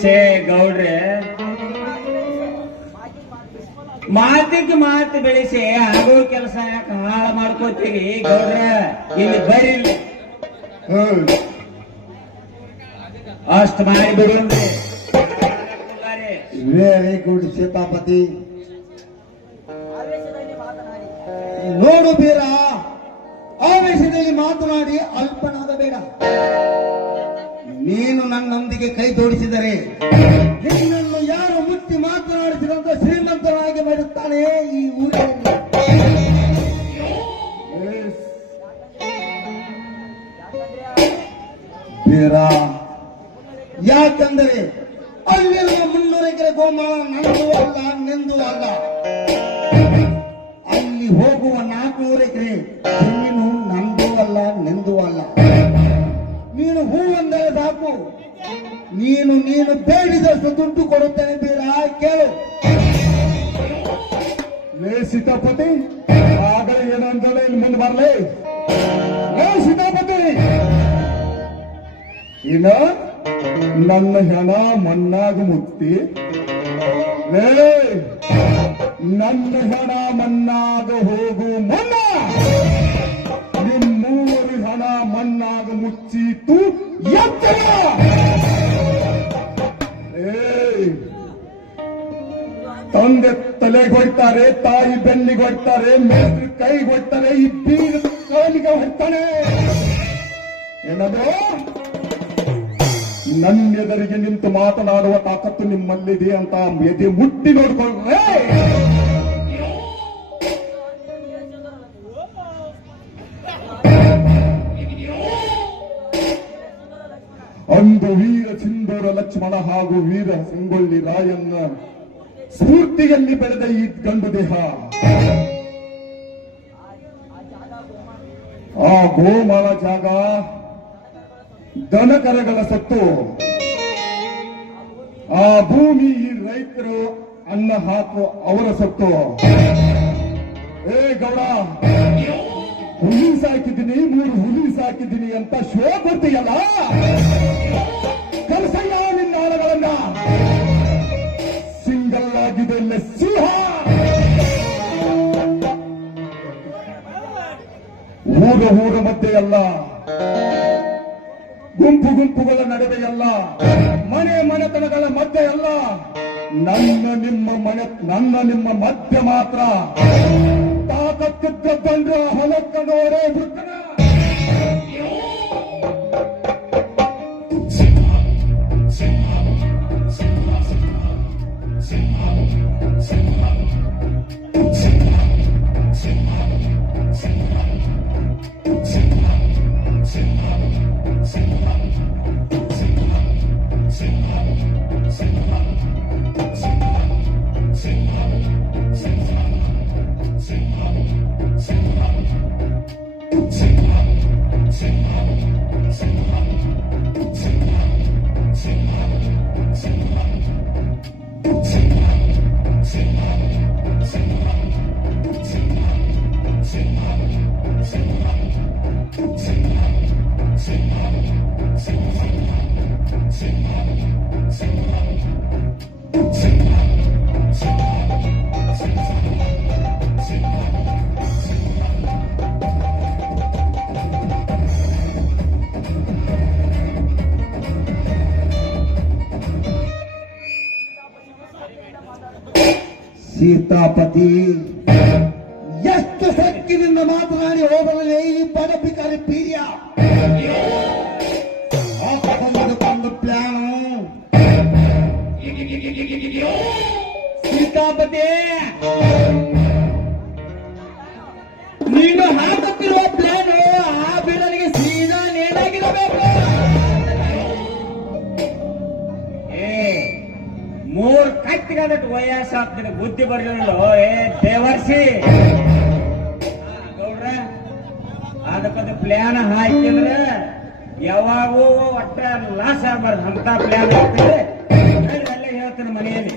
ಛೇ ಗೌಡ್ರೆ, ಮಾತಿಗೆ ಮಾತು ಬೆಳೆಸಿ ಆಗೋ ಕೆಲಸ ಯಾಕೆ ಹಾಳು ಮಾಡ್ಕೋತೀರಿ ಗೌಡ್ರ? ಇಲ್ಲಿ ಬರಿಲ್ಲ ಅಷ್ಟು ಮಾಡಿ ಬಿಡುವಂತೆ. Very good Sitapati. ನೋಡು ಬೀರ, ಆವೇಶದಲ್ಲಿ ಮಾತನಾಡಿ ಅಲ್ಪನಾಗಬೇಡ. ನೀನು ನನ್ನೊಂದಿಗೆ ಕೈ ಜೋಡಿಸಿದರೆ ನಿನ್ನನ್ನು ಯಾರು ಮುಟ್ಟಿ ಮಾತನಾಡಿಸಿದಂತ ಶ್ರೀಮಂತನಾಗಿ ಮಾಡುತ್ತಾನೆ ಈ ಊರಿನಲ್ಲಿ. ಬೀರ, ಯಾಕಂದರೆ ಅಲ್ಲಿರುವ 300 ಎಕರೆ ಗೋಮಾಳ ನಂದು ಅಲ್ಲ, ನಿಂದು ಅಲ್ಲ. ಅಲ್ಲಿ ಹೋಗುವ 400 ಎಕರೆ ಜಮೀನು ನಂದು ಅಲ್ಲ, ನಿಂದು ಅಲ್ಲ. ನೀನು ಹೂವಂದರೆ ಸಾಕು, ನೀನು ಬೇಡಿದಷ್ಟು ದುಡ್ಡು ಕೊಡುತ್ತೇನೆ ಬೀರ, ಕೇಳು. ಲೇ ಸೀತಾಪತಿ, ಆಗಲೇ ಏನಂದ್ರೆ ಇಲ್ಲಿ ಮುಂದೆ ಬರ್ಲಿ. ಲೇ ಸೀತಾಪತಿ, ಇನ್ನ ನನ್ನ ಹೆಣ ಮಣ್ಣಾಗ ಮುತ್ತಿ, ಲೇ ನನ್ನ ಹೆಣ ಮಣ್ಣಾಗ ಹೋಗು ಮನ್ನ ನಿಮ್ಮೂರು ಹಣ ಮಣ್ಣಾಗ ಮುಚ್ಚಿತು ಎತ್ತರ. ತಂದೆ ತಲೆಗೆ ಹೊಡ್ತಾರೆ, ತಾಯಿ ಬೆನ್ನಿಗೆ ಹೊಡ್ತಾರೆ, ಮೇಸ್ತ್ರಿ ಕೈಗೆ ಹೊಡ್ತಾರೆ, ಈ ಬೀಗ ಕಾಲಿಗೆ ಹೊಡ್ತಾನೆ. ಏನದು ನನ್ನ ಎದುರಿಗೆ ನಿಂತು ಮಾತನಾಡುವ ತಾಕತ್ತು ನಿಮ್ಮಲ್ಲಿದೆ ಅಂತ ಎದೆ ಮುಟ್ಟಿ ನೋಡ್ಕೊಂಡ್ರೆ ಅಂದು ವೀರ ಸಿಂಧೂರ ಲಕ್ಷ್ಮಣ ಹಾಗೂ ವೀರ ಸಂಗೊಳ್ಳಿ ರಾಯಣ್ಣ ಸ್ಫೂರ್ತಿಯಲ್ಲಿ ಬೆಳೆದ ಈ ಗಂಡು ದೇಹ ಆ ಗೋಮಾಳ ಜಾಗ ದನಕರಗಳ ಸತ್ತು, ಆ ಭೂಮಿ ಈ ರೈತರು ಅನ್ನ ಹಾಕು ಅವರ ಸತ್ತು. ಏ ಗೌಡ, ಹುಲಿ ಸಾಕಿದ್ದೀನಿ, 3 ಹುಲಿ ಸಾಕಿದ್ದೀನಿ ಅಂತ ಶೋ ಕೊಡ್ತೀಯಲ್ಲ, ಕಲಸಯ್ಯ ನಿನ್ನ ಆಳಗಳನ್ನ. ಸಿಂಗಲ್ ಏನಾಗಿದೆ ಸಿಂಹ ಊರ ಮಧ್ಯೆಯಲ್ಲ, ಗುಂಪುಗಳ ನಡುವೆಯಲ್ಲ, ಮನೆತನಗಳ ಮಧ್ಯೆಯಲ್ಲ, ನನ್ನ ನಿಮ್ಮ ಮಧ್ಯ ಮಾತ್ರ ತಾಕತ್ತಿದ್ದ ಬಂದ್ರ ಹೊಲಕ್ಕನೋರೇ ವೃತ್ತನ ಸೀತಾಪತಿ ಎಷ್ಟು ಸಕ್ಕಿನಿಂದ ಮಾತನಾಡಿ ಹೋಗಲೇ ಈ ಬಡಪಿಕಾರಿ ಪೀರ್ಯ ಒಂದು ಪ್ಲಾನು ಸೀತಾಪತಿ ನೀನು ಹಾಕುತ್ತಿರುವ ಪ್ಲಾನು ಆ ಬಿಡಲಿಗೆ ಸೀದಾ ನೇಣಾಗಿರಬೇಕು. ಮೂರ್ ಕತ್ತಿಗಾದಟ್ಟು ವಯಸ್ಸಾಗ್ತದೆ, ಬುದ್ಧಿ ಬರ್ಲಿಲ್ಲ. ದೇವರ್ಸಿ ಗೌಡ್ರ ಅದಕ್ಕೊಂದು ಪ್ಲಾನ್ ಹಾಕಿದ್ರೆ ಯಾವಾಗೂ ಒಟ್ಟ ಲಾಸ್ ಆಗ್ಬಾರ್ದು ಅಂತ ಪ್ಲಾನ್ ಹಾಕ್ತಿದ್ರೆ ಅಲ್ಲೇ ಹೇಳ್ತೇನೆ ಮನೆಯಲ್ಲಿ.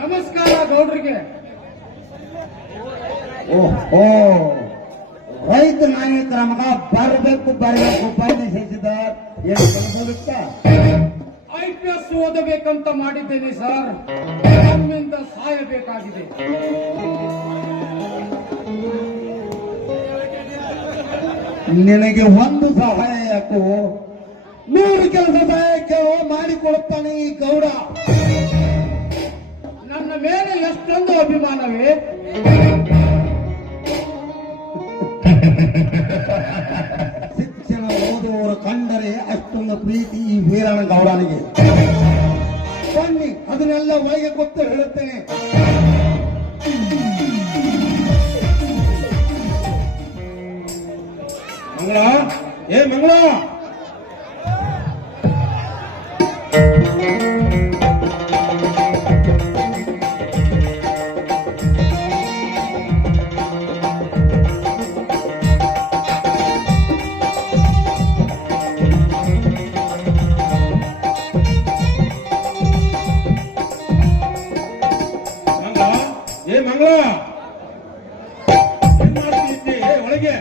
ನಮಸ್ಕಾರ ಗೌಡ್ರಿಗೆ. ಓ ರೈತ ನಾಯಕರ ಮಗ ಬರಬೇಕು ಪಯಣಿಸಿದ ಏನು ಕೆಲಸ IPS ಓದಬೇಕಂತ ಮಾಡಿದ್ದೇನೆ ಸರ್, ನಮ್ಮಿಂದ ಸಾಯಬೇಕಾಗಿದೆ. ನಿನಗೆ ಒಂದು ಸಹಾಯ ಯಾಕೋ 100 ಕೆಲಸ ಸಹಾಯಕ್ಕೆ ಮಾಡಿಕೊಡುತ್ತಾನೆ ಈ ಗೌಡ. ನನ್ನ ಮೇಲೆ ಎಷ್ಟೊಂದು ಅಭಿಮಾನವೇ. ಶಿಕ್ಷಣ ಓದುವವರು ಕಂಡರೆ ಅಷ್ಟೊಂದು ಪ್ರೀತಿ ಈ ವೀರಣ್ಣ ಗೌಡನಿಗೆ. ಬನ್ನಿ ಅದನ್ನೆಲ್ಲ ಒಳಗೆ ಗೊತ್ತು ಹೇಳುತ್ತೇನೆ. ಮಂಗಳ ಒಳಗೆ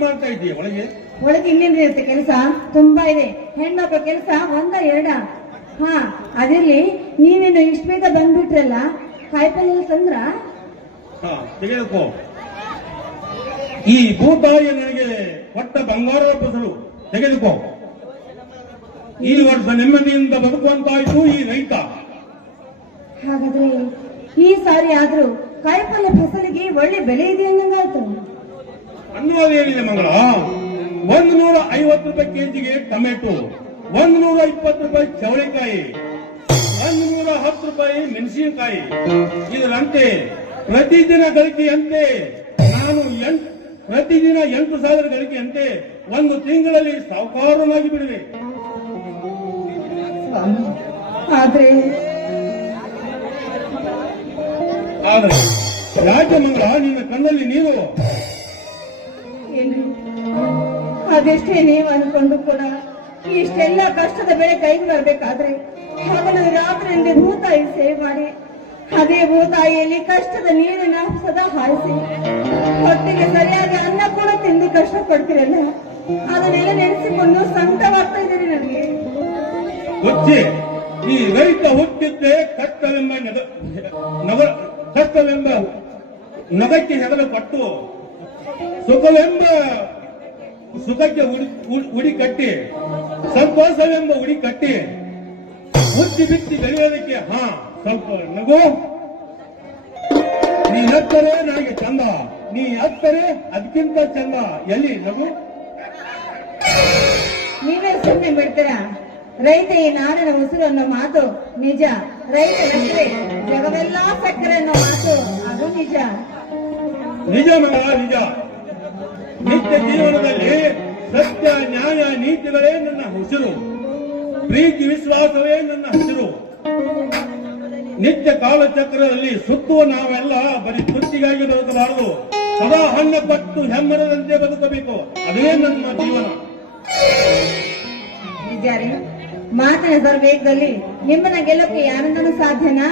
ಮಾಡ್ತಾ ಇದೀಯ ಒಳಗೆ? ಒಳಗೆ ಇನ್ನೇನ್ರಿ ಇರುತ್ತೆ ಕೆಲಸ? ತುಂಬಾ ಇದೆ. ಹೆಣ್ಮಕ್ಳ ಕೆಲಸ ಒಂದ ಎರಡ? ಹಾ ಅದಿರ್ಲಿ, ನೀವೇನು ಇಷ್ಟ ಬೇಗ ಬಂದ್ಬಿಟ್ರಲ್ಲ, ಕಾಯಿಪಲ್ಲೆ ತಂದ್ರ? ತೆಗೆದುಕೋ. ಈ ಭೂತಾಯಿ ನನಗೆ ಕೊಟ್ಟ ಬಂಗಾರದ ಫಸಲು ತೆಗೆದುಕೋ. ಈ ವರ್ಷ ನೆಮ್ಮದಿಯಿಂದ ಬದುಕುವಂತಾಯಿತು ಈ ರೈತ. ಹಾಗಾದ್ರೆ ಈ ಸಾರಿ ಆದ್ರೂ ಕಾಯಿಪಲ್ಯ ಫಸಲಿಗೆ ಒಳ್ಳೆ ಬೆಲೆ ಇದೆ ಅನ್ನಂಗಾಯ್ತು. ಅನ್ನೋದೇನಿದೆ ಮಂಗಳ, 150 ರೂಪಾಯಿ ಕೆಜಿಗೆ ಟೊಮೆಟೊ, 120 ರೂಪಾಯಿ ಚವಳಿಕಾಯಿ, 110 ರೂಪಾಯಿ ಮೆಣಸಿನಕಾಯಿ. ಇದರಂತೆ ಪ್ರತಿದಿನ ಗಳಿಕೆಯಂತೆ ನಾನು ಪ್ರತಿದಿನ 8,000 ಗಳಿಕೆಯಂತೆ ಒಂದು ತಿಂಗಳಲ್ಲಿ ಸಾಹುಕಾರನಾಗಿ ಬಿಡುವೆ. ಆದ್ರೆ ಆದರೆ ಯಾಕೆ ಮಂಗಳ ನಿನ್ನ ಕಣ್ಣಲ್ಲಿ ನೀರು? ಏನ್ರಿ, ಅದೆಷ್ಟೇ ನೀವು ಅನ್ಕೊಂಡು ಕೂಡ ಇಷ್ಟೆಲ್ಲ ಕಷ್ಟದ ಬೆಳೆ ಕೈಗೆ ಬರ್ಬೇಕಾದ್ರೆ ಹಗಲು ರಾತ್ರಿಯಿಂದ ಭೂತಾಯಿ ಸೇವೆ ಮಾಡಿ ಅದೇ ಭೂತಾಯಿಯಲ್ಲಿ ಕಷ್ಟದ ನೀರನ್ನ ಸದಾ ಹಾರಿಸಿ ಹೊಟ್ಟೆಗೆ ಸರಿಯಾಗಿ ಅನ್ನ ಕೂಡ ತಿಂದು ಕಷ್ಟಪಡ್ತಿರಲ್ಲ, ಅದನ್ನೆಲ್ಲ ನೆನೆಸಿಕೊಂಡು ಸಂಕಟವಾಗ್ತಾ ಇದ್ದೀರಿ ನನಗೆ. ಹುಚ್ಚಿ, ಈ ರೈತ ಹುಟ್ಟಿದ್ದೇ ಕಷ್ಟವೆಂಬ ನಗಕ್ಕೆ ಹೆಗಲು ಪಟ್ಟು ಸುಖಕ್ಕೆ ಉಡಿ ಕಟ್ಟಿ ಸಂತೋಷವೆಂಬ ಉಡಿ ಕಟ್ಟಿ ಹುಟ್ಟಿ ಬಿತ್ತಿ ಬೆಳೆಯೋದಕ್ಕೆ ಸ್ವಲ್ಪ ನಗು. ನೀ ಹತ್ತರೆ ನನಗೆ ಚಂದ, ನೀ ಹತ್ತರೆ ಅದಕ್ಕಿಂತ ಚಂದ. ಎಲ್ಲಿ ನಗು? ನೀವೇ ಸುಮ್ಮನೆ ಬಿಡ್ತೀರಾ? ರೈತ ಈ ನಾಡಿನ ಉಸಿರು ಅನ್ನೋ ಮಾತು ನಿಜ. ರೈತ ಇಲ್ಲದ್ರೆ ಜಗವೆಲ್ಲ ಸಕ್ಕರೆ ಅನ್ನೋ ಮಾತು ಅದು ನಿಜ. ನಿಜ ಮಗಳ, ನಿಜ. ನಿತ್ಯ ಜೀವನದಲ್ಲಿ ಸತ್ಯ, ನ್ಯಾಯ, ನೀತಿಗಳೇ ನನ್ನ ಉಸಿರು, ಪ್ರೀತಿ, ವಿಶ್ವಾಸವೇ ನನ್ನ ಹಸಿರು. ನಿತ್ಯ ಕಾಲಚಕ್ರದಲ್ಲಿ ಸುತ್ತುವ ನಾವೆಲ್ಲ ಬರೀ ತೃಪ್ತಿಗಾಗಿ ಬದುಕಬಾರದು, ಸದಾ ಹಣ್ಣ ಪಟ್ಟು ಹೆಮ್ಮರದಂತೆ ಬದುಕಬೇಕು. ಅದೇ ನಮ್ಮ ಜೀವನ. ನಿಜಾರಿ, ಮಾತಿನ ವೇಗದಲ್ಲಿ ನಿಮ್ಮನ್ನ ಗೆಲ್ಲಕ್ಕೆ ಯಾರಿಂದನೂ ಸಾಧ್ಯನಾ?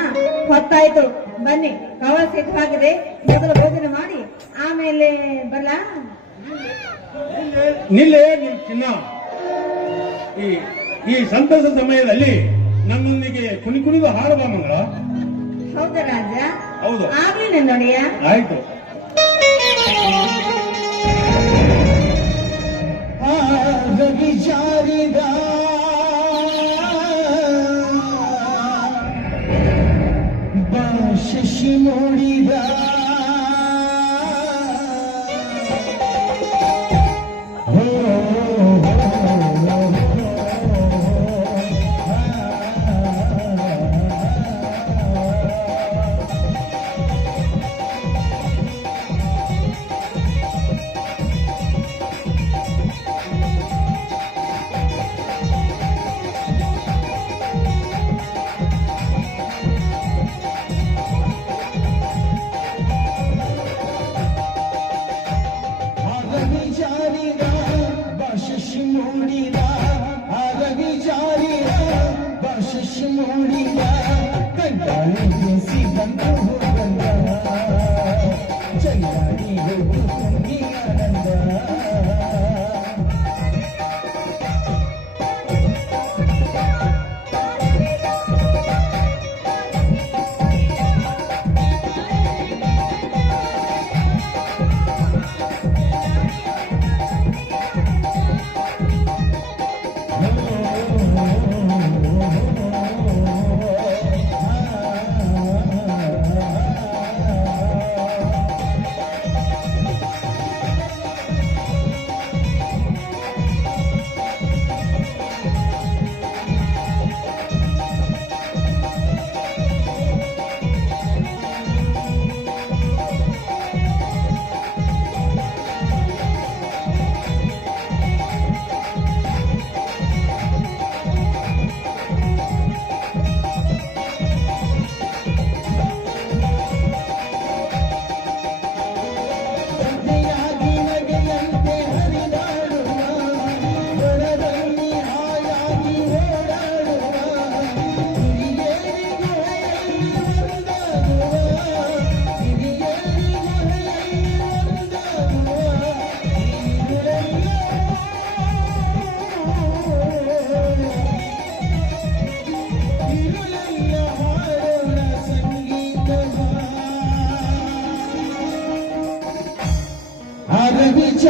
ಹೊತ್ತಾಯ್ತು, ಬನ್ನಿ. ಕವಳ ಸಿದ್ಧವಾಗಿದೆ, ಮೊದಲು ಭೋಜನ ಮಾಡಿ ಆಮೇಲೆ ಬರಲಾ? ನಿಲ್ಲೇ ನಿಮ್ ಚಿನ್ನ. ಈ ಸಂತಸ ಸಮಯದಲ್ಲಿ ನಮ್ಮೊಂದಿಗೆ ಕುಣಿದು ಹಾಡುವ ಮಂಗಳ. ಹೌದಾ ರಾಜ? ಹೌದು. ಆಗ್ಲಿ ನೋಡಿಯ. ಆಯ್ತು. ರವಿ ಜಾರಿದ ಶಶಿ ನೋಡಿದ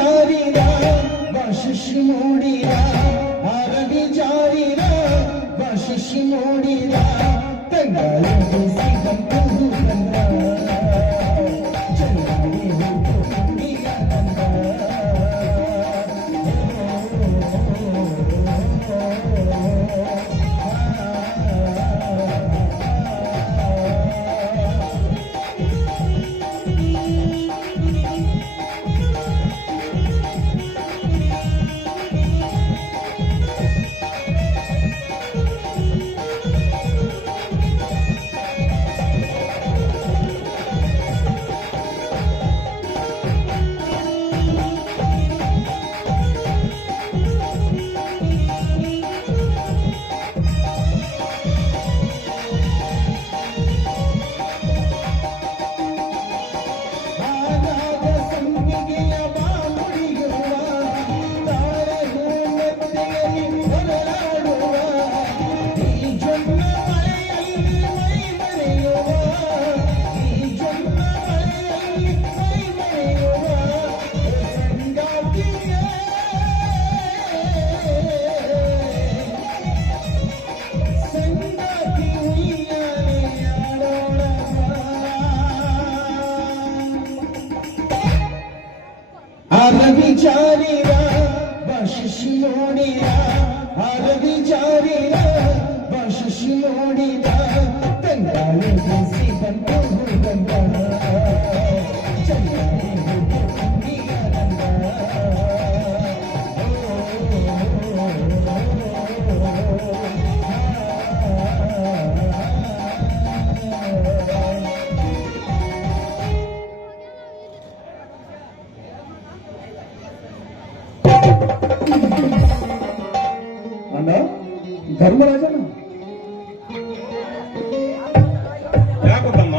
ಜಾರಿರ ಬಶಿಶಿ ಮೂಡಿರ ಅರವಿ ಜಾರಿರ ಬಶಿಶಿ ಮೂಡಿರ ತಂಗಾಳಿ ಬೀಸಿ ಬಂತು ಬಂದ ಚೆನ್ನಾಗಿ ಹೋಯ್ತು ಹುಡುಗಿಯ ನಂದ ಅರವಿಚಾರಿರ ಬಶಿಶಿ ನೋಡಿರ ಅರವಿಚಾರಿರ ಬಶಿಶಿ ನೋಡಿರ ತಂಗಾಳಿ ಬೀಸಿ ಬಂತು ಬಂದ ಚೆನ್ನಾಗಿ ಹೋಯ್ತು ಹುಡುಗಿಯ ನಂದ ಅಣ್ಣ ಧರ್ಮರಾಜನ ಯಾಕೋ ತಮ್ಮ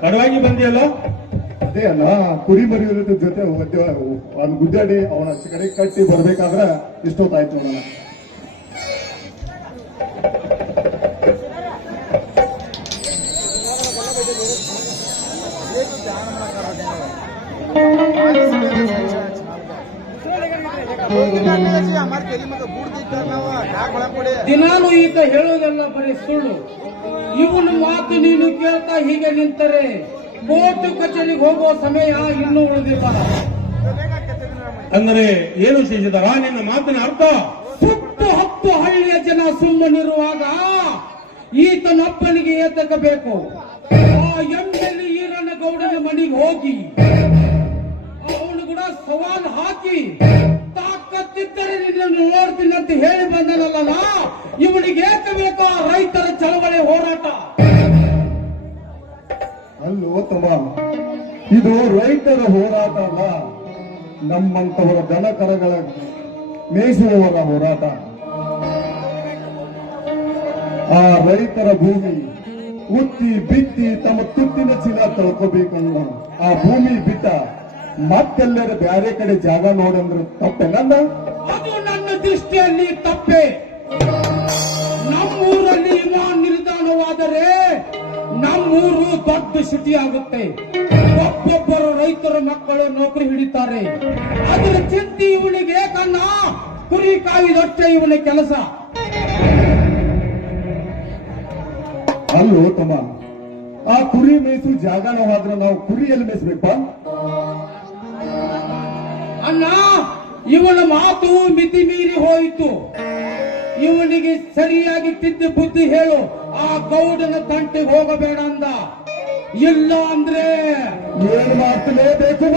ಕಡವಾಗಿ ಬಂದಿಯಲ್ಲ? ಅದೇ ಅಣ್ಣ ಕುರಿ ಮರಿಯೋದ್ರ ಜೊತೆ ಅವ್ನ ಗುದ್ದಾಡಿ ಅವನ ಆಚೆ ಕಡೆ ಕಟ್ಟಿ ಬರ್ಬೇಕಾದ್ರ ಇಷ್ಟೊತ್ತಾಯ್ತು ನೋಡೋಣ. ದಿನಾಲು ಈತ ಹೇಳೋದೆಲ್ಲ ಬರೀ ಸುಳ್ಳು. ಇವನ ಮಾತು ನೀನು ಕೇಳ್ತಾ ಹೀಗೆ ನಿಂತರೆ ಕೋರ್ಟ್ ಕಚೇರಿಗೆ ಹೋಗೋ ಸಮಯ ಇನ್ನೂ ಉಳಿದಿಲ್ಲ. ಅಂದರೆ ಏನು ಶೇಷಧರ ನಿನ್ನ ಮಾತಿನ ಅರ್ಥ? ಸುತ್ತು 10 ಹಳ್ಳಿಯ ಜನ ಸುಮ್ಮನಿರುವಾಗ ಈತನೊಬ್ಬನಿಗೆ ಏತಕಬೇಕು. ಆ ಎಂಎಲ್ಎ ಈರಣ್ಣಗೌಡನ ಮನೆಗೆ ಹೋಗಿ ಅವನು ಕೂಡ ಸವಾಲ್ ಹಾಕಿ ತಾಕತ್ತಿದ್ದರೆ ನಿನ್ನನ್ನು ನೋಡ್ತೀನಂತ ಹೇಳಿ ಬಂದನಲ್ಲ, ಇವನಿಗೆ ಏಕ ಬೇಕಾ ರೈತರ ಚಳವಳಿ ಹೋರಾಟ? ಅಲ್ಲೋ ತಮ್ಮ, ಇದು ರೈತರ ಹೋರಾಟ ಅಲ್ಲ, ನಮ್ಮಂತವರ ದನ ಕರಗಳ ಮೇಯಿಸುವವರ ಹೋರಾಟ. ಆ ರೈತರ ಭೂಮಿ ಉತ್ತಿ ಬಿತ್ತಿ ತಮ್ಮ ತುತ್ತಿನ ಚೀಲ ತಳ್ಕೋಬೇಕನ್ನ ಆ ಭೂಮಿ ಬಿಟ್ಟ ಮತ್ತೆಲ್ಲರ ಬ್ಯಾರೆ ಕಡೆ ಜಾಗ ನೋಡಂದ್ರೆ ತಪ್ಪೇನಲ್ಲ? ಅದು ನನ್ನ ದೃಷ್ಟಿಯಲ್ಲಿ ತಪ್ಪೆ. ನಮ್ಮೂರಲ್ಲಿ ವಿಮಾನ ನಿಲ್ದಾಣವಾದರೆ ನಮ್ಮೂರು ದೊಡ್ಡ ಸಿಟಿ ಆಗುತ್ತೆ. ಒಬ್ಬೊಬ್ಬರು ರೈತರ ಮಕ್ಕಳು ನೌಕರಿ ಹಿಡಿತಾರೆ. ಅದರ ಚಿಂತೆ ಇವನಿಗೆ ಕಣ್ಣ, ಕುರಿ ಕಾಯುವುದಷ್ಟೇ ಇವನ ಕೆಲಸ. ಅಲ್ಲೋ ತಮ್ಮ, ಆ ಕುರಿ ಮೇಯಿಸು ಜಾಗನವಾದ್ರೆ ನಾವು ಕುರಿಯಲ್ಲಿ ಮೇಯಿಸ್ಬೇಕಪ್ಪ? ಅಣ್ಣ, ಇವನ ಮಾತು ಮಿತಿ ಮೀರಿ ಹೋಯಿತು. ಇವನಿಗೆ ಸರಿಯಾಗಿ ತಿದ್ದಿ ಬುದ್ಧಿ ಹೇಳು. ಆ ಗೌಡನ ತಂಟೆಗೆ ಹೋಗಬೇಡ ಅಂದ. ಇಲ್ಲ ಅಂದ್ರೆ ಏನು ಮಾಡ್ತಲೇಬೇಕು?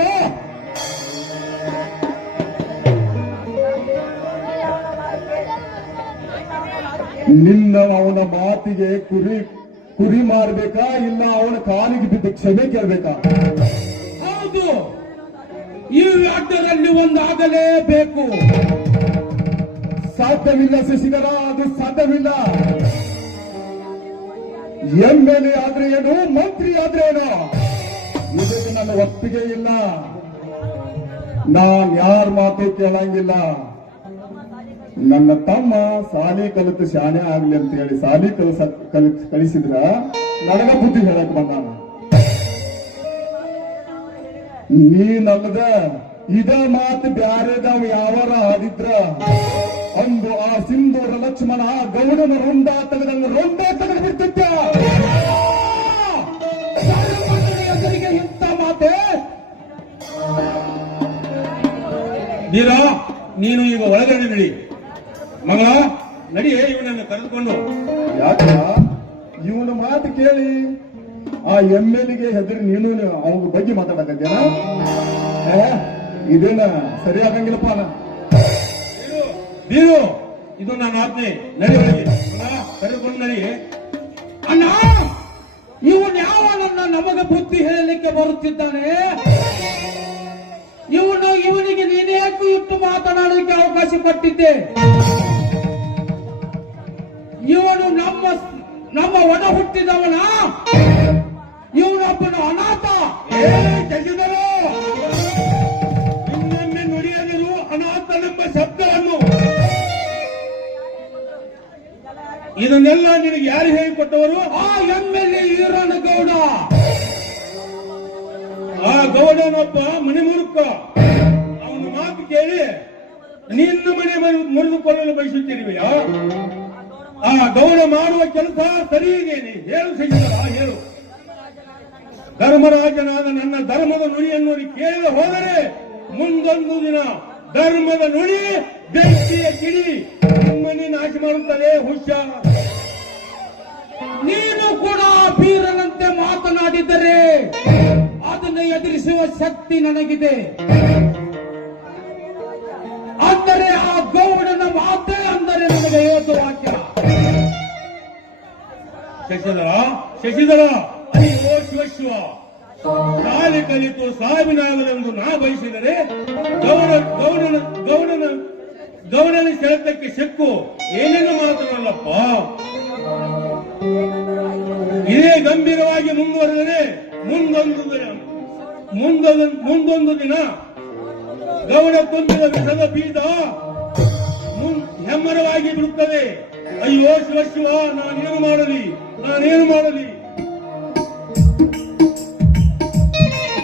ನಿನ್ನ ಅವನ ಮಾತಿಗೆ ಕುರಿ ಮಾರ್ಬೇಕಾ, ಇಲ್ಲ ಅವನ ಕಾಲಿಗೆ ಬಿದ್ದು ಕ್ಷಮೆ ಕೇಳ್ಬೇಕಾ? ಹೌದು, ಈ ಅಡ್ಡರಲ್ಲಿ ಒಂದಾಗಲೇಬೇಕು. ಸಾಧ್ಯವಿಲ್ಲ ಶಶಿಧರ, ಅದು ಸಾಧ್ಯವಿಲ್ಲ. ಎಂಎಲ್ಎ ಆದ್ರೆ ಏನು, ಮಂತ್ರಿ ಆದ್ರೆ ಏನು, ಇದಕ್ಕೆ ನನ್ನ ಒಪ್ಪಿಗೆ ಇಲ್ಲ. ನಾನ್ ಯಾರ ಮಾತು ಕೇಳಂಗಿಲ್ಲ. ನನ್ನ ತಮ್ಮ ಸಾಲಿ ಕಲಿತು ಶಾಣೆ ಆಗ್ಲಿ ಅಂತ ಹೇಳಿ ಸಾಲಿ ಕಲಿಸಿದ್ರ ನನಗ ಬುದ್ಧಿ ಹೇಳಕ್ ಬಂದಾನ. ನೀನಲ್ಲದ ಇದ ಮಾತು ಬ್ಯಾರೆದವ್ ಯಾವಾರ ಆದಿದ್ರ ಅಂದು ಆ ಸಿಂಧೂರ ಲಕ್ಷ್ಮಣ ಗೌಡನ ರುಂಡ ತೆಗೆದು ಬಿಡ್ತಿದ್ದ. ಎದುರಿಗೆ ಇಂಥ ಮಾತೆ ವೀರ, ನೀನು ಈಗ ಒಳಗಡೆ ನಡಿ. ಮಗ ನಡಿಯೇ, ಇವನನ್ನು ಕರೆದುಕೊಂಡು. ಯಾಕ ಇವನ ಮಾತು ಕೇಳಿ ಆ MLA ಹೆದರಿ ನೀನು ಅವನ ಬಗ್ಗೆ ಮಾತಾಡಕತ್ತೇನ? ಇದೇನ ಸರಿ ಆಗಂಗಿಲ್ಲಪ್ಪ. ವೀರು, ಇದು ನನ್ನ ಆಜ್ಞೆ. ನಡಿ ಒಳಗೆ. ಮಗ ಕರೆದುಕೊಂಡು ನಡಿ. ಅಣ್ಣ, ಇವನ್ ಯಾವನನ್ನ ನಮಗೆ ಬುದ್ಧಿ ಹೇಳಲಿಕ್ಕೆ ಬರುತ್ತಿದ್ದಾನೆ? ಇವನಿಗೆ ನೀನೇಕು ಇಟ್ಟು ಮಾತನಾಡಲಿಕ್ಕೆ ಅವಕಾಶ ಕೊಟ್ಟಿದ್ದೆ? ಇವನು ನಮ್ಮ ಒಡ ಹುಟ್ಟಿದವನ? ಇವನೊಬ್ಬನ ಅನಾಥ. ಇನ್ನೊಮ್ಮೆ ನುಡಿಯದಿರು ಅನಾಥನೆಂಬ ಶಬ್ದವನ್ನು. ಇದನ್ನೆಲ್ಲ ನಿನಗೆ ಯಾರು ಹೇಳಿಕೊಟ್ಟವರು? ಆ MLA ಈರನಗೌಡ. ಆ ಗೌಡನೊಬ್ಬ ಮಣಿಮೂರ್ಖ. ಅವನ ಮಾತು ಕೇಳಿ ನಿನ್ನ ಮನೆ ಮುರಿದುಕೊಳ್ಳಲು ಬಯಸುತ್ತಿರುವೆಯಾ? ಆ ಗೌಡ ಮಾಡುವ ಕೆಲಸ ಸರಿ ಇದೇನೆ? ಹೇಳು ಸಹಿಸಲ್ಲ, ಹೇಳು. ಧರ್ಮರಾಜನಾದ ನನ್ನ ಧರ್ಮದ ನುಡಿಯನ್ನು ಕೇಳಲು ಹೋದರೆ ಮುಂದೊಂದು ದಿನ ಧರ್ಮದ ನುಡಿ ಬೆಂಕಿಯ ಕಿಡಿ ನಿಮ್ಮನ್ನೇ ನಾಶ ಮಾಡುತ್ತದೆ. ಹುಷಾರ್. ನೀನು ಕೂಡ ಬೀರನಂತೆ ಮಾತನಾಡಿದರೆ ಅದನ್ನು ಎದುರಿಸುವ ಶಕ್ತಿ ನನಗಿದೆ. ಅಂದರೆ ಆ ಗೌಡನ ಮಾತೇ ಅಂದರೆ ನನಗೆ ಯೋಧವಾಕ್ಯ. ಶಶಿಧರ, ಅಯ್ಯೋ ಶಿವ, ಶಾಲೆ ಕಲಿತು ಸಾವಿನಾಗಲೆಂದು ನಾ ಬಯಸಿದರೆ ಗೌಡನ ಸೆಳೆತಕ್ಕೆ ಸಿಕ್ಕು ಏನೇನು ಮಾತನಲ್ಲಪ್ಪ. ಇದೇ ಗಂಭೀರವಾಗಿ ಮುಂದುವರೆದರೆ ಮುಂದೊಂದು ದಿನ ಗೌಡ ತುಂಬಿದ ವಿಷದ ಬೀಜ ಹೆಮ್ಮರವಾಗಿ ಬಿಡುತ್ತದೆ. ಅಯ್ಯೋ ಶಿವ, ನಾನೇನು ಮಾಡಲಿ?